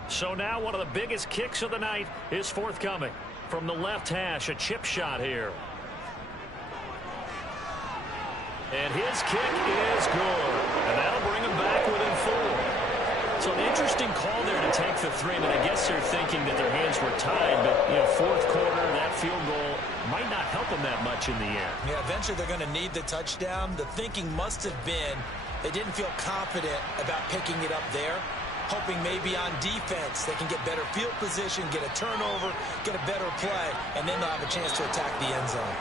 So now one of the biggest kicks of the night is forthcoming. From the left hash, a chip shot here. And his kick is good. And that'll bring him back within 4. So an interesting call there to take the 3. I mean, I guess they're thinking that their hands were tied, but, 4th quarter, that field goal might not help them that much in the end. Yeah, eventually they're going to need the touchdown. The thinking must have been they didn't feel confident about picking it up there, hoping maybe on defense they can get better field position, get a turnover, get a better play, and then they'll have a chance to attack the end zone.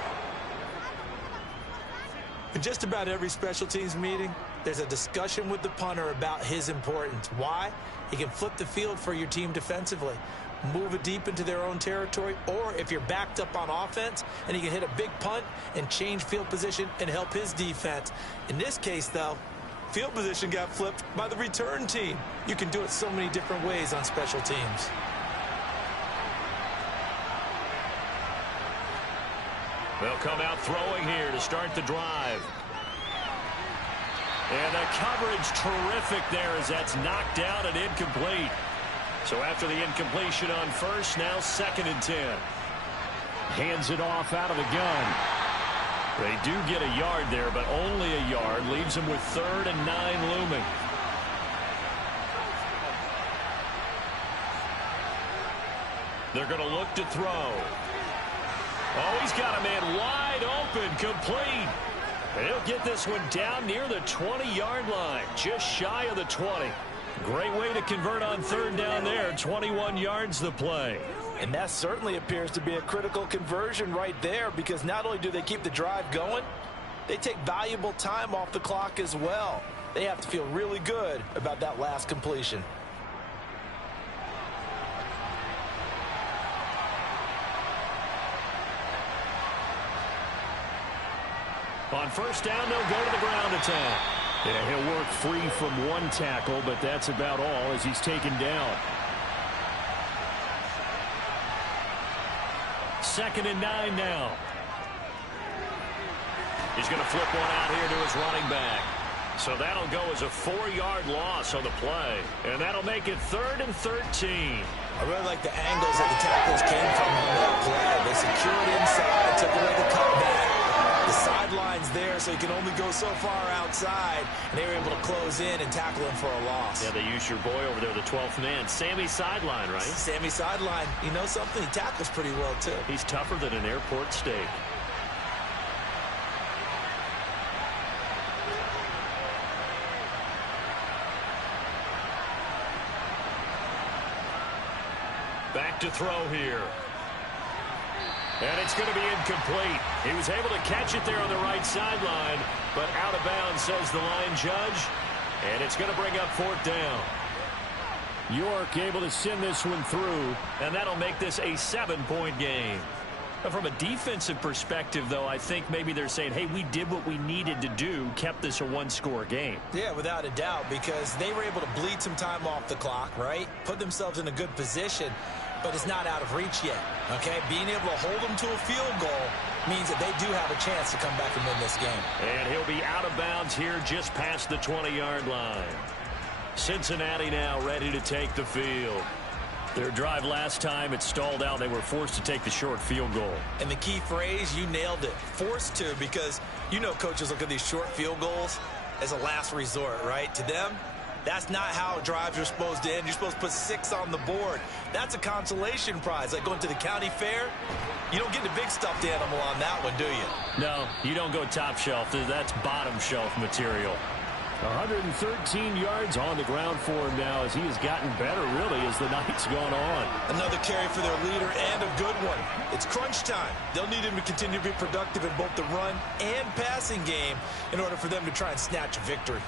In just about every special teams meeting, there's a discussion with the punter about his importance. Why? He can flip the field for your team defensively, move it deep into their own territory, or if you're backed up on offense, and he can hit a big punt and change field position and help his defense. In this case, though, field position got flipped by the return team. You can do it so many different ways on special teams. They'll come out throwing here to start the drive. And the coverage terrific there as that's knocked down and incomplete. So after the incompletion on first, now 2nd and 10. Hands it off out of the gun. They do get a yard there, but only a yard. Leaves them with 3rd and 9 looming. They're going to look to throw. Oh, he's got a man wide open, complete. And he'll get this one down near the 20-yard line, just shy of the 20. Great way to convert on 3rd down there. 21 yards the play. And that certainly appears to be a critical conversion right there, because not only do they keep the drive going, they take valuable time off the clock as well. They have to feel really good about that last completion. On first down, they'll go to the ground attack. Yeah, he'll work free from one tackle, but that's about all as he's taken down. 2nd and 9 now. He's going to flip one out here to his running back. So that'll go as a 4-yard loss on the play. And that'll make it 3rd and 13. I really like the angles that the tackles came from on that play. They secured inside, took away the cutback. The sideline's there, so he can only go so far outside. And they were able to close in and tackle him for a loss. Yeah, they used your boy over there, the 12th man. Sammy Sideline, right? Sammy Sideline. You know something? He tackles pretty well, too. He's tougher than an airport steak. Back to throw here. And it's going to be incomplete. He was able to catch it there on the right sideline, but out of bounds, says the line judge. And it's going to bring up 4th down. York able to send this one through. And that'll make this a 7-point game. From a defensive perspective, though, I think maybe they're saying, hey, we did what we needed to do, kept this a 1-score game. Yeah, without a doubt, because they were able to bleed some time off the clock, right? Put themselves in a good position, but it's not out of reach yet, okay? Being able to hold them to a field goal means that they do have a chance to come back and win this game. And he'll be out of bounds here just past the 20-yard line. Cincinnati now ready to take the field. Their drive last time, it stalled out. They were forced to take the short field goal. And the key phrase, you nailed it. Forced to, because you know coaches look at these short field goals as a last resort, right? To them, that's not how drives are supposed to end. You're supposed to put 6 on the board. That's a consolation prize. Like going to the county fair, you don't get the big stuffed animal on that one, do you? No, you don't go top shelf. That's bottom shelf material. 113 yards on the ground for him now as he has gotten better, really, as the night's gone on. Another carry for their leader and a good one. It's crunch time. They'll need him to continue to be productive in both the run and passing game in order for them to try and snatch a victory.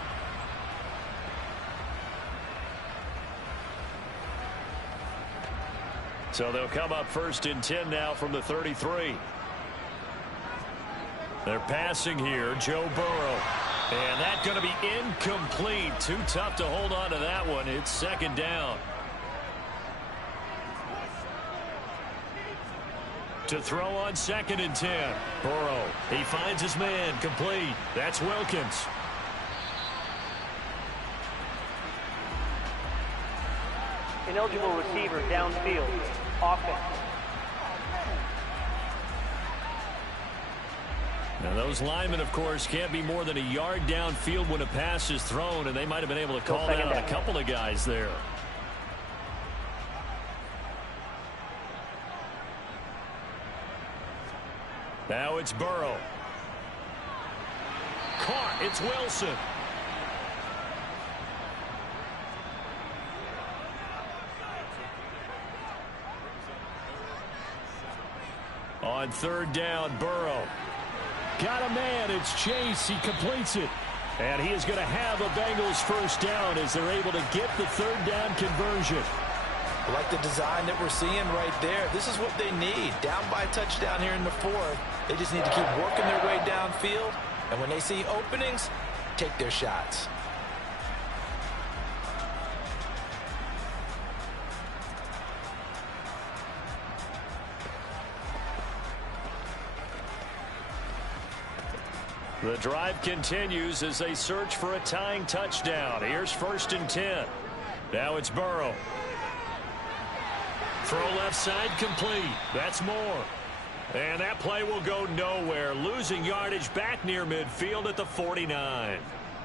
So they'll come up 1st and 10 now from the 33. They're passing here, Joe Burrow. And that's going to be incomplete. Too tough to hold on to that one. It's 2nd down. To throw on 2nd and 10. Burrow, he finds his man, complete. That's Wilkins. Ineligible receiver downfield. Offense. Now those linemen, of course, can't be more than a yard downfield when a pass is thrown, and they might have been able to call that on a couple of guys there. Now it's Burrow. Caught. It's Wilson. On 3rd down, Burrow. Got a man. It's Chase. He completes it. And he is going to have a Bengals first down as they're able to get the third down conversion. I like the design that we're seeing right there. This is what they need. Down by a touchdown here in the fourth. They just need to keep working their way downfield. And when they see openings, take their shots. The drive continues as they search for a tying touchdown. Here's 1st and 10. Now it's Burrow. Throw left side complete. That's Moore. And that play will go nowhere. Losing yardage back near midfield at the 49.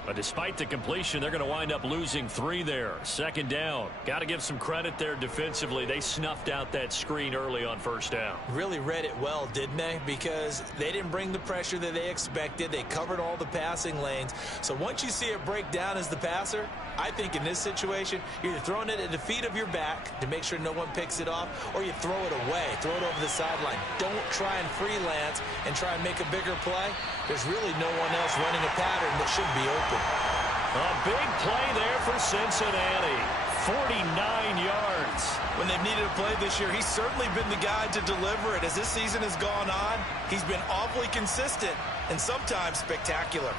But despite the completion, they're going to wind up losing 3 there. 2nd down. Got to give some credit there defensively. They snuffed out that screen early on 1st down. Really read it well, didn't they? Because they didn't bring the pressure that they expected. They covered all the passing lanes. So once you see it break down as the passer, I think in this situation, you're either throwing it at the feet of your back to make sure no one picks it off, or you throw it away. Throw it over the sideline. Don't try and freelance and try and make a bigger play. There's really no one else running a pattern that should be open. A big play there for Cincinnati. 49 yards. When they've needed a play this year, he's certainly been the guy to deliver it. As this season has gone on, he's been awfully consistent and sometimes spectacular.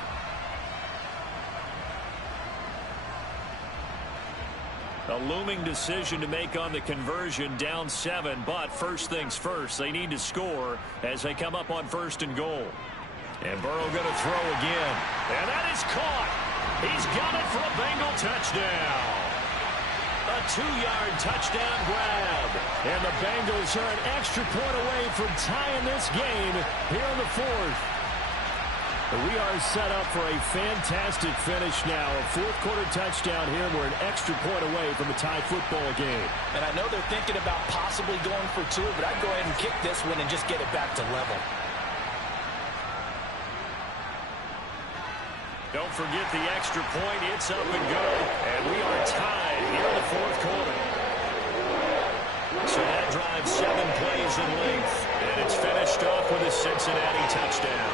A looming decision to make on the conversion, down 7, but first things first, they need to score as they come up on 1st and goal. And Burrow going to throw again. And that is caught. He's got it for a Bengal touchdown. A 2-yard touchdown grab. And the Bengals are an extra point away from tying this game here in the 4th. We are set up for a fantastic finish now. A 4th quarter touchdown here. We're an extra point away from a tie football game. And I know they're thinking about possibly going for 2, but I'd go ahead and kick this one and just get it back to level. Don't forget the extra point. It's up and good. And we are tied here in the 4th quarter. So that drives 7 plays in length. And it's finished off with a Cincinnati touchdown.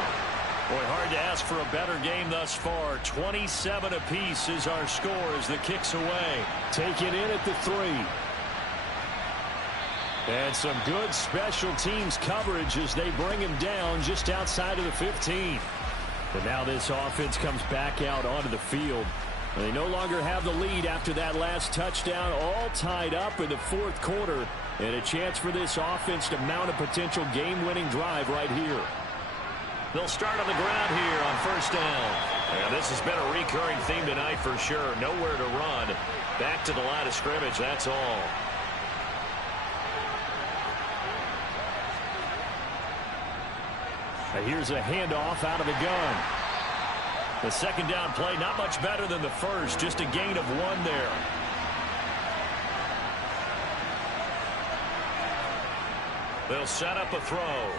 Boy, hard to ask for a better game thus far. 27 apiece is our score as the kick's away. Take it in at the 3. And some good special teams coverage as they bring him down just outside of the 15. But now this offense comes back out onto the field. They no longer have the lead after that last touchdown, all tied up in the 4th quarter. And a chance for this offense to mount a potential game-winning drive right here. They'll start on the ground here on 1st down. And this has been a recurring theme tonight for sure. Nowhere to run. Back to the line of scrimmage, that's all. And here's a handoff out of the gun. The 2nd down play, not much better than the first. Just a gain of 1 there. They'll set up a throw.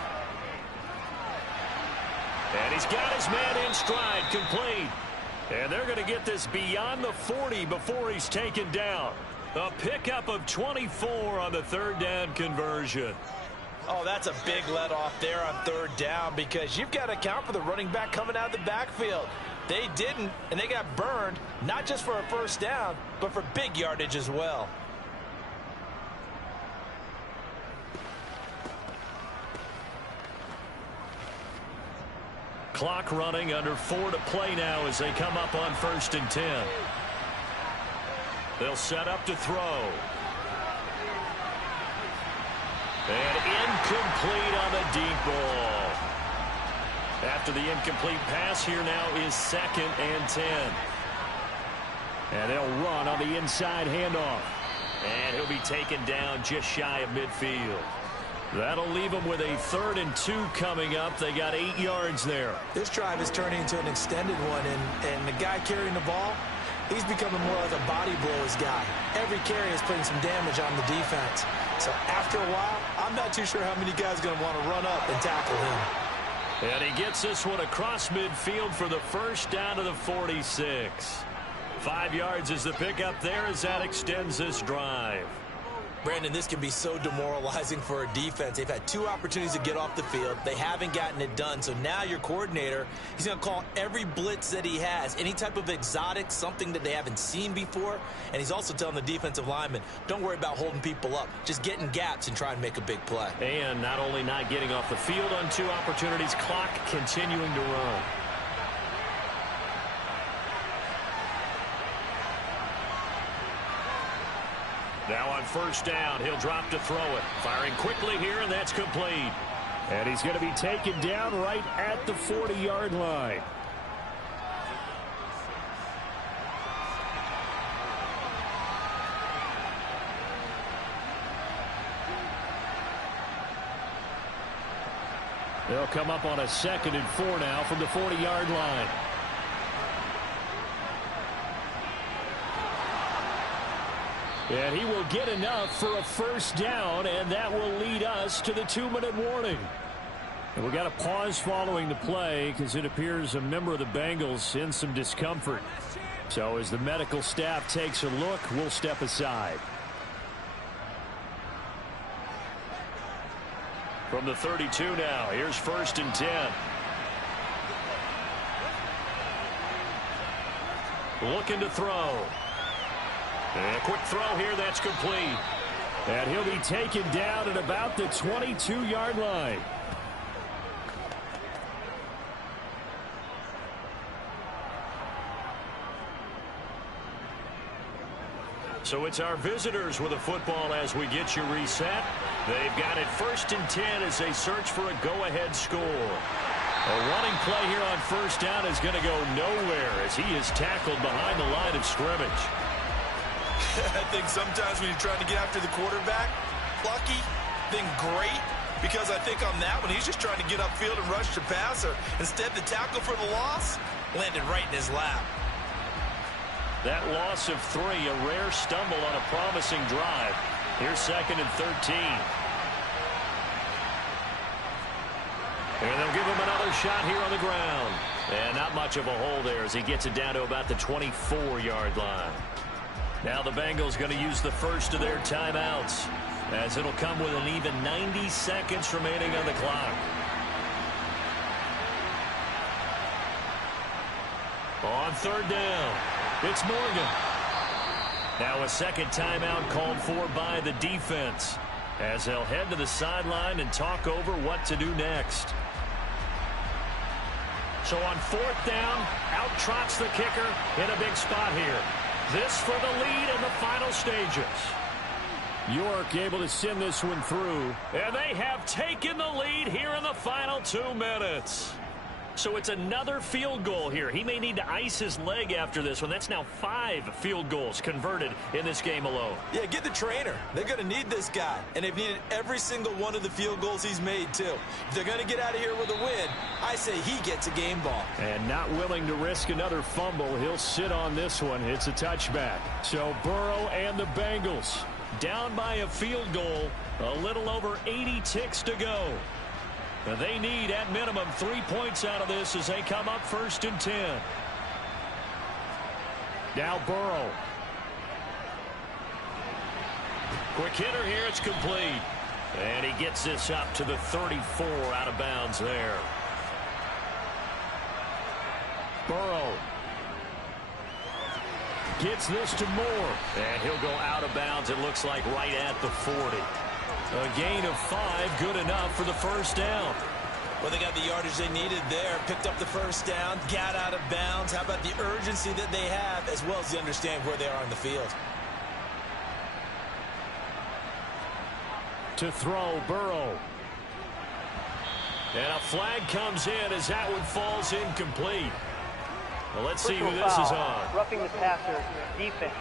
And he's got his man in stride, complete. And they're going to get this beyond the 40 before he's taken down. A pickup of 24 on the 3rd down conversion. Oh, that's a big let off there on 3rd down because you've got to account for the running back coming out of the backfield. They didn't, and they got burned, not just for a 1st down, but for big yardage as well. Clock running, under 4 to play now as they come up on 1st and 10. They'll set up to throw. And incomplete on the deep ball. After the incomplete pass, here now is 2nd and 10. And they'll run on the inside handoff. And he'll be taken down just shy of midfield. That'll leave them with a 3rd and 2 coming up. They got 8 yards there. This drive is turning into an extended one, and the guy carrying the ball, he's becoming more like a body blows guy. Every carry is putting some damage on the defense. So after a while, I'm not too sure how many guys are going to want to run up and tackle him. And he gets this one across midfield for the 1st down to the 46. 5 yards is the pickup there as that extends this drive. Brandon, this can be so demoralizing for a defense. They've had 2 opportunities to get off the field. They haven't gotten it done. So now your coordinator, he's going to call every blitz that he has, any type of exotic, something that they haven't seen before. And he's also telling the defensive linemen, don't worry about holding people up. Just get in gaps and try and make a big play. And not only not getting off the field on 2 opportunities, clock continuing to run. Now on first down, he'll drop to throw it. Firing quickly here, and that's complete. And he's going to be taken down right at the 40-yard line. They'll come up on a 2nd and 4 now from the 40-yard line. And he will get enough for a first down, and that will lead us to the 2-minute warning. And we've got a pause following the play because it appears a member of the Bengals in some discomfort. So as the medical staff takes a look, we'll step aside. From the 32 now, here's 1st and 10. Looking to throw. And a quick throw here, that's complete. And he'll be taken down at about the 22-yard line. So it's our visitors with a football as we get you reset. They've got it 1st and 10 as they search for a go-ahead score. A running play here on first down is going to go nowhere as he is tackled behind the line of scrimmage. I think sometimes when you're trying to get after the quarterback, lucky, then great, because I think on that one, he's just trying to get upfield and rush the passer. Instead, the tackle for the loss landed right in his lap. That loss of 3, a rare stumble on a promising drive. Here's 2nd and 13. And they'll give him another shot here on the ground. And not much of a hole there as he gets it down to about the 24-yard line. Now the Bengals going to use the first of their timeouts, as it'll come with an even 90 seconds remaining on the clock. On 3rd down, it's Morgan. Now a 2nd timeout called for by the defense, as they'll head to the sideline and talk over what to do next. So on 4th down, out trots the kicker in a big spot here. This for the lead in the final stages. York able to send this one through. And they have taken the lead here in the final 2 minutes. So it's another field goal here. He may need to ice his leg after this one. That's now 5 field goals converted in this game alone. Yeah, get the trainer. They're going to need this guy. And they've needed every single one of the field goals he's made, too. If they're going to get out of here with a win, I say he gets a game ball. And not willing to risk another fumble, he'll sit on this one. It's a touchback. So Burrow and the Bengals down by a field goal. A little over 80 ticks to go. And they need, at minimum, 3 points out of this as they come up 1st and 10. Now Burrow. Quick hitter here, it's complete. And he gets this up to the 34 out of bounds there. Burrow gets this to Moore. And he'll go out of bounds, it looks like, right at the 40. A gain of 5, good enough for the first down. Well, they got the yardage they needed there, picked up the first down, got out of bounds. How about the urgency that they have, as well as the understanding where they are on the field? To throw, Burrow. And a flag comes in as that one falls incomplete. Well, let's see who this is on. Roughing the passer, defense.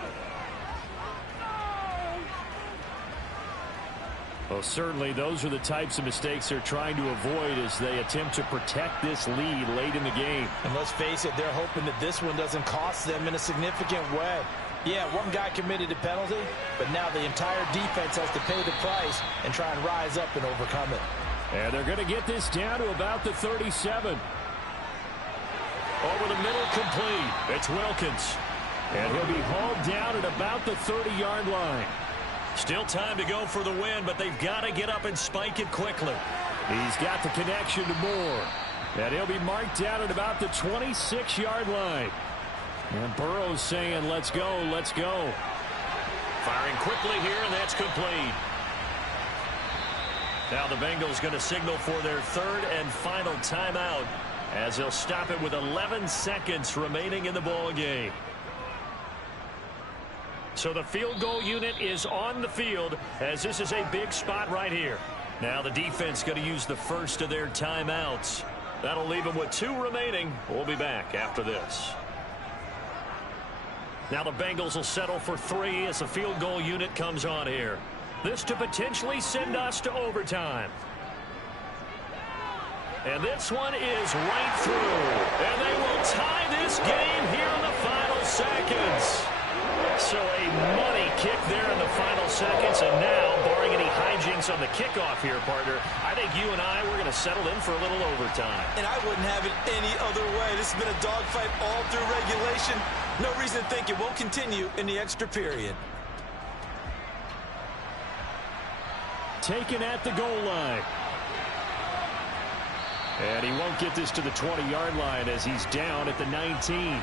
Well, certainly those are the types of mistakes they're trying to avoid as they attempt to protect this lead late in the game. And let's face it, they're hoping that this one doesn't cost them in a significant way. Yeah, one guy committed a penalty, but now the entire defense has to pay the price and try and rise up and overcome it. And they're going to get this down to about the 37. Over the middle, complete. It's Wilkins. And he'll be hauled down at about the 30-yard line. Still time to go for the win, but they've got to get up and spike it quickly. He's got the connection to Moore. And he'll be marked down at about the 26-yard line. And Burrow's saying, let's go, let's go. Firing quickly here, and that's complete. Now the Bengals going to signal for their third and final timeout as they'll stop it with 11 seconds remaining in the ball game. So the field goal unit is on the field as this is a big spot right here. Now the defense going to use the first of their timeouts. That'll leave them with 2 remaining. We'll be back after this. Now the Bengals will settle for 3 as the field goal unit comes on here. This to potentially send us to overtime. And this one is right through. And they will tie this game here in the final seconds. So a money kick there in the final seconds. And now, barring any hijinks on the kickoff here, partner, I think you and I, we're going to settle in for a little overtime. And I wouldn't have it any other way. This has been a dogfight all through regulation. No reason to think it won't continue in the extra period. Taken at the goal line. And he won't get this to the 20-yard line as he's down at the 19.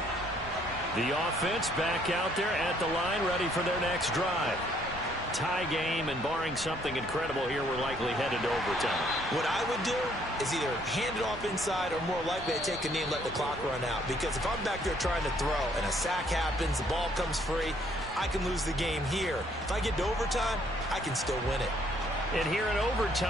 The offense back out there at the line, ready for their next drive. Tie game, and barring something incredible here, we're likely headed to overtime. What I would do is either hand it off inside or more likely I take a knee and let the clock run out. Because if I'm back there trying to throw and a sack happens, the ball comes free, I can lose the game here. If I get to overtime, I can still win it. And here in overtime,